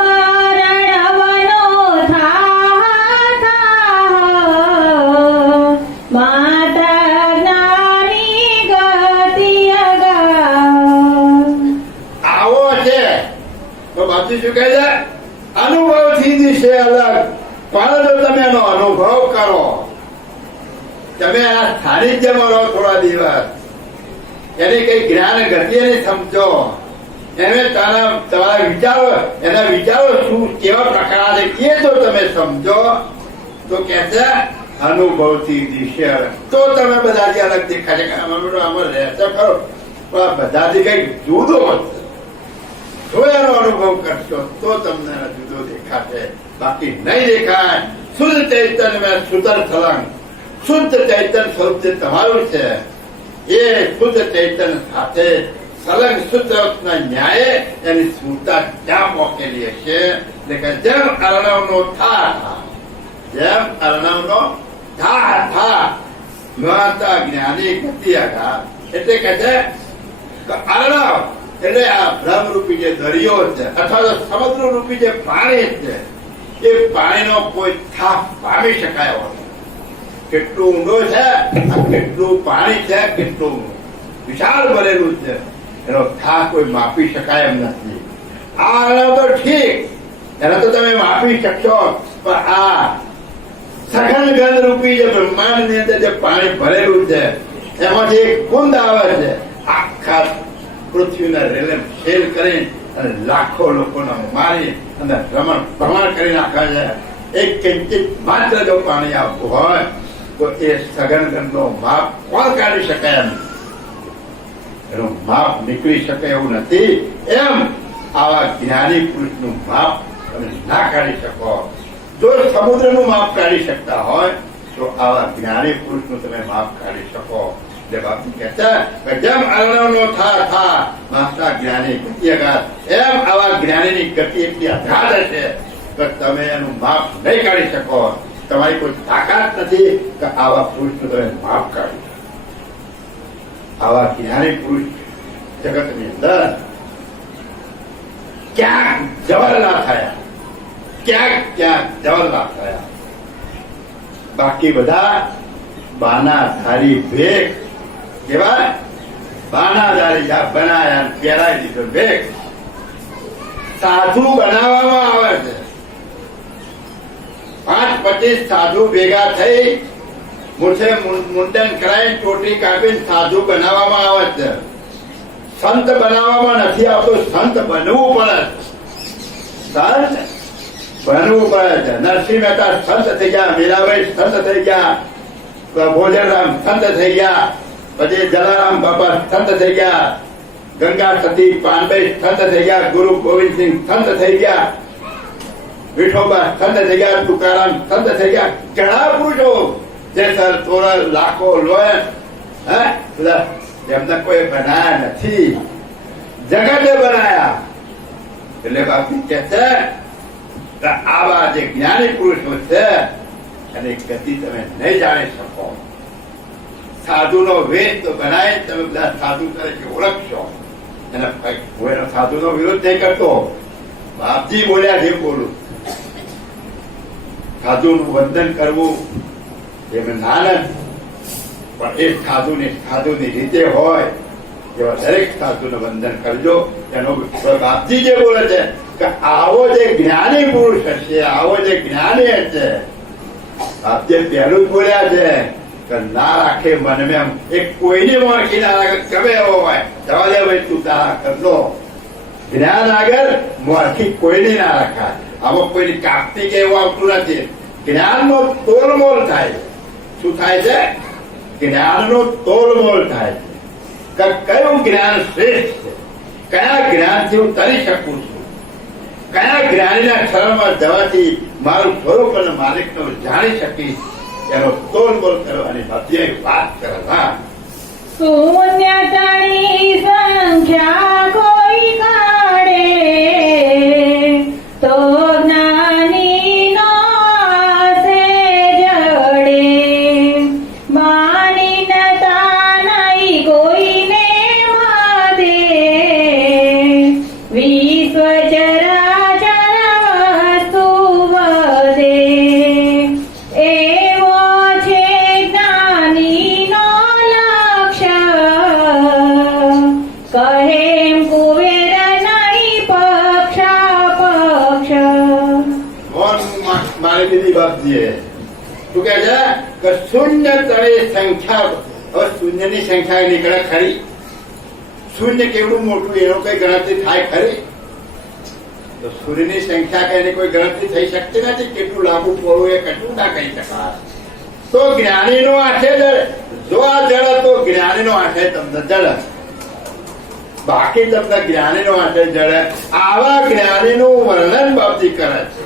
રણવનો થા માતા જ્ઞાની ગતિ આવો છે તો બાકી શું કહે છે? અનુભવથી દિશે અલગ. પણ જો તમે એનો અનુભવ કરો, તમે આ સાનિધ્યમાં રહો થોડા દિવસ, એની કઈ જ્ઞાન ગતિને સમજો, એને તમારા વિચારો, એના વિચારો શું કેવા પ્રકાર છે એ જો તમે સમજો તો કે છે અનુભવથી દિશે અલગ. તો તમે બધાથી અલગ દેખાશે કે આમાં રહેશે ખરો, પણ બધાથી કઈક જુદો હશે. જો એનો અનુભવ કરશો તો તમને જુદો દેખાશે, બાકી નહીં દેખાય. શુદ્ધ ચૈતન્ય મેં સુતર સલંગ. શુદ્ધ ચૈતન્ય સ્વરૂપ જે તમારું છે એ શુદ્ધ ચૈતન્ય સાથે સલંગ શુદ્ધ ન્યાય એની સ્ફૂર્તા ત્યાં મોકેલી હશે. એટલે કે જેમ અર્ણવનો થા, જેમ અર્ણવનો થા માતા જ્ઞાની ગતિ આગા. એટલે કે છે અર્ણવ એટલે આ બ્રહ્મરૂપી જે દરિયો છે અથવા તો સમુદ્ર રૂપી જે પાણી છે, એ પાણીનો કોઈ થાપ પામી શકાય હોય. કેટલું ઊંડો છે, આ કેટલું પાણી છે, કેટલું વિશાળ ભરેલું છે, એનો થાક કોઈ માપી શકાય એમ નથી. આ અર્ણવ તો ઠીક, એને તો તમે માપી શકશો, પણ આ સઘન ગંધ રૂપી જે બ્રહ્માંડ ની અંદર જે પાણી ભરેલું છે એમાંથી એક કુંદ આવે છે, આખા પૃથ્વીના રેલમ શેર કરી અને લાખો લોકોને મારી અને ભ્રમણ કરી નાખે છે. એક કિંચિત માત્ર જો પાણી આવતું હોય તો એ સઘન ગંધનો માપ કોણ કાઢી શકાય? એમ એનું માપ નીકળી શકે એવું નથી. એમ આવા જ્ઞાની પુરુષનું માપ તમે ના કાઢી શકો. જો સમુદ્રનું માપ કાઢી શકતા હોય તો આવા જ્ઞાની પુરુષનું તમે માપ કાઢી શકો. એટલે બાપુ કહે છે કે જેમ અર્ણવનો થા માતા જ્ઞાની ગતિ અગાધ, એમ આવા જ્ઞાનીની ગતિ એટલી અગાધ હશે કે તમે એનું માપ નહીં કાઢી શકો. તમારી કોઈ તાકાત નથી કે આવા પુરુષનું તમે માપ કાઢી શકો. આવા જ્ઞાની પુરુષ જગતની અંદર ક્યાંક જવલ્લા થયા, ક્યાંક જવલ્લા થયા. બાકી બધા બાનાધારી ભેખ કેવા? બાનાધારી બનાયા પહેરાવી દીધો ભેખ. સાધુ બનાવવામાં આવે છે. 5-25 સાધુ ભેગા થઈ મુઠે મુંડન કરાવી ચોટી કાપીને સાધુ બનાવવામાં આવે છે. સંત બનાવવામાં નથી આવતું, સંત બનવું પડે. સંત બનવું પડે છે. નરસિંહ મહેતા સંત થઈ ગયા, મીરાબાઈ સંત થઈ ગયા, ભોજરામ સંત થઈ ગયા, પછી જલારામ બાપા સંત થઈ ગયા, ગંગા સતી પાનભાઈ સંત થઈ ગયા, ગુરુ ગોવિંદસિંહ સંત થઈ ગયા, વિઠોબા સંત થઈ ગયા, તુકારામ સંત થઈ ગયા. ઘણા પુરુષો જે સર તોરલ લાખો લોયન એમને કોઈ બનાયા નથી, જગતે બનાયા. એટલે બાપુ કે છે આવા જે જ્ઞાની પુરુષો છે એની ગતિ તમે નહીં જાણી શકો. સાધુનો વેદ તો બનાય તમે બધા સાધુ તરીકે ઓળખશો. એના સાધુનો વિરોધ નહીં કરતો, બાપજી બોલ્યા છે બોલું. સાધુનું વંદન કરવું એમ નાનંદ, પણ એ સાધુની રીતે હોય એવા દરેક સાધુનું વંદન કરજો. એનો બાપજી જે બોલે છે કે આવો જે જ્ઞાની પુરુષ હશે, આવો જે જ્ઞાની હશે, બાપજી પહેલું જ બોલ્યા છે કે ના રાખે મનમાં એક કોઈની મોરખી ના રાખે, ગમે એવો હોય જવા દે ભાઈ તું તારા કરલો. જ્ઞાન આગળ મોરખી કોઈની ના રાખાય. આમાં કોઈની કાપતી કે એવું આવતું નથી. જ્ઞાનનો તોલમોલ થાય. શું થાય છે? જ્ઞાનનો તોલમોલ થાય છે. કે કયું જ્ઞાન શ્રેષ્ઠ છે, કયા જ્ઞાનથી હું તરી શકું છું, કયા જ્ઞાનીના શરણમાં જવાથી મારું સ્વરૂપ અને માલિકનો જાણી શકીશ, એનો તોલમોલ કરવાની મધ્ય વાત કરવા. શૂન્ય તણી સંખ્યા કોઈ કાઢે તો જ્ઞાનીનો આશે જડે. માનીનતા નહીં કોઈને માદે વિશ્વ ચરાચર વસ્તુ વધે. એવો છે જ્ઞાનીનો લક્ષ્ય કહે કુવેર નહીં પક્ષ. મારી બીજી વાત છે શું કે છે કે શૂન્ય તળે સંખ્યા. હવે શૂન્યની સંખ્યા નીકળે ખરી? શૂન્ય કેવડું મોટું એનો કઈ ગણતરી થાય ખરી? તો સૂર્યની સંખ્યા કે એની કોઈ ગણતરી થઈ શકતી નથી. કેટલું લાંબુ પોળું એ કેટલું ના કહી શકાય. તો જ્ઞાનીનો આંખે જળ, જો આ જળ તો જ્ઞાનીનો આંખે તમને જળ, બાકી તમને જ્ઞાનીનો આંખે જળ. આવા જ્ઞાનીનું વર્ણન બાબતી કરે છે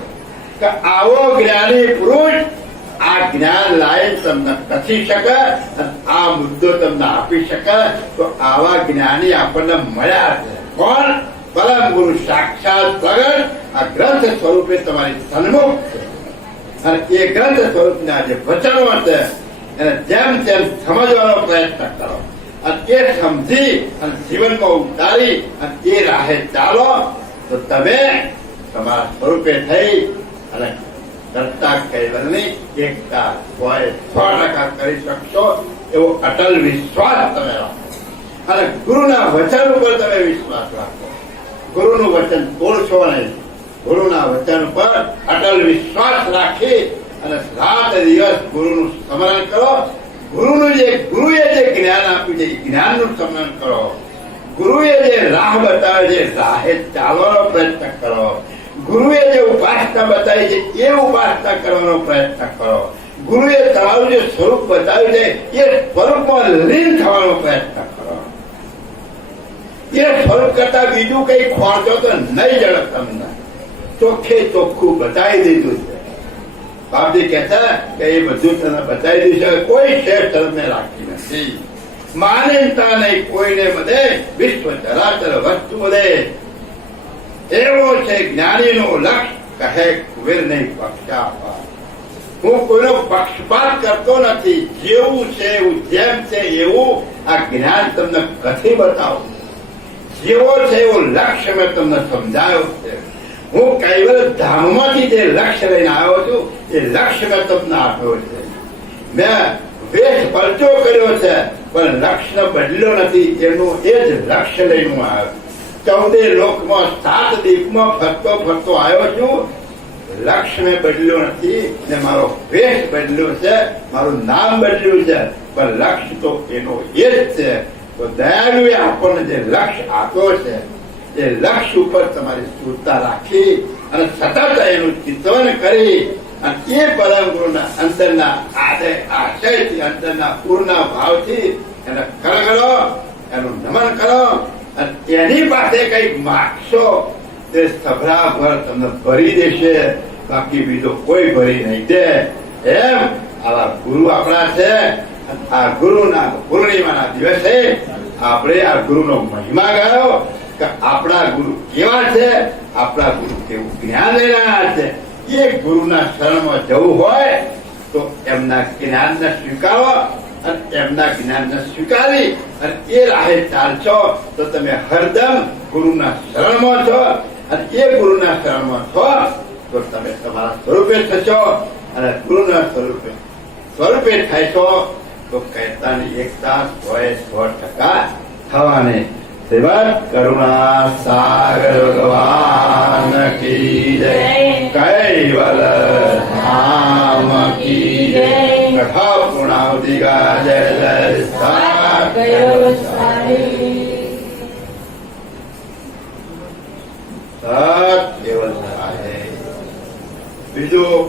કે આવો જ્ઞાની પુરુષ આ જ્ઞાન લાયક તમને કથી શકે અને આ મુદ્દો તમને આપી શકે. તો આવા જ્ઞાની આપણને મળ્યા છે. કોણ? પરમ ગુરુ સાક્ષાત પ્રગટ આ ગ્રંથ સ્વરૂપે તમારી સન્મુખ છે. અને એ ગ્રંથ સ્વરૂપના જે વચનો છે એને જેમ તેમ સમજવાનો પ્રયત્ન કરો અને એ સમજી અને જીવનમાં ઉતારી અને એ રાહે ચાલો તો તમે તમારા સ્વરૂપે થઈ અને કરતા કૈવલની એકતા હોય 100% કરી શકશો એવો અટલ વિશ્વાસ તમે રાખો અને ગુરુના વચન ઉપર તમે વિશ્વાસ રાખો. ગુરુનું વચન તોડશો નહીં. ગુરુના વચન પર અટલ વિશ્વાસ રાખી અને રાત દિવસ ગુરુનું સ્મરણ કરો. ગુરુએ જે જ્ઞાન આપ્યું છે એ જ્ઞાનનું સ્મરણ કરો. ગુરુએ જે રાહ બતાવે છે રાહે ચાલવાનો પ્રયત્ન કરો. ગુરુએ જે ઉપાસના બતાવી છે એ ઉપાસના કરવાનો પ્રયત્ન કરો. ગુરુએ તમારું જે સ્વરૂપ બતાવ્યું છે એ સ્વરૂપમાં લીન થવાનો પ્રયત્ન કરો. એ સ્વરૂપ કરતા બીજું કઈ ખોરશો તો નહીં જડે. તમને ચોખ્ખે ચોખ્ખું બતાવી દીધું છે. બાપજી કહેતા કે એ બધું તને બતાવી દીધું છે. કોઈ શ્રેષ્ઠ તમને રાખી નથી. માનતા નહીં કોઈને બધે વિશ્વ ચરાચર વસ્તુ બધે. એવો છે જ્ઞાનીનો લક્ષ્ય કહે કુબેર નહીં પક્ષપાત. હું કોઈનો પક્ષપાત કરતો નથી. જેવું છે એવું જેમ છે એવું આ જ્ઞાન તમને કથી બતાવું. જેવો છે એવો લક્ષ્ય મેં તમને સમજાયો છે. હું કૈવલ ધામમાંથી જે લક્ષ્ય લઈને આવ્યો છું એ લક્ષ્ય મેં તમને આપ્યો છે. મેં વેશ પરચો કર્યો છે પણ લક્ષ્ય બદલ્યો નથી. એનું એ જ લક્ષ્ય લઈને હું આવ્યો. 14 લોકમાં 7 દીપમાં ફરતો આવ્યો છું. લક્ષ્ય મેં બદલ્યો નથી ને મારો વેશ બદલ્યો છે, મારું નામ બદલ્યું છે પણ લક્ષ્ય તો એનો એ જ છે. તો દયાળુએ આપણને જે લક્ષ્ય આપ્યો છે એ લક્ષ્ય ઉપર તમારી સ્થૂળતા રાખી અને સતત એનું ચિંતન કરી અને એ પરમ ગુરુના અંદરના આશયથી અંદરના પૂર્ણ ભાવથી એને કરગડો, એનું નમન કરો અને એની પાસે કઈક માગશો તે સભરાભર તમને ભરી દેશે. બાકી બીજો કોઈ ભરી નહીં દે. એમ આવા ગુરુ આપણા છે. આ ગુરુના પૂર્ણિમાના દિવસે આપણે આ ગુરુનો મહિમા ગાયો કે આપણા ગુરુ કેવા છે, આપણા ગુરુ કેવું જ્ઞાન લઈ રહ્યા છે. એ ગુરુના શરણમાં જવું હોય તો એમના જ્ઞાનને સ્વીકારો અને એમના જ્ઞાનને સ્વીકારી અને એ રાહે ચાલશો તો તમે હરદમ ગુરુના શરણમાં છો અને એ ગુરુના શરણમાં છો તો તમે તમારા સ્વરૂપે થશો અને ગુરુના સ્વરૂપે થશો તો કહેતાની એકતા 100% થવાની. શ્રીમદ કરુણા સાગર ભગવાન કી જય. કૈવલ ધામ કી જય. કથા પૂર્ણાવધિ કા જય જય સત કેવલ. બીજું